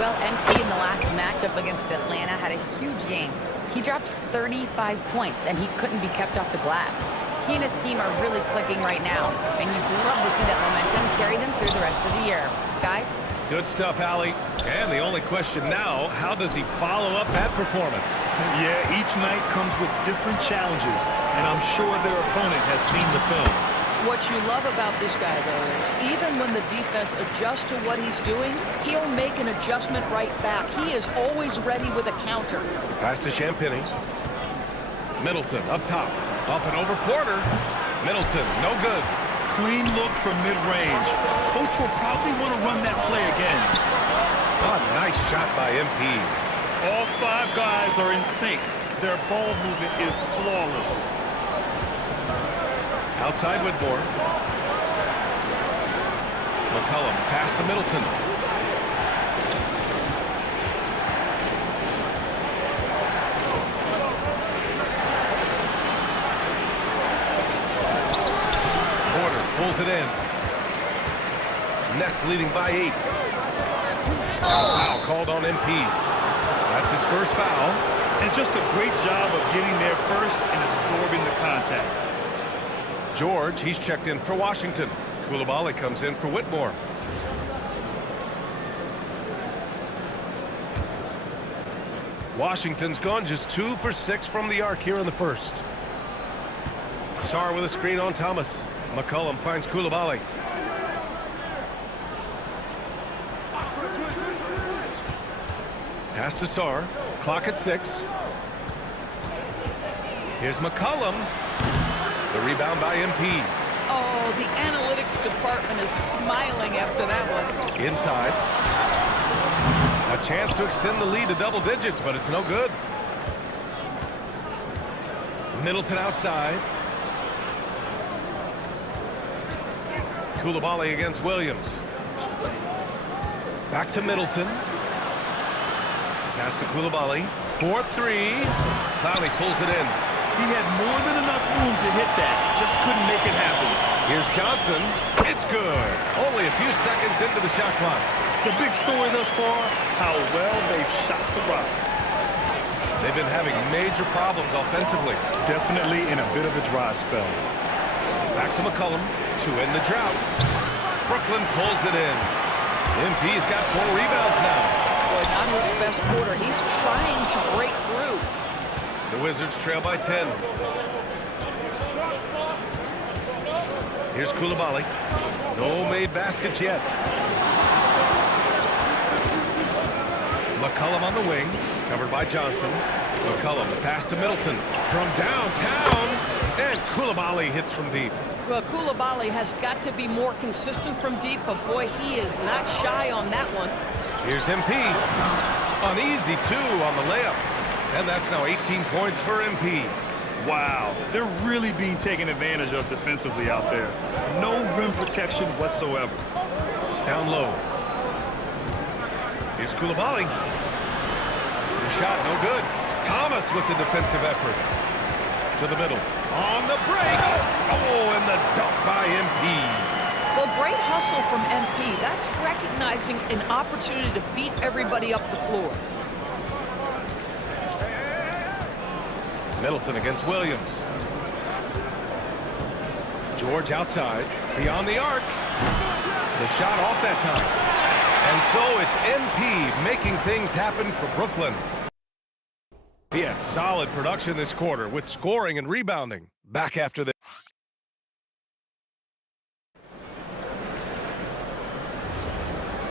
Well, MP in the last matchup against Atlanta had a huge game. He dropped 35 points, and he couldn't be kept off the glass. He and his team are really clicking right now, and you'd love to see that momentum carry them through the rest of the year. Guys? Good stuff, Allie. And the only question now, how does he follow up that performance? Yeah, each night comes with different challenges, and I'm sure their opponent has seen the film. What you love about this guy, though, is even when the defense adjusts to what he's doing, he'll make an adjustment right back. He is always ready with a counter. Pass to Champagny. Middleton up top. Up and over Porter. Middleton, no good. Clean look from mid-range. Coach will probably want to run that play again. Oh, nice shot by MP. All five guys are in sync. Their ball movement is flawless. Outside Whitmore. McCollum, pass to Middleton. Porter pulls it in. Nets leading by 8. Foul called on MP. That's his first foul. And just a great job of getting there first and absorbing the contact. George, he's checked in for Washington. Coulibaly comes in for Whitmore. Washington's gone just 2 for 6 from the arc here in the first. Sarr with a screen on Thomas. McCollum finds Coulibaly. Pass to Sarr. Clock at 6. Here's McCollum. The rebound by MP. Oh, the analytics department is smiling after that one. Inside. A chance to extend the lead to double digits, but it's no good. Middleton outside. Coulibaly against Williams. Back to Middleton. Pass to Coulibaly. 4-3. Clowney pulls it in. He had more than enough room to hit that. Just couldn't make it happen. Here's Johnson. It's good. Only a few seconds into the shot clock. The big story thus far, how well they've shot the rock. They've been having major problems offensively. Definitely in a bit of a dry spell. Back to McCollum to end the drought. Brooklyn pulls it in. MP's got 4 rebounds now. Boy, not his best quarter. He's trying to break through. The Wizards trail by 10. Here's Coulibaly. No made baskets yet. McCollum on the wing, covered by Johnson. McCollum, the pass to Middleton. From downtown, and Coulibaly hits from deep. Well, Coulibaly has got to be more consistent from deep, but boy, he is not shy on that one. Here's MP. An easy 2 on the layup. And that's now 18 points for MP. Wow, they're really being taken advantage of defensively out there. No rim protection whatsoever. Down low. Here's Coulibaly. The shot, no good. Thomas with the defensive effort. To the middle. On the break. Oh, and the dunk by MP. Well, great hustle from MP. That's recognizing an opportunity to beat everybody up the floor. Middleton against Williams. George outside, beyond the arc. The shot off that time. And so it's MP making things happen for Brooklyn. He had solid production this quarter with scoring and rebounding. Back after this.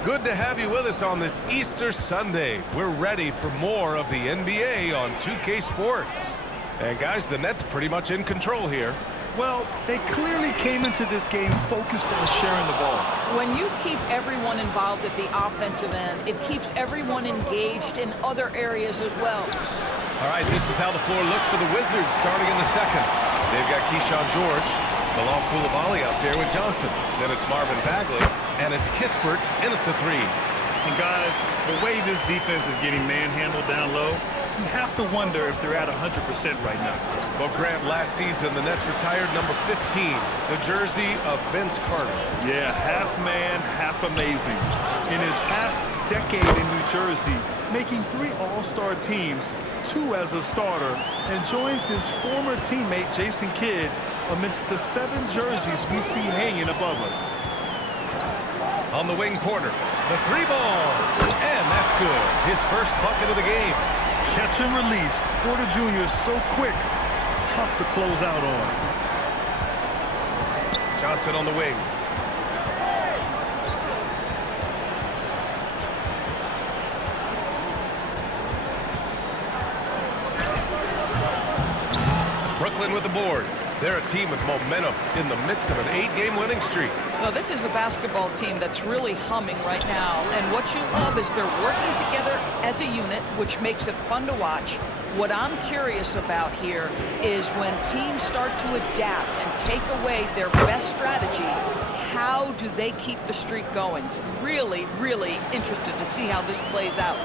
Good to have you with us on this Easter Sunday. We're ready for more of the NBA on 2K Sports. And guys, the Nets pretty much in control here. Well, they clearly came into this game focused on sharing the ball. When you keep everyone involved at the offensive end, it keeps everyone engaged in other areas as well. All right, this is how the floor looks for the Wizards starting in the second. They've got Keyshawn George, Bilal Coulibaly out there with Johnson. Then it's Marvin Bagley, and it's Kispert in at the three. And guys, the way this defense is getting manhandled down low, you have to wonder if they're at 100% right now. Well, Grant, last season, the Nets retired number 15, the jersey of Vince Carter. Yeah, half man, half amazing. In his half-decade in New Jersey, making 3 All-Star teams, 2 as a starter, and joins his former teammate Jason Kidd amidst the 7 jerseys we see hanging above us. On the wing, Porter, the 3 ball, and that's good. His first bucket of the game. Catch and release. Porter Jr. is so quick, tough to close out on. Johnson on the wing. Brooklyn with the board. They're a team with momentum in the midst of an 8-game winning streak. Well, this is a basketball team that's really humming right now. And what you love is they're working together as a unit, which makes it fun to watch. What I'm curious about here is when teams start to adapt and take away their best strategy, how do they keep the streak going? Really, really interested to see how this plays out.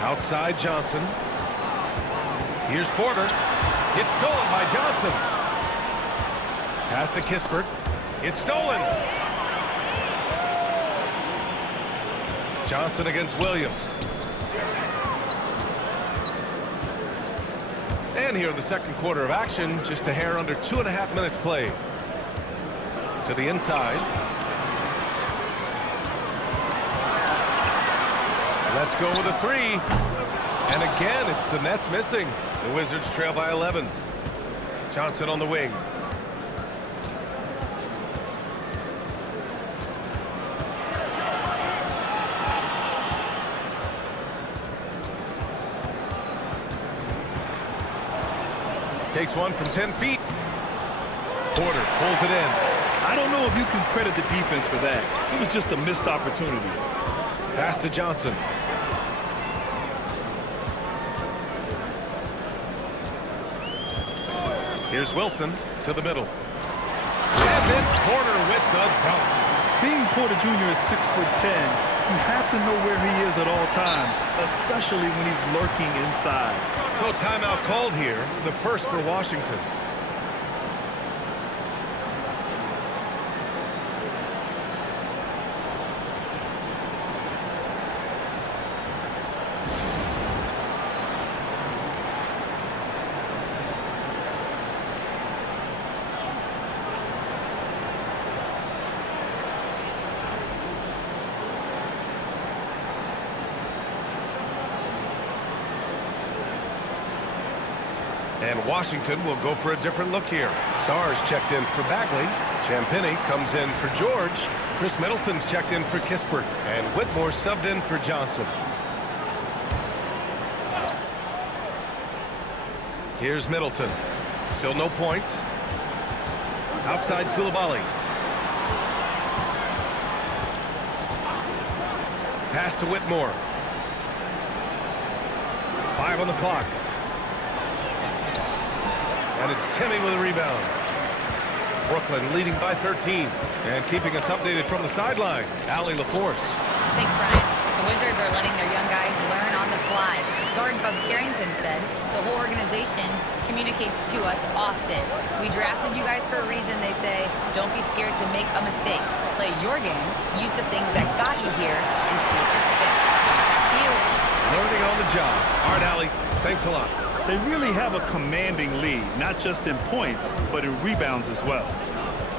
Outside Johnson. Here's Porter. It's stolen by Johnson. Pass to Kispert. It's stolen. Johnson against Williams. And here in the second quarter of action, just a hair under 2.5 minutes played. To the inside. Let's go with a 3. And again, it's the Nets missing. The Wizards trail by 11. Johnson on the wing. Takes one from 10 feet. Porter pulls it in. I don't know if you can credit the defense for that. It was just a missed opportunity. Pass to Johnson. Here's Wilson to the middle. And then Porter with the dunk. Being Porter Jr. is 6'10", you have to know where he is at all times, especially when he's lurking inside. So timeout called here, the first for Washington. And Washington will go for a different look here. Sars checked in for Bagley. Champagnie comes in for George. Chris Middleton's checked in for Kispert. And Whitmore subbed in for Johnson. Here's Middleton. Still no points. Outside Coulibaly. Pass to Whitmore. 5 on the clock. And it's Timmy with a rebound. Brooklyn leading by 13. And keeping us updated from the sideline, Allie LaForce. Thanks, Brian. The Wizards are letting their young guys learn on the fly. Guard Bub Carrington said, the whole organization communicates to us often. We drafted you guys for a reason, they say. Don't be scared to make a mistake. Play your game, use the things that got you here, and see if it sticks. Back to you. learning on the job. All right, Allie, thanks a lot. They really have a commanding lead, not just in points, but in rebounds as well.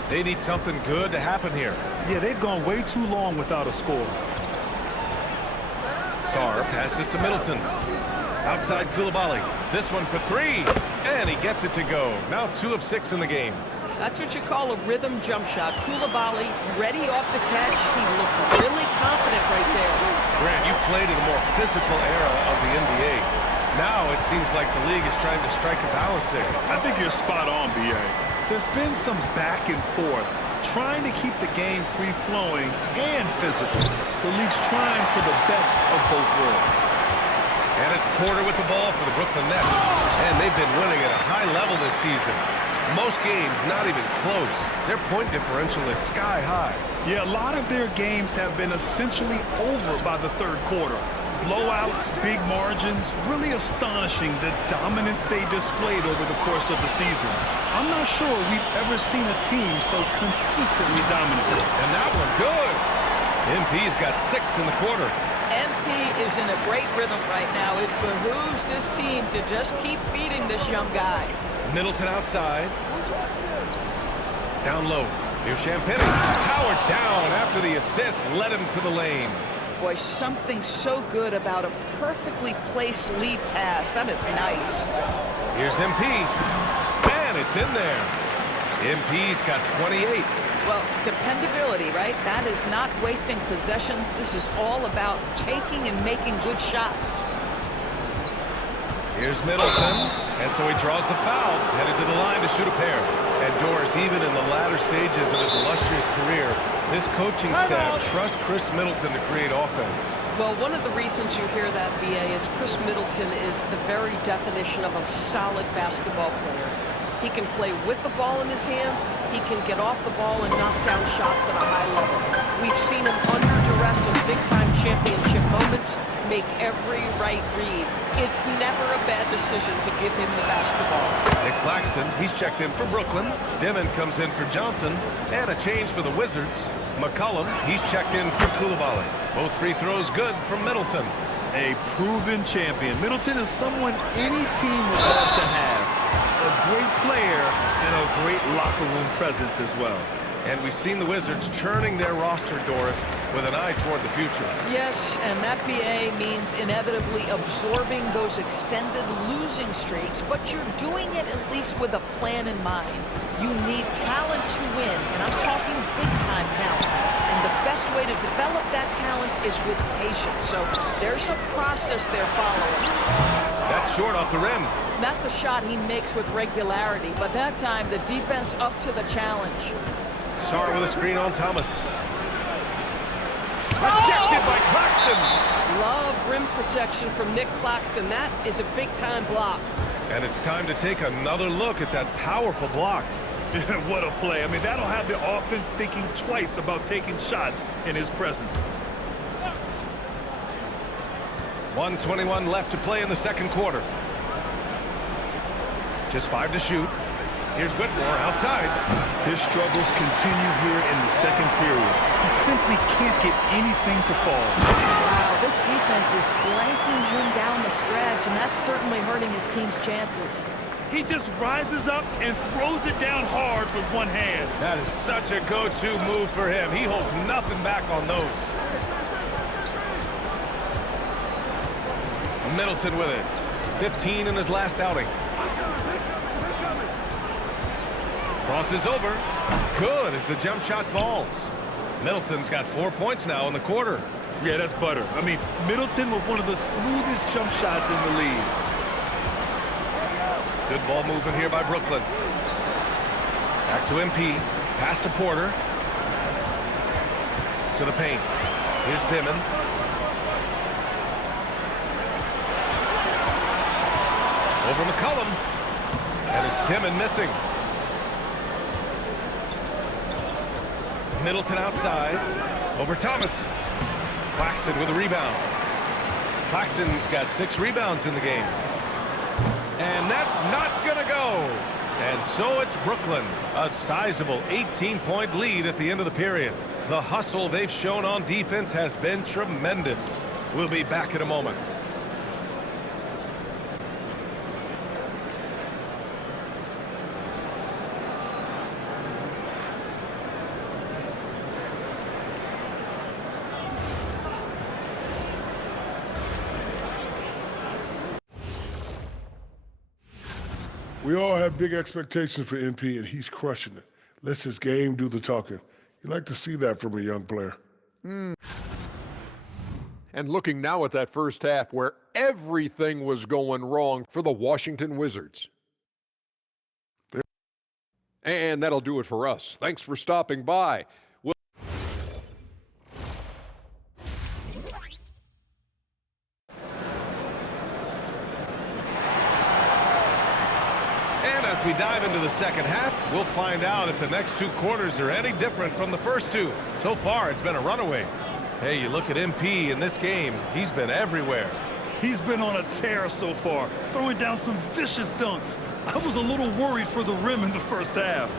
They need something good to happen here. Yeah, they've gone way too long without a score. Sarr passes to Middleton. Outside Koulibaly. This one for three. And he gets it to go. Now 2 of 6 in the game. That's what you call a rhythm jump shot. Koulibaly ready off the catch. He looked really confident right there. Grant, you played in a more physical era of the NBA. Now it seems like the league is trying to strike a balance there. I think you're spot on, B.A. There's been some back and forth, trying to keep the game free-flowing and physical. The league's trying for the best of both worlds. And it's Porter with the ball for the Brooklyn Nets. And they've been winning at a high level this season. Most games not even close. Their point differential is sky high. Yeah, a lot of their games have been essentially over by the third quarter. Blowouts, big margins, really astonishing the dominance they displayed over the course of the season. I'm not sure we've ever seen a team so consistently dominant. And that one good. MP's got 6 in the quarter. MP is in a great rhythm right now. It behooves this team to just keep feeding this young guy. Middleton outside. Down low. Here's Champagnie. Powered down after the assist led him to the lane. Boy, something so good about a perfectly placed lead pass. That is nice. Here's MP. And it's in there. MP's got 28. Well, dependability, right? That is not wasting possessions. This is all about taking and making good shots. Here's Middleton. And so he draws the foul. Headed to the line to shoot a pair. And Doris, even in the latter stages of his illustrious career, this coaching staff trusts Chris Middleton to create offense. Well, one of the reasons you hear that, B.A., is Chris Middleton is the very definition of a solid basketball player. He can play with the ball in his hands. He can get off the ball and knock down shots at a high level. We've seen him under duress in big-time championship moments make every right read. It's never a bad decision to give him the basketball. Nick Claxton, he's checked in for Brooklyn. Dimon comes in for Johnson. And a change for the Wizards. McCollum, he's checked in for Koulibaly. Both free throws good from Middleton. A proven champion. Middleton is someone any team would love to have. A great player and a great locker room presence as well. And we've seen the Wizards churning their roster, Doris, with an eye toward the future. Yes, and that, BA, means inevitably absorbing those extended losing streaks, but you're doing it at least with a plan in mind. You need talent to win, and I'm talking big-time talent. And the best way to develop that talent is with patience. So there's a process they're following. That's short off the rim. That's a shot he makes with regularity, but that time the defense up to the challenge. Sarr with a screen on Thomas. Rejected by Claxton. Love rim protection from Nick Claxton. That is a big-time block. And it's time to take another look at that powerful block. What a play. I mean, that'll have the offense thinking twice about taking shots in his presence. 1:21 left to play in the second quarter. Just 5 to shoot. Here's Whitmore outside. His struggles continue here in the second period. He simply can't get anything to fall. Wow, this defense is blanking him down the stretch, and that's certainly hurting his team's chances. He just rises up and throws it down hard with one hand. That is such a go-to move for him. He holds nothing back on those. Middleton with it. 15 in his last outing. Crosses over. Good as the jump shot falls. Middleton's got 4 points now in the quarter. Yeah, that's butter. I mean, Middleton with one of the smoothest jump shots in the league. Good ball movement here by Brooklyn. Back to MP. Pass to Porter. To the paint. Here's Dimon. Over McCollum. And it's Dimon missing. Middleton outside. Over Thomas. Claxton with a rebound. Claxton's got 6 rebounds in the game. And that's not going to go. And so it's Brooklyn. A sizable 18-point lead at the end of the period. The hustle they've shown on defense has been tremendous. We'll be back in a moment. We all have big expectations for MP, and he's crushing it. Lets his game do the talking. You like to see that from a young player. And looking now at that first half where everything was going wrong for the Washington Wizards. And that'll do it for us. Thanks for stopping by. And as we dive into the second half, we'll find out if the next two quarters are any different from the first two. So far, it's been a runaway. Hey, you look at MP in this game, he's been everywhere. He's been on a tear so far, throwing down some vicious dunks. I was a little worried for the rim in the first half.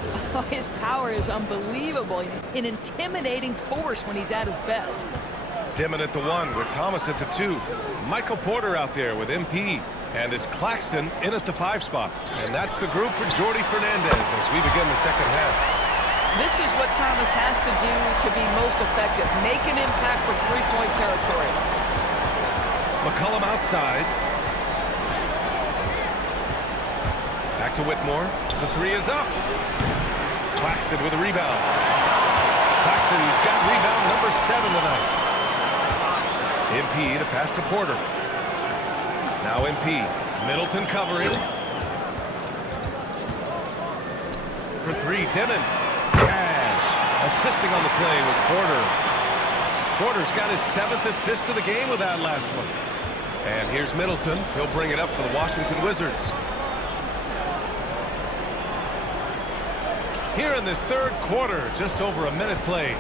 His power is unbelievable, an intimidating force when he's at his best. Dimon at the 1 with Thomas at the 2. Michael Porter out there with MP. And it's Claxton in at the 5 spot. And that's the group for Jordi Fernandez as we begin the second half. This is what Thomas has to do to be most effective. Make an impact from three-point territory. McCollum outside. Back to Whitmore. The 3 is up. Claxton with a rebound. Claxton's got rebound number 7 tonight. MP to pass to Porter. Now MP. Middleton covering. For 3, Dimon. Cash. Assisting on the play with Porter. Porter's got his 7th assist of the game with that last one. And here's Middleton. He'll bring it up for the Washington Wizards. Here in this third quarter, just over a minute played.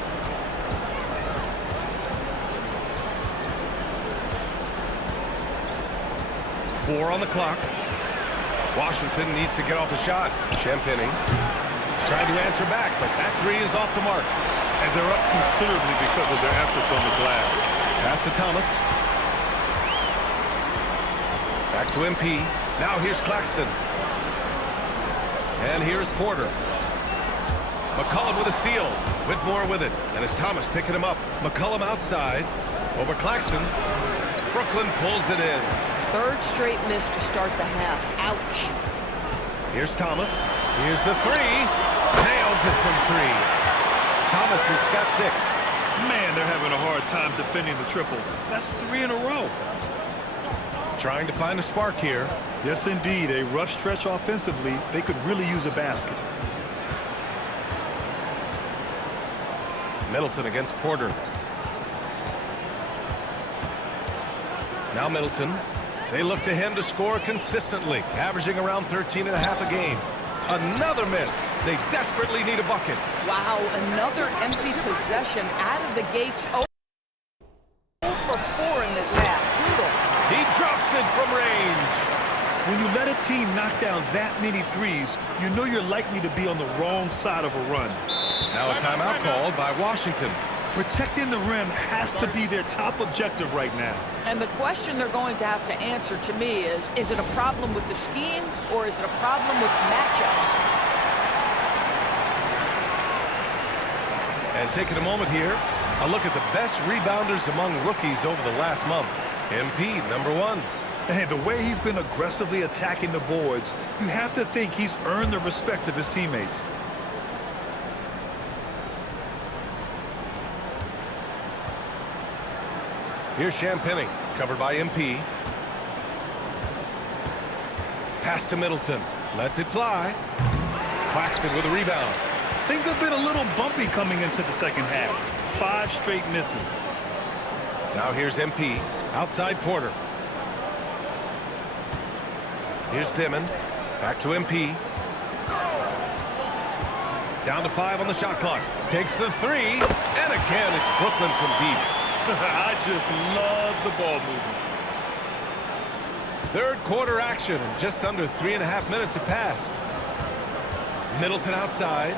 Four on the clock. Washington needs to get off a shot. Champagny trying to answer back, but that 3 is off the mark. And they're up considerably because of their efforts on the glass. Pass to Thomas. Back to MP. Now here's Claxton. And here's Porter. McCollum with a steal. Whitmore with it. And it's Thomas picking him up. McCollum outside. Over Claxton. Brooklyn pulls it in. Third straight miss to start the half. Ouch. Here's Thomas. Here's the 3. Nails it from 3. Thomas has got 6. Man, they're having a hard time defending the triple. That's 3 in a row. Trying to find a spark here. Yes, indeed. A rough stretch offensively. They could really use a basket. Middleton against Porter. Now Middleton. They look to him to score consistently, averaging around 13.5 a game. Another miss. They desperately need a bucket. Wow, another empty possession out of the gates. 0 for 4 in this half. Brutal. He drops it from range. When you let a team knock down that many threes, you know you're likely to be on the wrong side of a run. Now a timeout called by Washington. Protecting the rim has to be their top objective right now. And the question they're going to have to answer to me is it a problem with the scheme or is it a problem with matchups? And taking a moment here, a look at the best rebounders among rookies over the last month. MP, number 1. Hey, the way he's been aggressively attacking the boards, you have to think he's earned the respect of his teammates. Here's Champagny, covered by MP. Pass to Middleton. Lets it fly. Claxton with a rebound. Things have been a little bumpy coming into the second half. 5 straight misses. Now here's MP. Outside Porter. Here's Dimon. Back to MP. Down to 5 on the shot clock. Takes the 3. And again, it's Brooklyn from deep. I just love the ball movement. Third quarter action, and just under 3.5 minutes have passed. Middleton outside.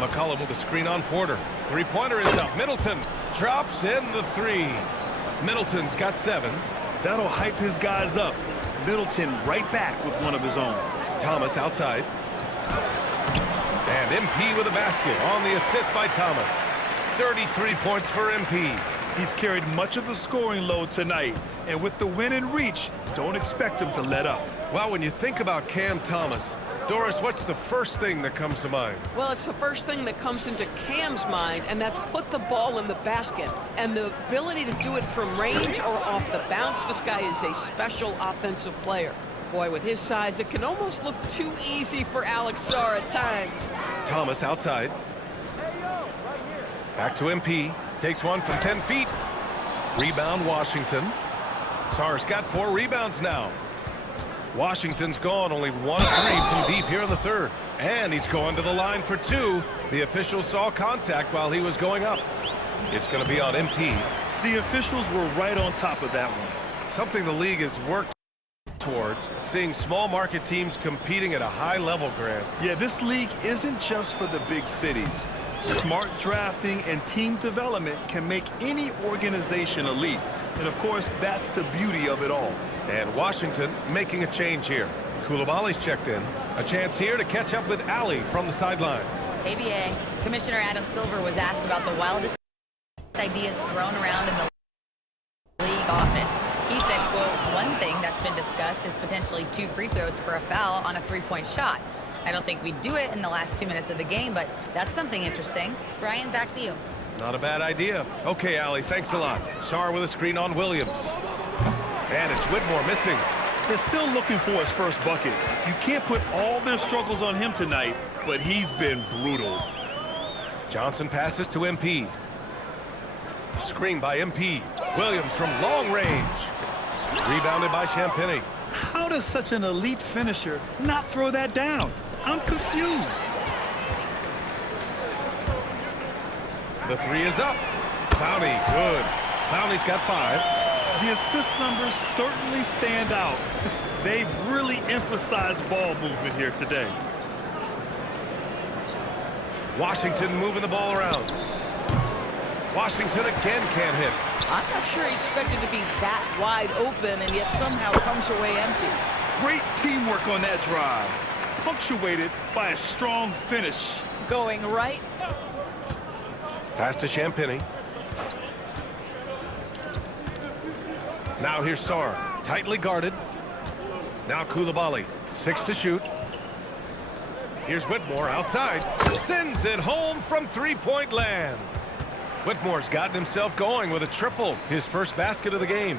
McCollum with a screen on Porter. Three-pointer is up. Middleton drops in the 3. Middleton's got 7. That'll hype his guys up. Middleton right back with one of his own. Thomas outside. And MP with a basket on the assist by Thomas. 33 points for MP. He's carried much of the scoring load tonight. And with the win in reach, don't expect him to let up. Well, when you think about Cam Thomas, Doris, what's the first thing that comes to mind? Well, it's the first thing that comes into Cam's mind, and that's put the ball in the basket. And the ability to do it from range or off the bounce, this guy is a special offensive player. Boy, with his size, it can almost look too easy for Alex Sarr at times. Thomas outside. Back to MP. Takes one from 10 feet. Rebound, Washington. Sarr's got 4 rebounds now. Washington's gone only 1-3 from deep here in the third. And he's going to the line for 2. The official saw contact while he was going up. It's going to be on MP. The officials were right on top of that one. Something the league has worked towards, seeing small market teams competing at a high level, Grant. Yeah, this league isn't just for the big cities. Smart drafting and team development can make any organization elite. And of course, that's the beauty of it all. And Washington making a change here. Koulibaly's checked in. A chance here to catch up with Ali from the sideline. ABA, Commissioner Adam Silver was asked about the wildest ideas thrown around in the league office. He said, quote, one thing that's been discussed is potentially 2 free throws for a foul on a 3-point shot. I don't think we'd do it in the last 2 minutes of the game, but that's something interesting. Brian, back to you. Not a bad idea. Okay, Ali, thanks a lot. Sarr with a screen on Williams. And it's Whitmore missing. They're still looking for his first bucket. You can't put all their struggles on him tonight, but he's been brutal. Johnson passes to MP. Screen by MP. Williams from long range. Rebounded by Champagny. How does such an elite finisher not throw that down? I'm confused. The 3 is up. Clowney, good. Clowney's got 5. The assist numbers certainly stand out. They've really emphasized ball movement here today. Washington moving the ball around. Washington again can't hit. I'm not sure he expected to be that wide open and yet somehow comes away empty. Great teamwork on that drive, punctuated by a strong finish. Going right. Pass to Champagny. Now here's Sarr, tightly guarded. Now Koulibaly, 6 to shoot. Here's Whitmore outside. Sends it home from 3-point land. Whitmore's gotten himself going with a triple, his first basket of the game.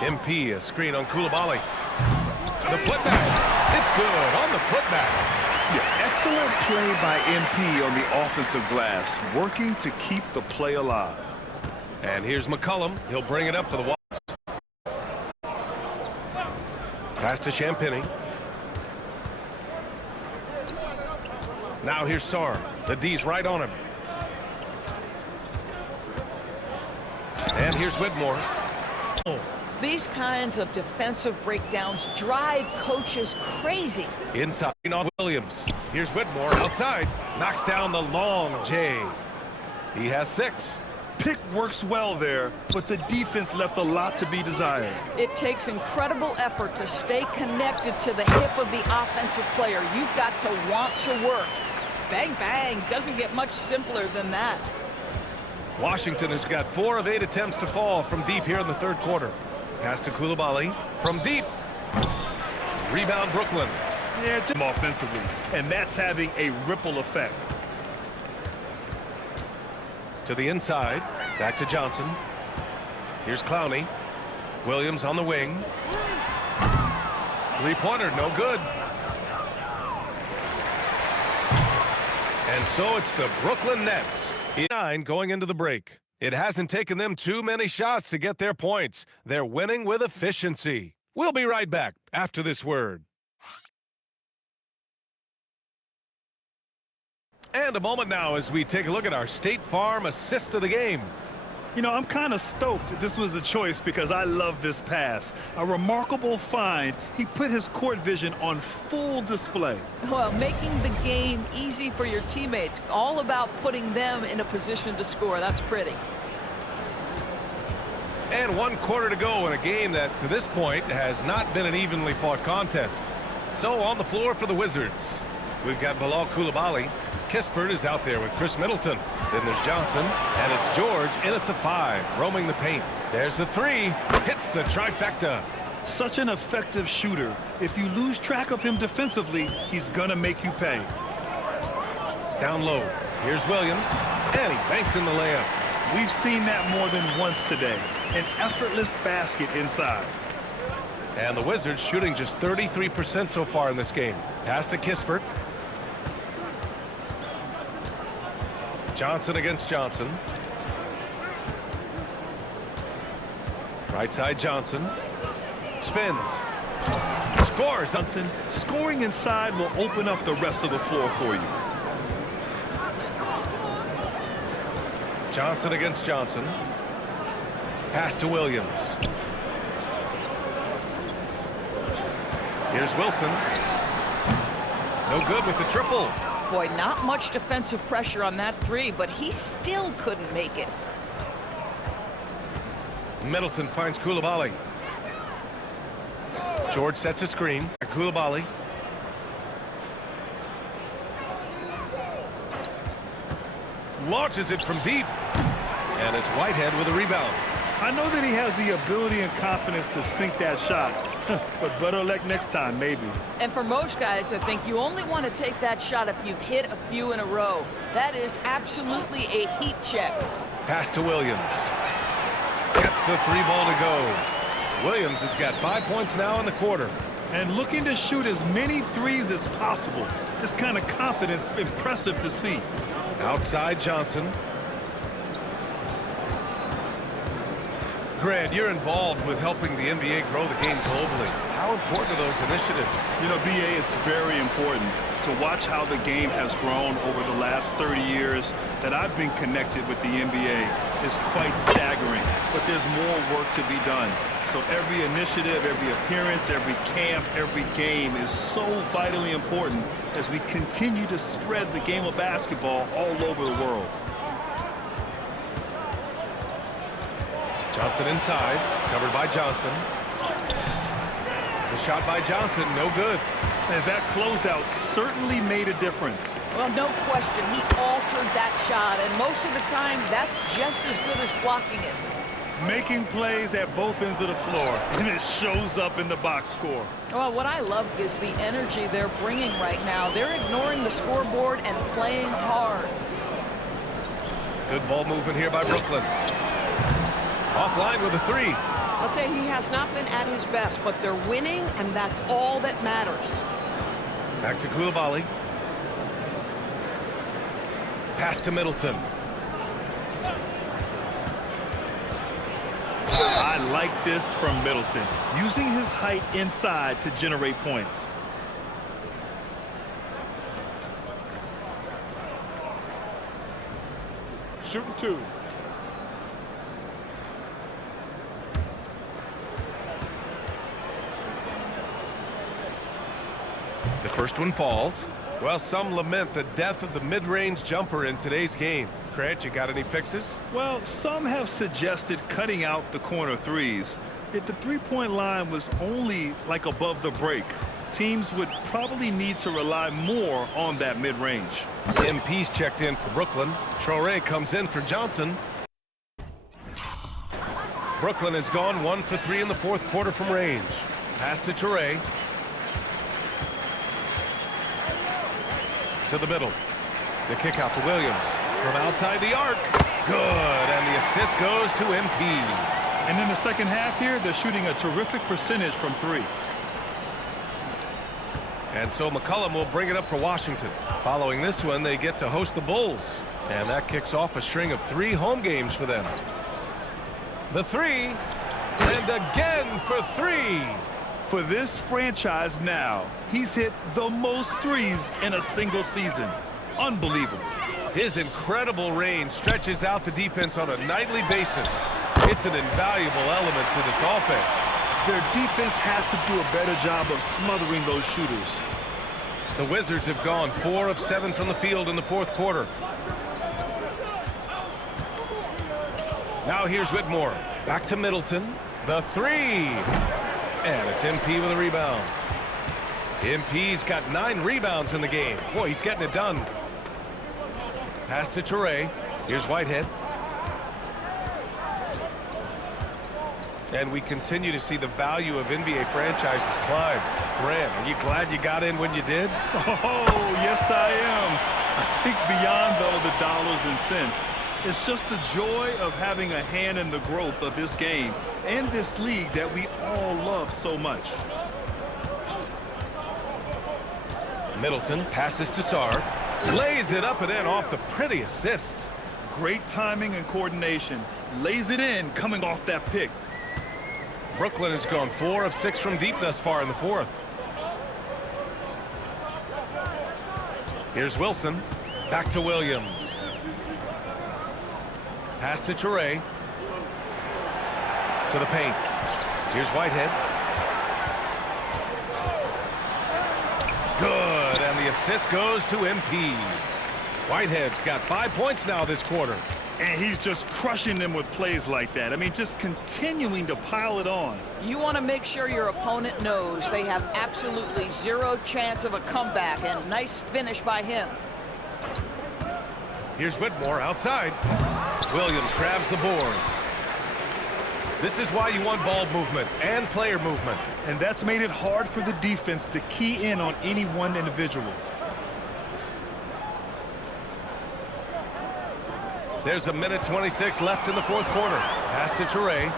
MP, a screen on Koulibaly. The putback. It's good on the putback. Yeah, excellent play by MP on the offensive glass, working to keep the play alive. And here's McCollum. He'll bring it up for the Wasps. Pass to Champagny. Now here's Sarr. The D's right on him. And here's Whitmore. These kinds of defensive breakdowns drive coaches crazy. Inside on Williams. Here's Whitmore outside. Knocks down the long J. He has 6. Pick works well there, but the defense left a lot to be desired. It takes incredible effort to stay connected to the hip of the offensive player. You've got to want to work. Bang, bang. Doesn't get much simpler than that. Washington has got 4 of 8 attempts to fall from deep here in the third quarter. Pass to Koulibaly from deep. Rebound Brooklyn. Yeah, just offensively, and that's having a ripple effect. To the inside. Back to Johnson. Here's Clowney. Williams on the wing. 3-pointer, no good. And so it's the Brooklyn Nets. 9 going into the break. It hasn't taken them too many shots to get their points. They're winning with efficiency. We'll be right back after this word. And a moment now as we take a look at our State Farm assist of the game. You know, I'm kind of stoked this was a choice because I love this pass. A remarkable find. He put his court vision on full display. Well, making the game easy for your teammates. All about putting them in a position to score. That's pretty. And 1 quarter to go in a game that, to this point, has not been an evenly fought contest. So on the floor for the Wizards, we've got Bilal Koulibaly. Kispert is out there with Chris Middleton. Then there's Johnson, and it's George in at the 5, roaming the paint. There's the 3, hits the trifecta. Such an effective shooter. If you lose track of him defensively, he's gonna make you pay. Down low, here's Williams, and he banks in the layup. We've seen that more than once today. An effortless basket inside. And the Wizards shooting just 33% so far in this game. Pass to Kispert. Johnson against Johnson. Right side Johnson. Spins. Scores. Johnson, scoring inside will open up the rest of the floor for you. Johnson against Johnson. Pass to Williams. Here's Wilson. No good with the triple. Boy, not much defensive pressure on that 3, but he still couldn't make it. Middleton finds Koulibaly. George sets a screen. Koulibaly. Launches it from deep. And it's Whitehead with a rebound. I know that he has the ability and confidence to sink that shot, but better luck next time, maybe. And for most guys, I think you only want to take that shot if you've hit a few in a row. That is absolutely a heat check. Pass to Williams. Gets the 3 ball to go. Williams has got 5 points now in the quarter. And looking to shoot as many threes as possible. This kind of confidence, impressive to see. Outside Johnson. Grant, you're involved with helping the NBA grow the game globally. How important are those initiatives? You know, BA, it's very important to watch how the game has grown over the last 30 years that I've been connected with the NBA. Is quite staggering, but there's more work to be done. So every initiative, every appearance, every camp, every game is so vitally important as we continue to spread the game of basketball all over the world. Johnson inside, covered by Johnson. The shot by Johnson, no good. And that closeout certainly made a difference. Well, no question, he altered that shot, and most of the time, that's just as good as blocking it. Making plays at both ends of the floor, and it shows up in the box score. Well, what I love is the energy they're bringing right now. They're ignoring the scoreboard and playing hard. Good ball movement here by Brooklyn. Offline with a 3. I'll tell you, he has not been at his best, but they're winning, and that's all that matters. Back to Koulibaly. Pass to Middleton. I like this from Middleton, using his height inside to generate points. Shooting 2. The first one falls. Well, some lament the death of the mid-range jumper in today's game. Grant, you got any fixes? Well, some have suggested cutting out the corner threes. If the three-point line was only like above the break, teams would probably need to rely more on that mid-range. MP's checked in for Brooklyn. Traore comes in for Johnson. Brooklyn has gone 1 for 3 in the fourth quarter from range. Pass to Traore. To the middle. The kick out to Williams. From outside the arc. Good. And the assist goes to MP. And in the second half here, they're shooting a terrific percentage from 3. And so McCollum will bring it up for Washington. Following this one, they get to host the Bulls. And that kicks off a string of 3 home games for them. The 3. And again for 3. For this franchise now, he's hit the most threes in a single season. Unbelievable. His incredible range stretches out the defense on a nightly basis. It's an invaluable element to this offense. Their defense has to do a better job of smothering those shooters. The Wizards have gone 4 of 7 from the field in the fourth quarter. Now here's Whitmore. Back to Middleton. The 3. And it's MP with a rebound. MP's got 9 rebounds in the game. Boy, he's getting it done. Pass to Traore. Here's Whitehead. And we continue to see the value of NBA franchises climb. Grant, are you glad you got in when you did? Oh, yes, I am. I think beyond all the dollars and cents, it's just the joy of having a hand in the growth of this game and this league that we all love so much. Middleton passes to Sarr. Lays it up and in off the pretty assist. Great timing and coordination. Lays it in coming off that pick. Brooklyn has gone 4 of 6 from deep thus far in the fourth. Here's Wilson. Back to Williams. Pass to Toure. To the paint. Here's Whitehead. Good, and the assist goes to MP. Whitehead's got 5 points now this quarter. And he's just crushing them with plays like that. I mean, just continuing to pile it on. You want to make sure your opponent knows they have absolutely zero chance of a comeback, and nice finish by him. Here's Whitmore outside. Williams grabs the board. This is why you want ball movement and player movement. And that's made it hard for the defense to key in on any one individual. There's a minute 26 left in the fourth quarter. Pass to Toure.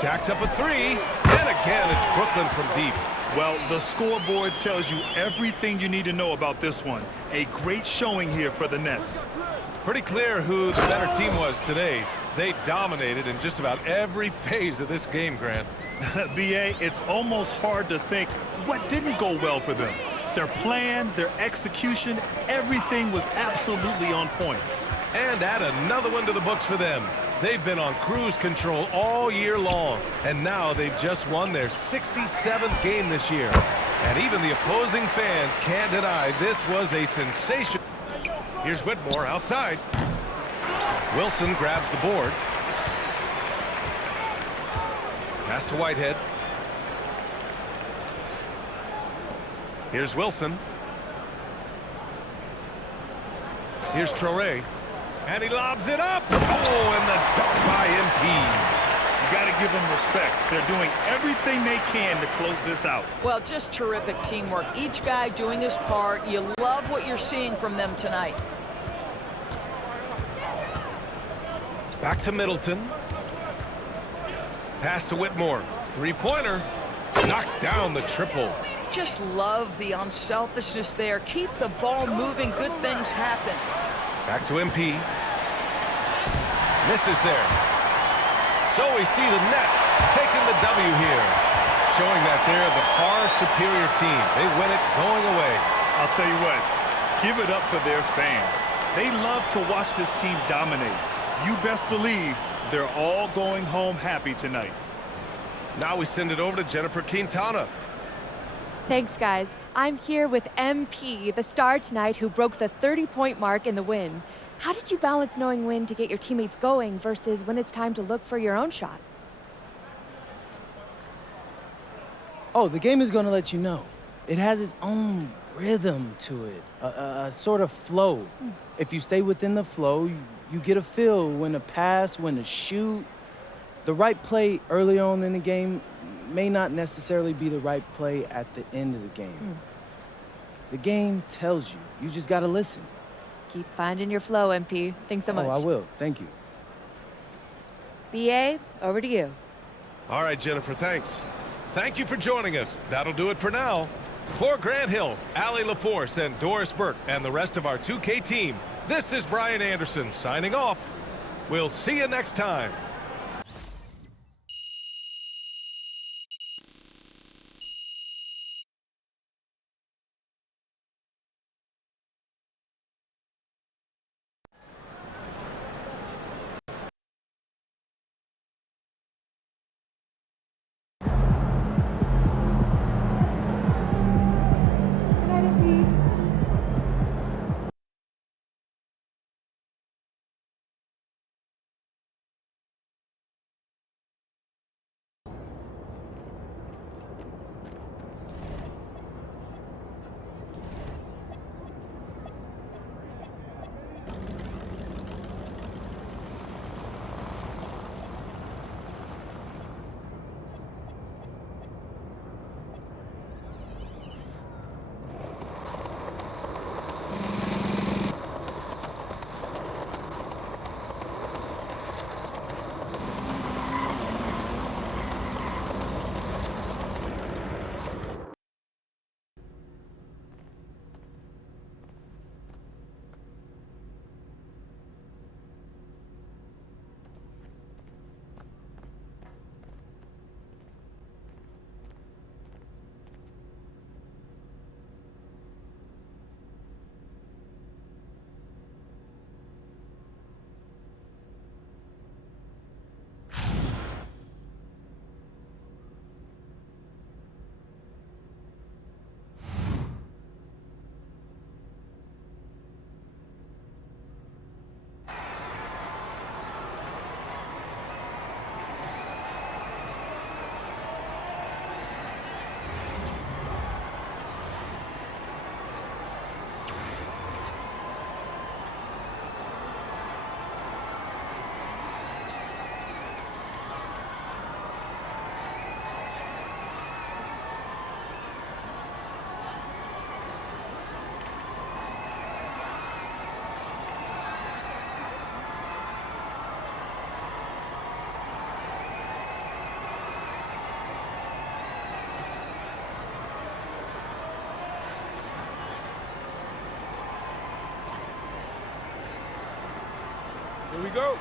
Jacks up a 3. And again, it's Brooklyn from deep. Well, the scoreboard tells you everything you need to know about this one. A great showing here for the Nets. Pretty clear who the better team was today. They dominated in just about every phase of this game, Grant. B.A., it's almost hard to think what didn't go well for them. Their plan, their execution, everything was absolutely on point. And add another one to the books for them. They've been on cruise control all year long, and now they've just won their 67th game this year. And even the opposing fans can't deny this was a sensation. Here's Whitmore outside. Wilson grabs the board. Pass to Whitehead. Here's Wilson. Here's Traore. And he lobs it up. Oh, and the dunk by MP. You got to give them respect. They're doing everything they can to close this out. Well, just terrific teamwork. Each guy doing his part. You love what you're seeing from them tonight. Back to Middleton. Pass to Whitmore. Three-pointer. Knocks down the triple. Just love the unselfishness there. Keep the ball moving. Good things happen. Back to MP. Misses there. So we see the Nets taking the W here, showing that they're the far superior team. They win it going away. I'll tell you what, give it up for their fans. They love to watch this team dominate. You best believe they're all going home happy tonight. Now we send it over to Jennifer Quintana. Thanks, guys. I'm here with MP, the star tonight who broke the 30-point mark in the win. How did you balance knowing when to get your teammates going versus when it's time to look for your own shot? Oh, the game is going to let you know. It has its own rhythm to it, a sort of flow. If you stay within the flow, you get a feel when to pass, when to shoot. The right play early on in the game may not necessarily be the right play at the end of the game. The game tells you. You just got to listen. Keep finding your flow, MP. Thanks so much. Oh, I will. Thank you. BA, over to you. All right, Jennifer, thanks. Thank you for joining us. That'll do it for now. For Grant Hill, Allie LaForce, and Doris Burke, and the rest of our 2K team, this is Brian Anderson signing off. We'll see you next time. Here we go.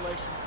violation.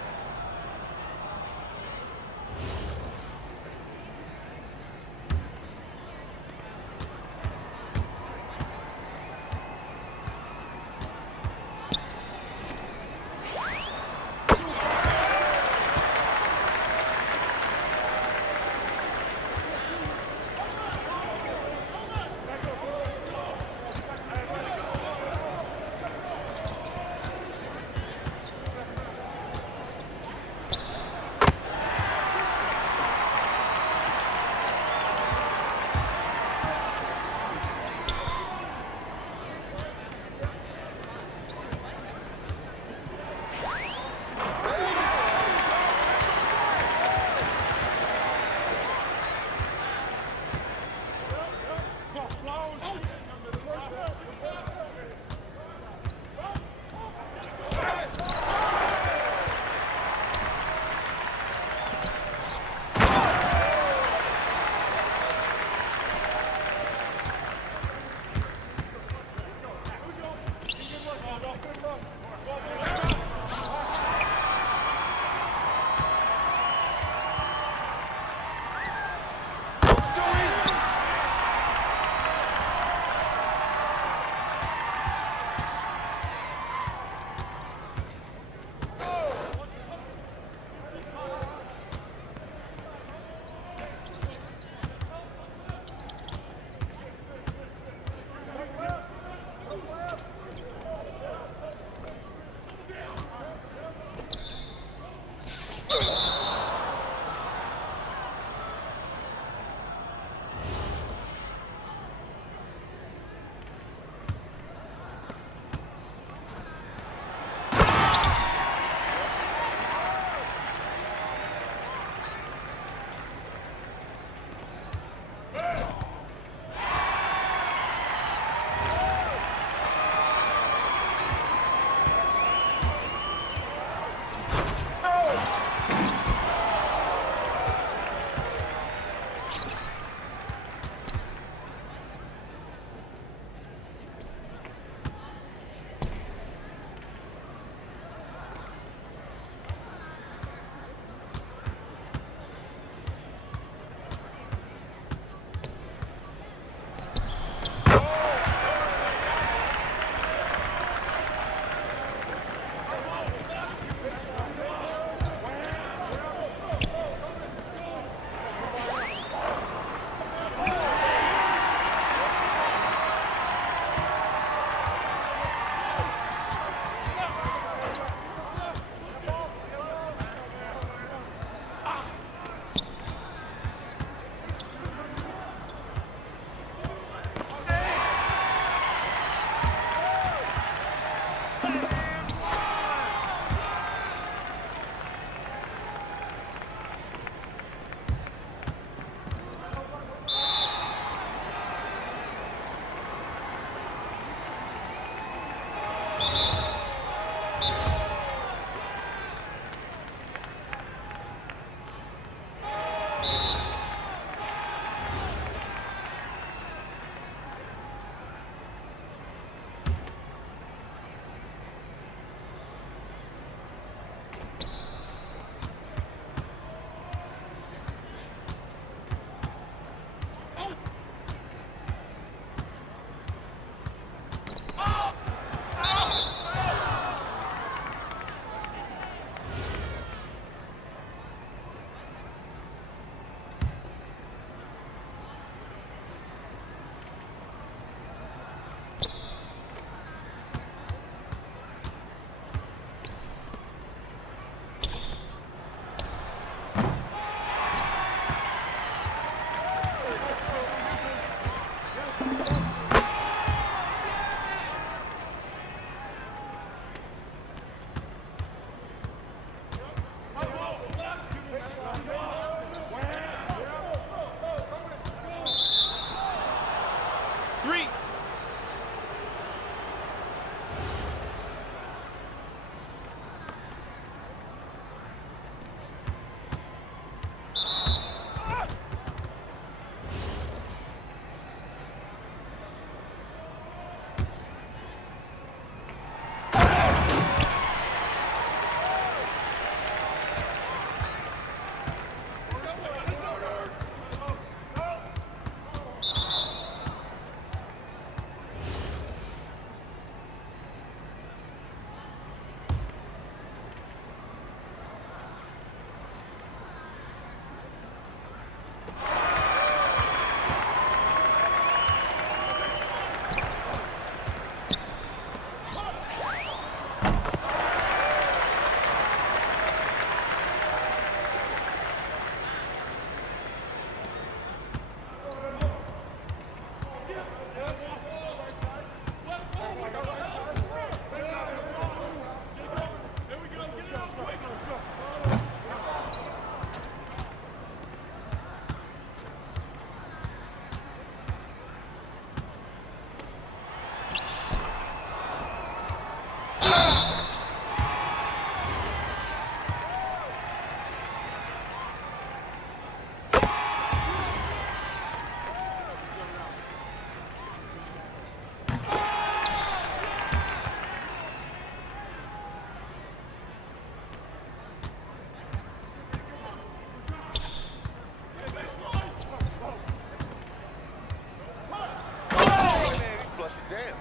him.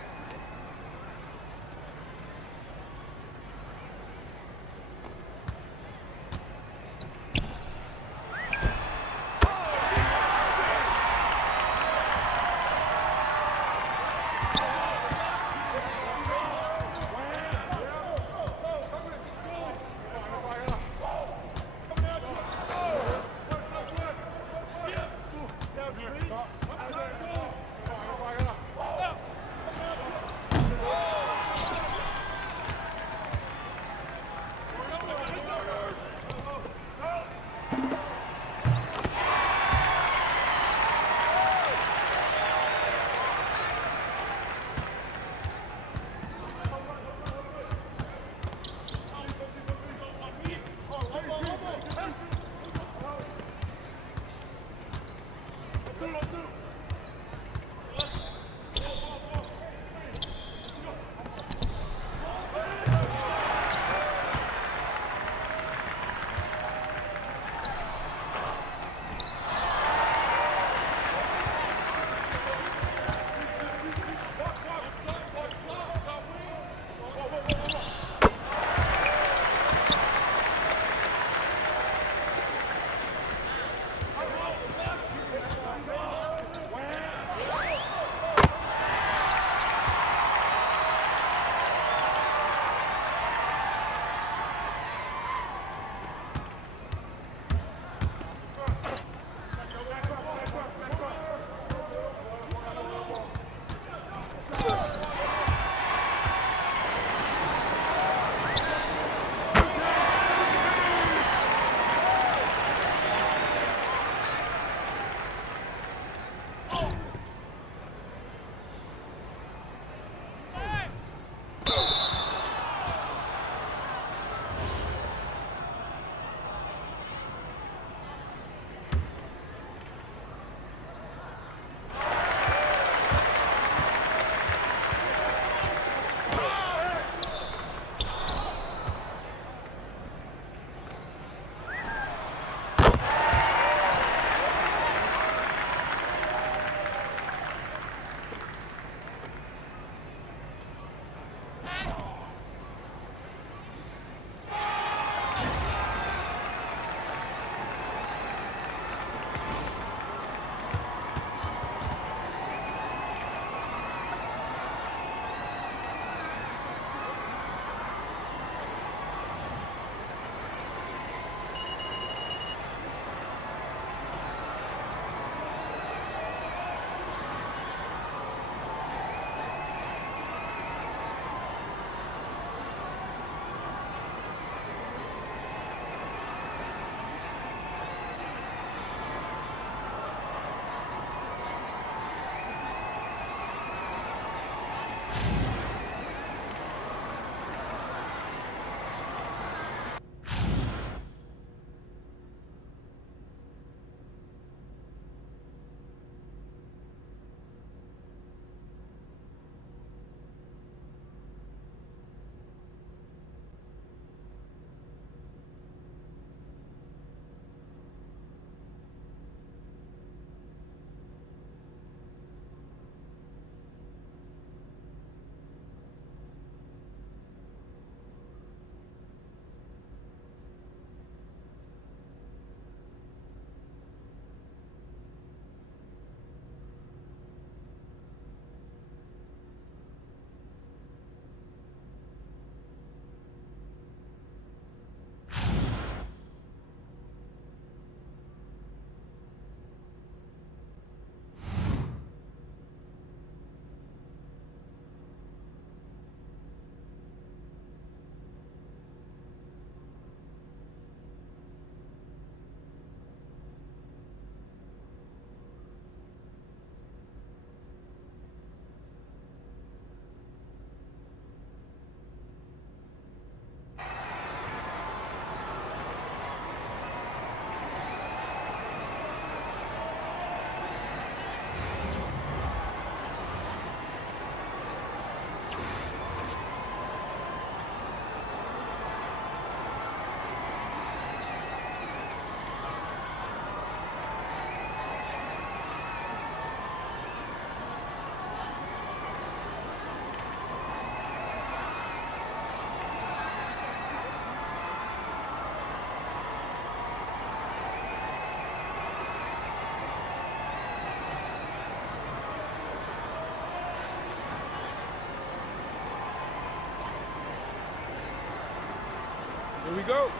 Here we go.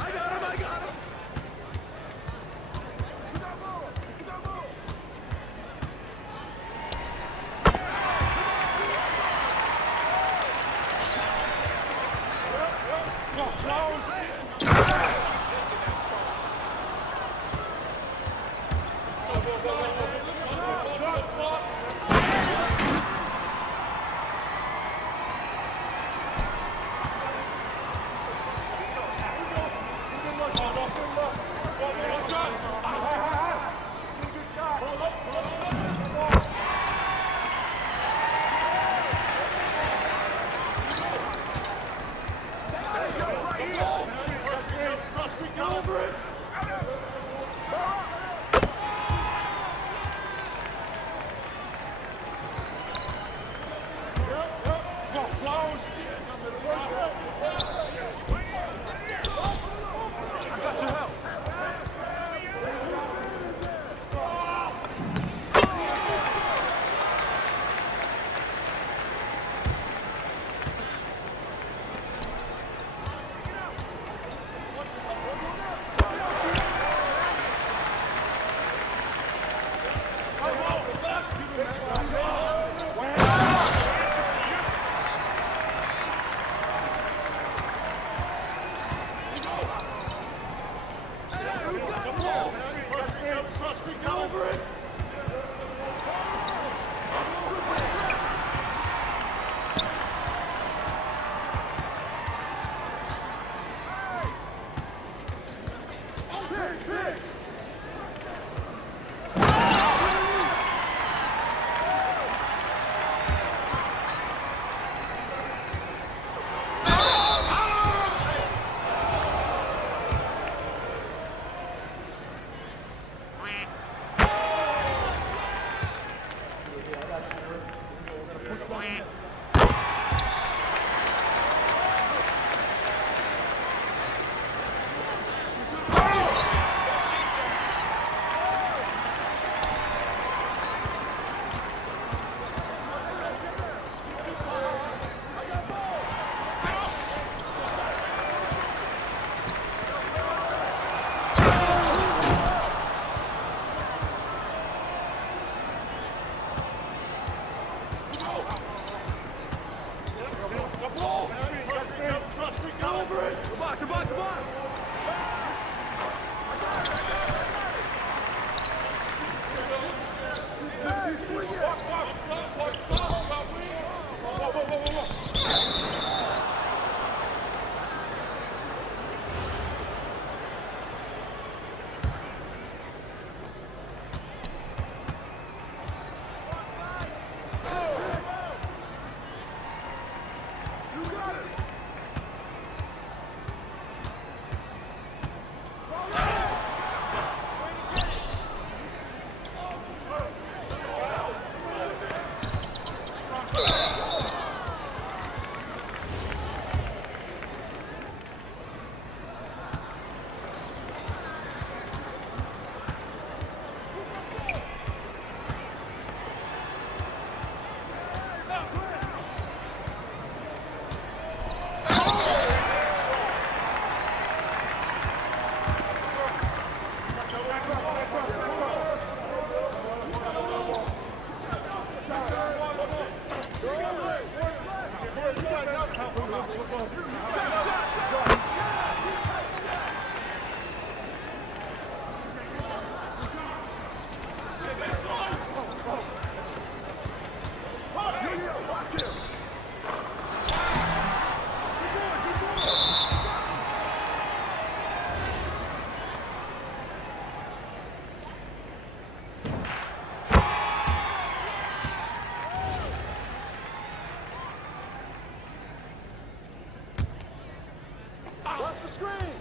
I got him, I got him. Watch the screen.